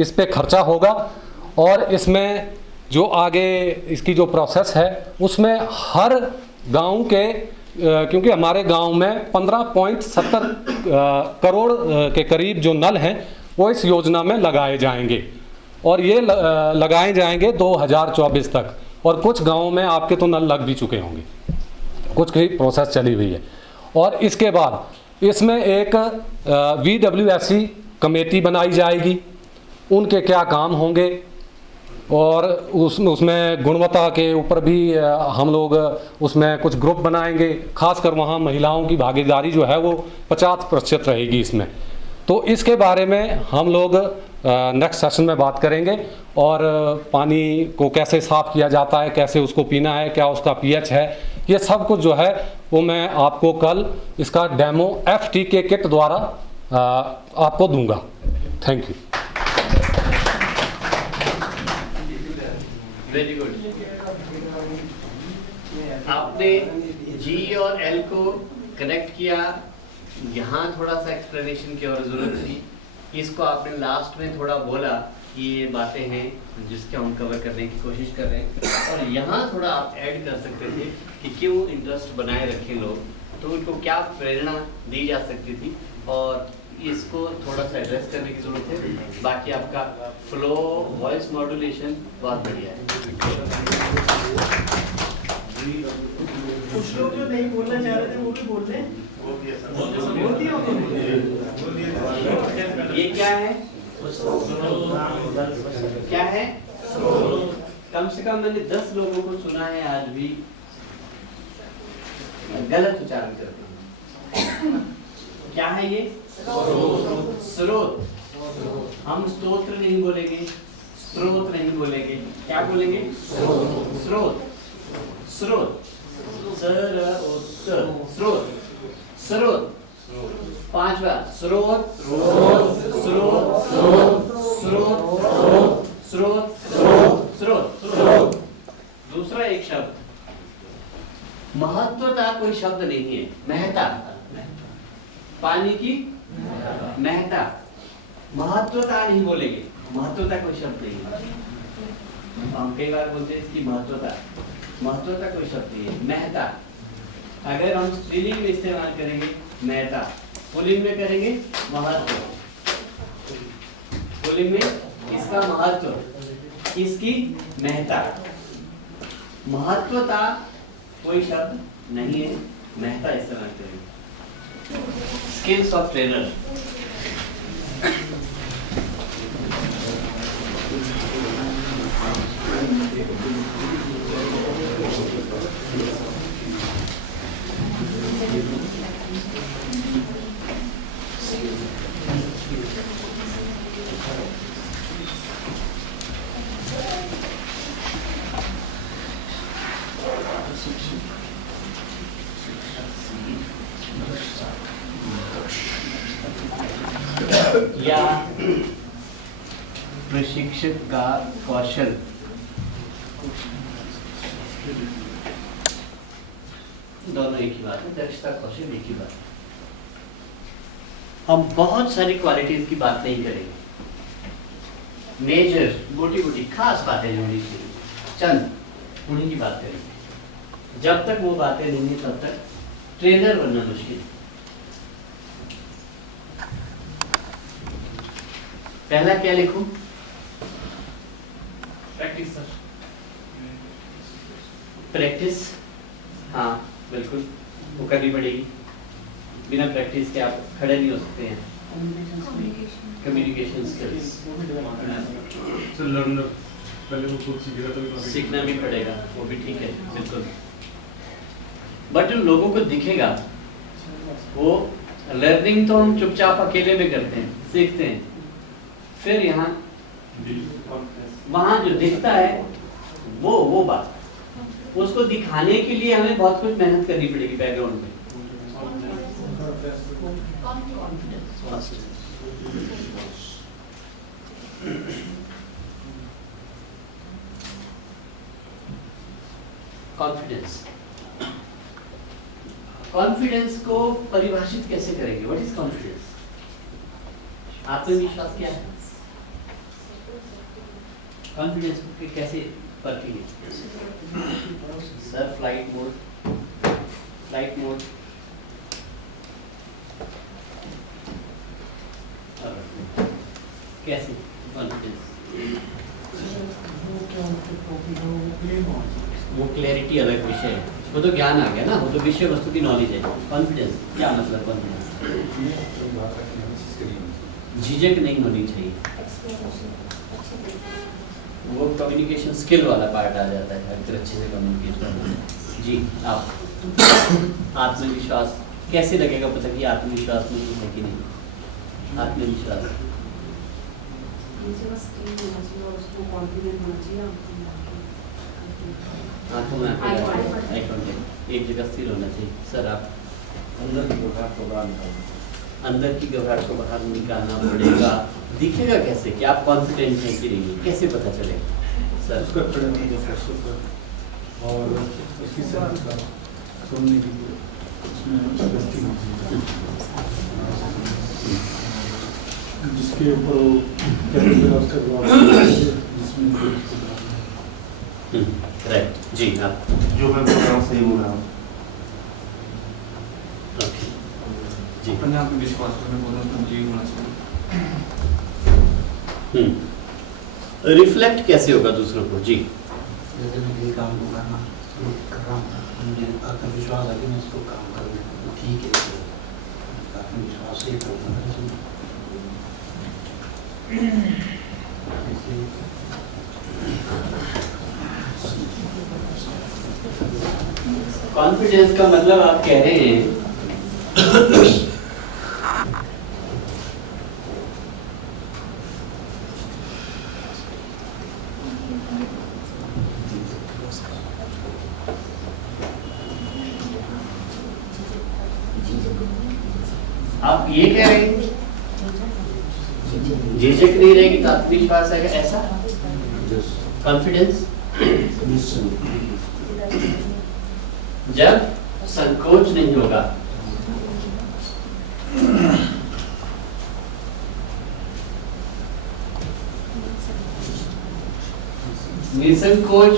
इस पे खर्चा होगा। और इसमें जो आगे इसकी जो प्रोसेस है उसमें हर गांव के क्योंकि हमारे गांव में 15.70 करोड़ के करीब जो नल हैं वो इस योजना में लगाए जाएंगे, और ये लगाए जाएंगे 2024 तक। और कुछ गांवों में आपके तो नल लग भी चुके होंगे, कुछ की प्रोसेस चली हुई है। और इसके बाद इसमें एक VWSC कमेटी बनाई जाएगी, उनके क्या काम होंगे, और उसमें गुणवत्ता के ऊपर भी हम लोग उसमें कुछ ग्रुप बनाएंगे। खासकर वहाँ महिलाओं की भागीदारी जो है वो 50% रहेगी इसमें। तो इसके बारे में हम लोग नेक्स्ट सेशन में बात करेंगे, और पानी को कैसे साफ़ किया जाता है, कैसे उसको पीना है, क्या उसका pH है, ये सब कुछ जो है वो मैं आपको कल इसका डेमो FTK किट द्वारा आपको दूंगा। Thank you. Very good. आपने G और L को कनेक्ट किया, यहाँ थोड़ा सा एक्सप्लेनेशन की और ज़रूरत थी। इसको आपने लास्ट में थोड़ा बोला कि ये बातें हैं जिसके हम कवर करने की कोशिश कर रहे हैं, और यहाँ थोड़ा आप ऐड कर सकते थे कि क्यों इंटरेस्ट बनाए रखें लोग, तो उनको क्या प्रेरणा दी जा सकती थी, और इसको थोड़ा सा एड्रेस करने की जरूरत है। बाकी आपका फ्लो, वॉइस मॉड्यूलेशन बहुत बढ़िया है। कुछ लोग जो नहीं बोलना चाह रहे थे वो भी बोल लें। ये क्या है? क्या है? कम से कम मैंने 10 लोगों को सुना है आज भी गलत उच्चारण करते हैं। क्या है ये? स्रोत। हम स्तोत्र नहीं बोलेंगे, स्रोत नहीं बोलेंगे, क्या बोलेंगे? स्रोत। स्रोत। स्रोत। स्रोत। 5 बार स्रोत, स्रोत, स्रोत, स्रोत, स्रोत, स्रोत, स्रोत। दूसरा एक शब्द, महत्वता कोई शब्द नहीं है, महत्ता। पानी की महत्ता, महत्वता नहीं बोलेंगे, महत्वता कोई शब्द नहीं है। हम कई बार बोलते हैं इसकी महत्वता, महत्वता कोई शब्द नहीं है, महत्ता। अगर हम स्त्रीलिंग में इस्तेमाल करेंगे महत्ता, पुल्लिंग में करेंगे महत्व, पुल्लिंग में इसका महत्व, इसकी महत्ता। महत्वता कोई शब्द नहीं है, महत्ता इस्तेमाल करेंगे। Skills of trainer. या प्रशिक्षक का कौशल दोनों एक ही बात है, दक्षता कौशल एक ही बात है। हम बहुत सारी क्वालिटीज की बात नहीं करेंगे, मेजर मोटी मोटी खास बातें जोड़नी चाहिए, चंद उन्हीं की बात करेंगे। जब तक वो बातें नहीं है तब तक ट्रेनर बनना मुश्किल है। पहला क्या लिखूं? Practice sir. प्रैक्टिस, हाँ बिल्कुल वो करनी पड़ेगी। बिना प्रैक्टिस के आप खड़े नहीं हो सकते हैं। कम्युनिकेशन स्किल्स सर लर्नर पहले वो खुद सीखेगा तो सीखना भी पड़ेगा, वो भी ठीक है बिल्कुल। बट उन लोगों को दिखेगा, वो लर्निंग तो हम चुपचाप अकेले में करते हैं, सीखते हैं। फिर यहाँ वहाँ जो दिखता है वो बात उसको दिखाने के लिए हमें बहुत कुछ मेहनत करनी पड़ेगी बैकग्राउंड में। कॉन्फिडेंस, कॉन्फिडेंस को परिभाषित कैसे करेंगे? What is confidence? आत्मविश्वास क्या है? कॉन्फिडेंस को कैसे परखेंगे? सर फ्लाइट मोड कैसे कॉन्फिडेंस? वो क्लैरिटी अलग विषय है, वो तो ज्ञान आ गया ना, वो तो विषय वस्तु की नॉलेज है। कॉन्फिडेंस क्या मतलब? कॉन्फिडेंस झिझक नहीं होनी चाहिए, वो कम्युनिकेशन स्किल वाला पार्ट आ जाता है, अगर अच्छे से कम्युनिकेट करना। जी आप आत्मविश्वास कैसे लगेगा पता कि आत्मविश्वास नहीं है कि नहीं? आत्मविश्वास आंखों में एक जगह स्थिर होना चाहिए। सर आप अंदर की घबराहट को बाहर निकालना, अंदर की घबराहट को बाहर निकालना पड़ेगा। दिखेगा कैसे कि आप कॉन्फिडेंट हैं कि नहीं, कैसे पता चलेगा? सर उसका और उसकी सुनने की जिसके ऊपर राइट जी आप जो मैं बोल रहा हूँ सही बोल रहा हूँ। जी अपने आप में विश्वास करने बोल रहा हूँ, जी होना चाहिए। रिफ्लेक्ट कैसे होगा दूसरों को? जी जैसे मैं कहीं काम को करना कर रहा हूँ, मुझे आत्मविश्वास है कि मैं इसको काम कर लूँ, ठीक है, आत्मविश्वास से करूँगा। कॉन्फिडेंस का मतलब आप कह रहे हैं आप ये कह रहे हैं झिझक नहीं रहेगी तो आत्मविश्वास आएगा, ऐसा कॉन्फिडेंस? जब संकोच नहीं होगा, निसंकोच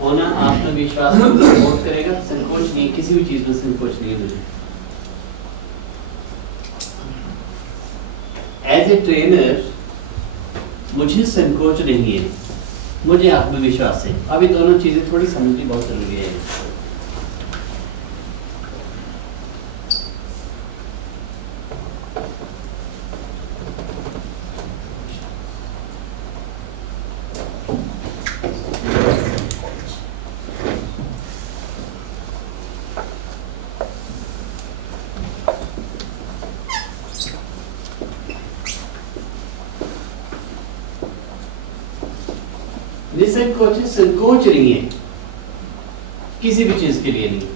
होना आत्मविश्वास को प्रमोट करेगा। संकोच नहीं, किसी भी चीज में संकोच नहीं मुझे। एज ए ट्रेनर मुझे संकोच नहीं है, मुझे आत्मविश्वास है। अब ये दोनों चीजें थोड़ी समझनी बहुत जरूरी है। निसंकोच संकोच नहीं है किसी भी चीज के लिए नहीं।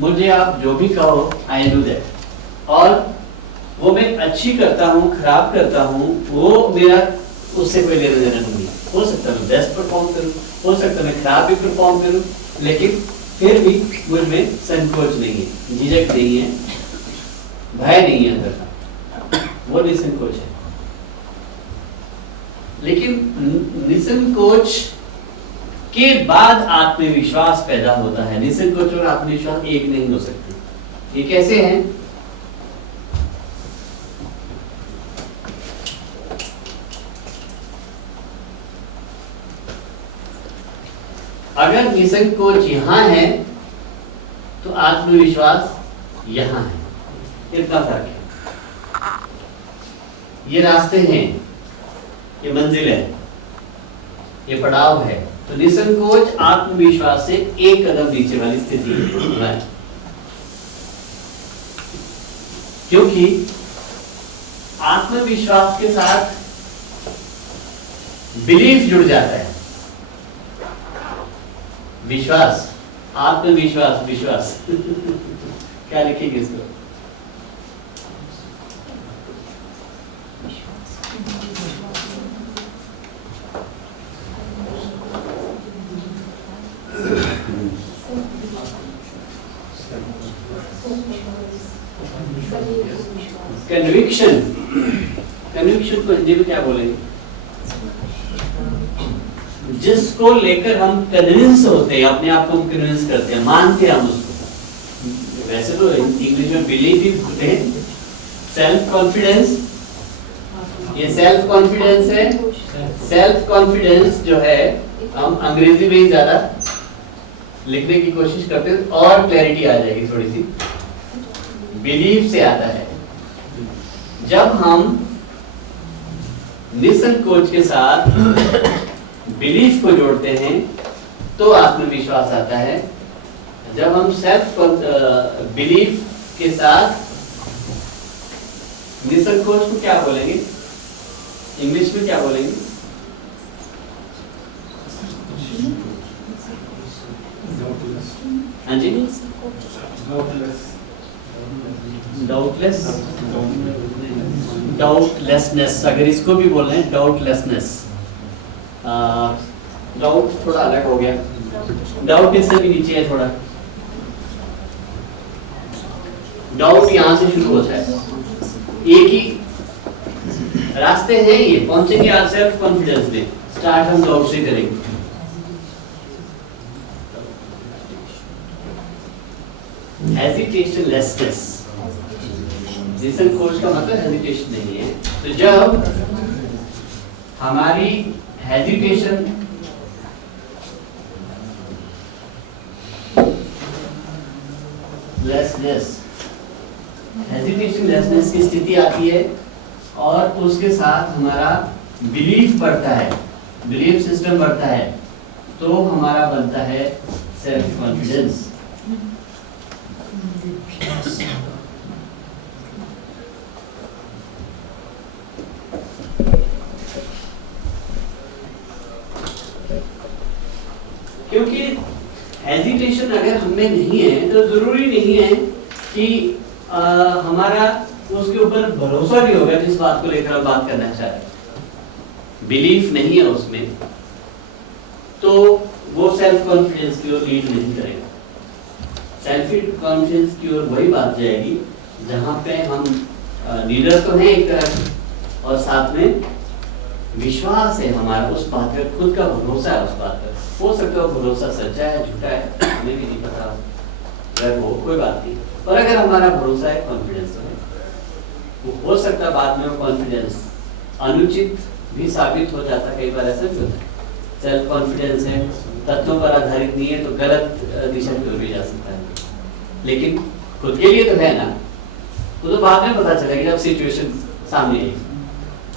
मुझे आप जो भी कहो आई डू दैट, और वो मैं अच्छी करता हूँ खराब करता हूँ वो मेरा उससे कोई लेना देना नहीं है। हो सकता है मैं बेस्ट परफॉर्म करूँ, हो सकता है मैं खराब भी परफॉर्म करूँ, लेकिन फिर भी मुझ में संकोच नहीं है, झिझक नहीं है, भय नहीं है अंदर का, वो निसंकोच है। लेकिन निसंकोच के बाद आत्मविश्वास पैदा होता है। निसंकोच और आत्मविश्वास एक नहीं हो सकते। ये कैसे है? अगर निसंकोच यहां है तो आत्मविश्वास यहां है, इतना फर्क है। ये रास्ते हैं, ये मंजिल है, ये पड़ाव है। तो निसंकोच आत्मविश्वास से एक कदम नीचे वाली स्थिति है, क्योंकि आत्मविश्वास के साथ बिलीफ जुड़ जाता है। विश्वास, आत्मविश्वास, विश्वास क्या लिखेंगे इसको? कन्विक्शन, कन्विक्शन को हिंदी में क्या बोलेंगे? जिसको लेकर हम कन्विंस होते हैं, अपने आप को कन्विंस करते हैं, मानते हैं हम उसको। वैसे तो इंग्लिश में बिलीफ ही बोलते हैं। सेल्फ कॉन्फिडेंस, ये सेल्फ कॉन्फिडेंस है। सेल्फ कॉन्फिडेंस जो है हम अंग्रेजी में ही ज्यादा लिखने की कोशिश करते हैं और क्लैरिटी आ जाएगी थोड़ी सी। बिलीफ से आता है। जब हम निसंकोच के साथ बिलीफ को जोड़ते हैं तो आत्मविश्वास आता है। जब हम सेल्फ बिलीफ के साथ निसंकोच को क्या बोलेंगे? इंग्लिश में क्या बोलेंगे? हाँ जी, डाउटलेस, डाउटलेसनेस, अगर इसको भी बोल रहे हैं डाउटलेसनेस। डाउट थोड़ा अलग हो गया, डाउट इससे भी नीचे है थोड़ा। डाउट यहां से शुरू होता है। एक ही रास्ते हैं, ये पहुंचेंगे आप सेल्फ कॉन्फिडेंस में। स्टार्ट हम डाउट से करेंगे। हेजिटेशन लेसनेस, निसंकोच का मतलब हेजिटेशन नहीं है। तो जब हमारी हेजिटेशन लेसनेस, हेजिटेशन लेसनेस की स्थिति आती है और उसके साथ हमारा बिलीफ बढ़ता है, बिलीफ सिस्टम बढ़ता है, तो हमारा बनता है सेल्फ कॉन्फिडेंस। क्योंकि हेजिटेशन अगर हमें नहीं है तो जरूरी नहीं है कि हमारा उसके ऊपर भरोसा भी होगा जिस बात को लेकर हम बात करना चाह रहे हैं। बिलीफ नहीं है उसमें तो वो सेल्फ कॉन्फिडेंस की ओर लीड नहीं करेगा। सेल्फ कॉन्फिडेंस की ओर वही बात जाएगी जहां पे हम लीडर तो हैं एक तरह और साथ में विश्वास है हमारा उस बात पर, खुद का भरोसा है उस बात पर। हो सकता है भरोसा सच्चा है झूठा है हमें भी नहीं पता, अगर वो कोई बात नहीं, पर अगर हमारा भरोसा है, कॉन्फिडेंस तो है, वो हो सकता है बाद में कॉन्फिडेंस अनुचित भी साबित हो जाता है। कई बार ऐसा भी होता है। सेल्फ कॉन्फिडेंस है, तथ्यों पर आधारित नहीं है तो गलत दिशा की ओर भी जा सकता है। लेकिन खुद के लिए तो है ना, तो बाद में पता चलेगा जब सिचुएशन सामने आएगी।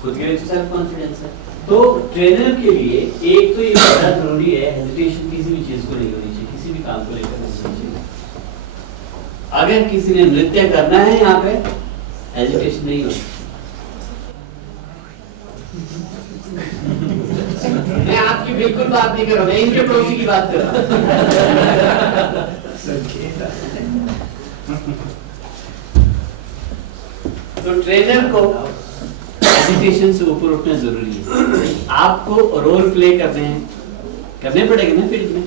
खुद के लिए तो सेल्फ कॉन्फिडेंस है। तो ट्रेनर के लिए एक तो ये बड़ा जरूरी है, हेजिटेशन किसी भी चीज को नहीं होनी चाहिए, किसी भी काम को लेकर नहीं होनी चाहिए। अगर किसी ने नृत्य करना है यहाँ पे, हेजिटेशन नहीं होती। मैं आपकी आपकी बिल्कुल बात नहीं कर रहा, मैं इनके पड़ोसी की बात कर रहा तो ट्रेनर को एजुकेशन से ऊपर उठना जरूरी है। आपको रोल प्ले करने पड़ेंगे ना फील्ड में,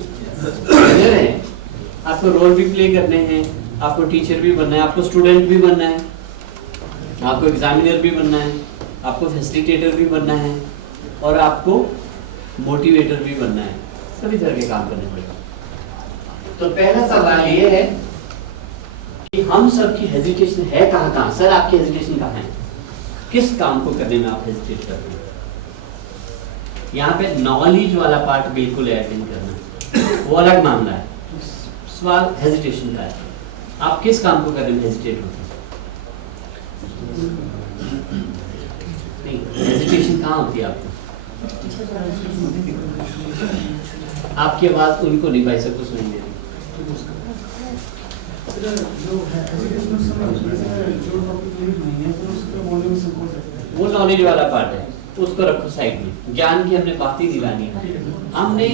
ट्रेनर है, आपको रोल भी प्ले करने हैं, आपको टीचर भी बनना है, आपको स्टूडेंट भी बनना है, आपको एग्जामिनर भी बनना है, आपको फैसिलिटेटर भी बनना है और आपको मोटिवेटर भी बनना है, सभी तरह के काम करने पड़ेगा। तो पहला सवाल ये है कि हम सब की हेजिटेशन है कहाँ? सर आपकी हेजिटेशन कहाँ है? किस काम को करने में आप हेजिटेट करते हैं? यहाँ पे नॉलेज वाला पार्ट बिल्कुल ऐड नहीं करना, वो अलग मामला है। सवाल हेजिटेशन का है, आप किस काम को करने में हेजिटेट होते हैं? नहीं, हेजिटेशन कहाँ होती है आपको? आपकी आवाज उनको नहीं भाई सबको सुनेंगे। वो नॉलेज वाला पार्ट है, उसको रखो साइड में। ज्ञान की हमने बात ही दिलानी है, हमने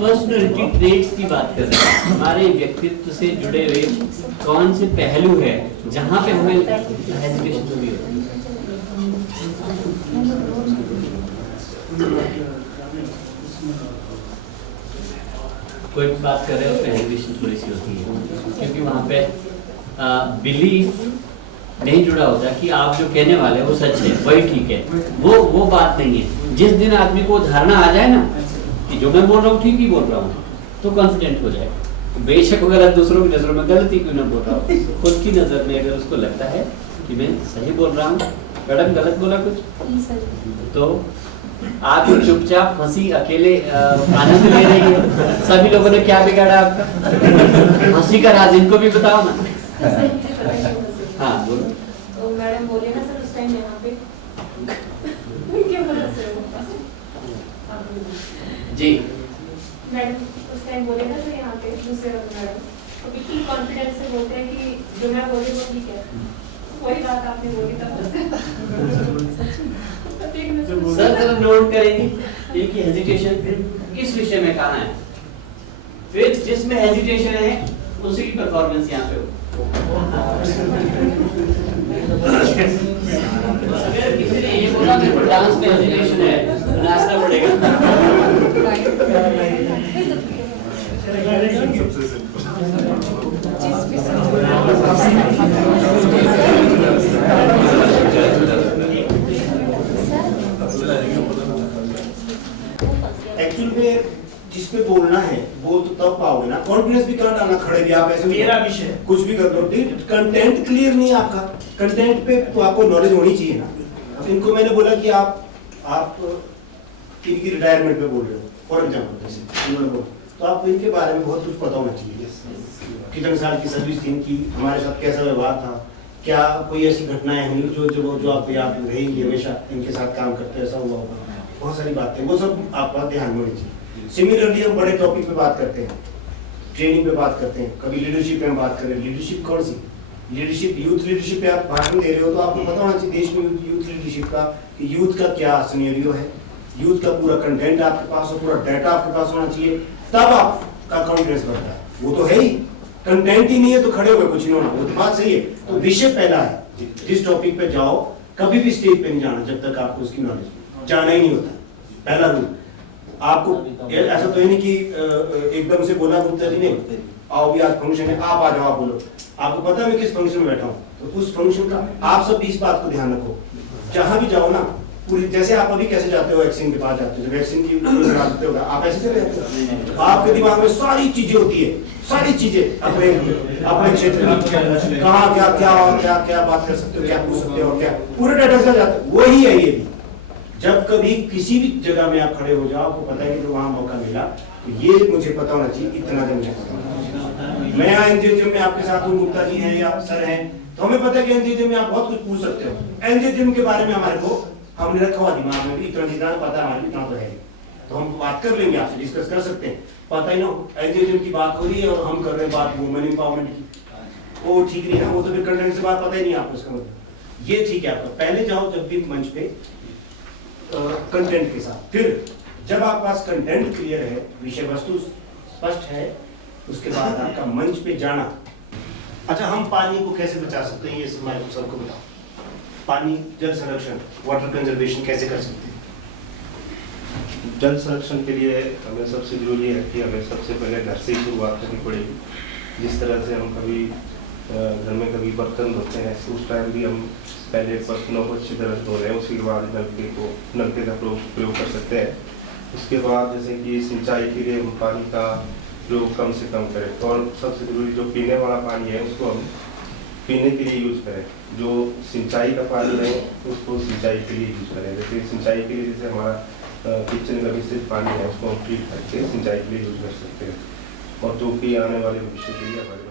पर्सनैलिटी ट्रेट्स की बात कर रहे हैं। हमारे व्यक्तित्व से जुड़े हुए कौन से पहलू है जहाँ पे हमें हेजिटेशन हो रही है? कोई बात कर रहे हो उसमें हेजिटेशन थोड़ी सी होती है, क्योंकि वहाँ पे बिलीफ नहीं जुड़ा होता कि आप जो कहने वाले वो सच है, वही ठीक है, वो बात नहीं है। जिस दिन आदमी को धारणा आ जाए ना कि जो मैं बोल रहा हूँ ठीक ही बोल रहा हूँ, तो कॉन्फिडेंट हो जाएगा। बेशक अगर दूसरों की नजरों में गलती क्यों ना बोल रहा हूँ, खुद की नजर में अगर उसको लगता है कि मैं सही बोल रहा हूँ, मैडम गलत बोला कुछ, तो आप चुपचाप हंसी अकेले आनंद ले रही है। सभी लोगों ने क्या बिगाड़ा आपका? हंसी का राज इनको भी बताओ ना। हाँ बोलो। तो मैडम बोले ना सर उस टाइम यहाँ पे क्या बोला सर? जी मैडम उस टाइम बोले ना सर यहाँ पे दूसरे मैडम तो बिल्कुल कॉन्फिडेंस से बोलते हैं कि जो मैं बोली वो ठीक है, वही बात आपने बोली तब। सर जरा नोट करेंगे एक हेजिटेशन किस विषय में कहाँ है, फिर जिसमें हेजिटेशन है उसी की परफॉर्मेंस यहाँ पे हो। अगर किसी ने ये बोला मेरे को डांस में हेजिटेशन है तो नाचना पड़ेगा। एक्चुअल में जिस पे बोलना है वो तो तब पाओगे ना, कॉन्फिडेंस भी कर डालना, खड़े भी आप ऐसे मेरा विषय कुछ भी कर दो, कंटेंट क्लियर नहीं है आपका, कंटेंट पे तो आपको नॉलेज होनी चाहिए ना। अब इनको मैंने बोला कि आप इनकी रिटायरमेंट पे बोल रहे हो फॉर एग्जाम्पल, जैसे इन्होंने बोला तो आपको इनके बारे में बहुत कुछ पता होना चाहिए, कितने साल की सर्विस थी इनकी, हमारे साथ कैसा व्यवहार था, क्या कोई ऐसी घटनाएं हुई जो आपको याद रहेंगी हमेशा, इनके साथ काम करते ऐसा हुआ होगा, बहुत सारी बातें, वो सब आपका ध्यान में होनी चाहिए। सिमिलरली हम बड़े टॉपिक पे बात करते हैं, ट्रेनिंग पे बात करते हैं, कभी लीडरशिप पे हम बात करें, लीडरशिप कौन सी लीडरशिप, यूथ लीडरशिप पे आप भाषण दे रहे हो तो आपको पता होना चाहिए देश में यूथ लीडरशिप का, कि यूथ का क्या सिनेरियो है, यूथ का पूरा कंटेंट आपके पास हो, पूरा डाटा आपके पास होना चाहिए, तब आपका कॉन्फिडेंस बढ़ता है। वो तो है ही, कंटेंट ही नहीं है तो खड़े होकर कुछ नहीं होना, वो तो बात सही है। तो विषय पहला है, जिस टॉपिक पे जाओ कभी भी स्टेज पे नहीं जाना जब तक आपको उसकी नॉलेज, जाना ही नहीं होता, पहला रूल। आपको ऐसा तो है नहीं कि एकदम से बोला गुप्ता जी ने आओ भी आज फंक्शन है आप आ जाओ, आप बोलो, आपको पता है मैं किस फंक्शन में बैठा हूँ, तो उस फंक्शन का आप सब भी इस बात को ध्यान रखो, जहां भी जाओ ना पूरी, जैसे आप अभी कैसे जाते हो वैक्सीन के पास जाते हो, वैक्सीन की कराते हो आप ऐसे चले जाते हो, आपके दिमाग में सारी चीजें होती है, सारी चीजें अपने क्षेत्र में कहाँ क्या क्या और क्या क्या बात कर सकते हो, क्या पूछ सकते हो और क्या पूरे डाटा से जाते हो, वही है ये भी। जब कभी किसी भी जगह में आप खड़े हो जाओ, आपको पता है कि तो वहां मौका मिला, तो ये मुझे पता होना चाहिए, इतना जब मुझे पता होना। मैं यहाँ एनजीओ में आपके साथ हूँ, गुप्ता जी हैं या सर हैं, तो हमें पता है कि एनजीओ में आप बहुत कुछ पूछ सकते हो। एनजीओ के बारे में हमारे को हमने रखा हुआ दिमाग में भी, इतना जितना पता है हमारे इतना तो है, तो हम बात कर लेंगे, आपसे डिस्कस कर सकते हैं। पता ही ना एनजीओ की बात हो रही है और हम कर रहे हैं बात वुमेन एम्पावरमेंट की, वो ठीक नहीं है, वो तो फिर कंटेंट से बात पता ही नहीं आपको, इसका मतलब ये ठीक है। आपका पहले जाओ जब भी मंच पे कंटेंट के साथ, फिर जब आप पास कंटेंट क्लियर है, विषय वस्तु स्पष्ट है, उसके बाद आपका मंच पे जाना। अच्छा, हम पानी को कैसे बचा सकते हैं, ये सबको बताओ। पानी, जल संरक्षण, वाटर कंजर्वेशन कैसे कर सकते हैं? जल संरक्षण के लिए हमें सबसे जरूरी है कि हमें सबसे पहले घर से ही शुरुआत करनी पड़ेगी। जिस तरह से हम कभी घर में कभी बर्तन धोते हैं, उस टाइम भी हम पहले बर्तनों को अच्छी तरह धो रहे हैं, उसके बाद नलके का प्रयोग कर सकते हैं। उसके बाद जैसे कि सिंचाई के लिए हम पानी का प्रयोग कम से कम करें, और सबसे जरूरी जो पीने वाला पानी है उसको हम पीने के लिए यूज़ करें। जो सिंचाई का पानी है उसको सिंचाई के लिए यूज़ करें। जैसे सिंचाई के लिए जैसे हमारा किचन का वेस्टेज पानी है उसको हम ट्रीट करके सिंचाई के लिए यूज़ कर सकते हैं, और जो कि आने वाले भविष्य के लिए हमारे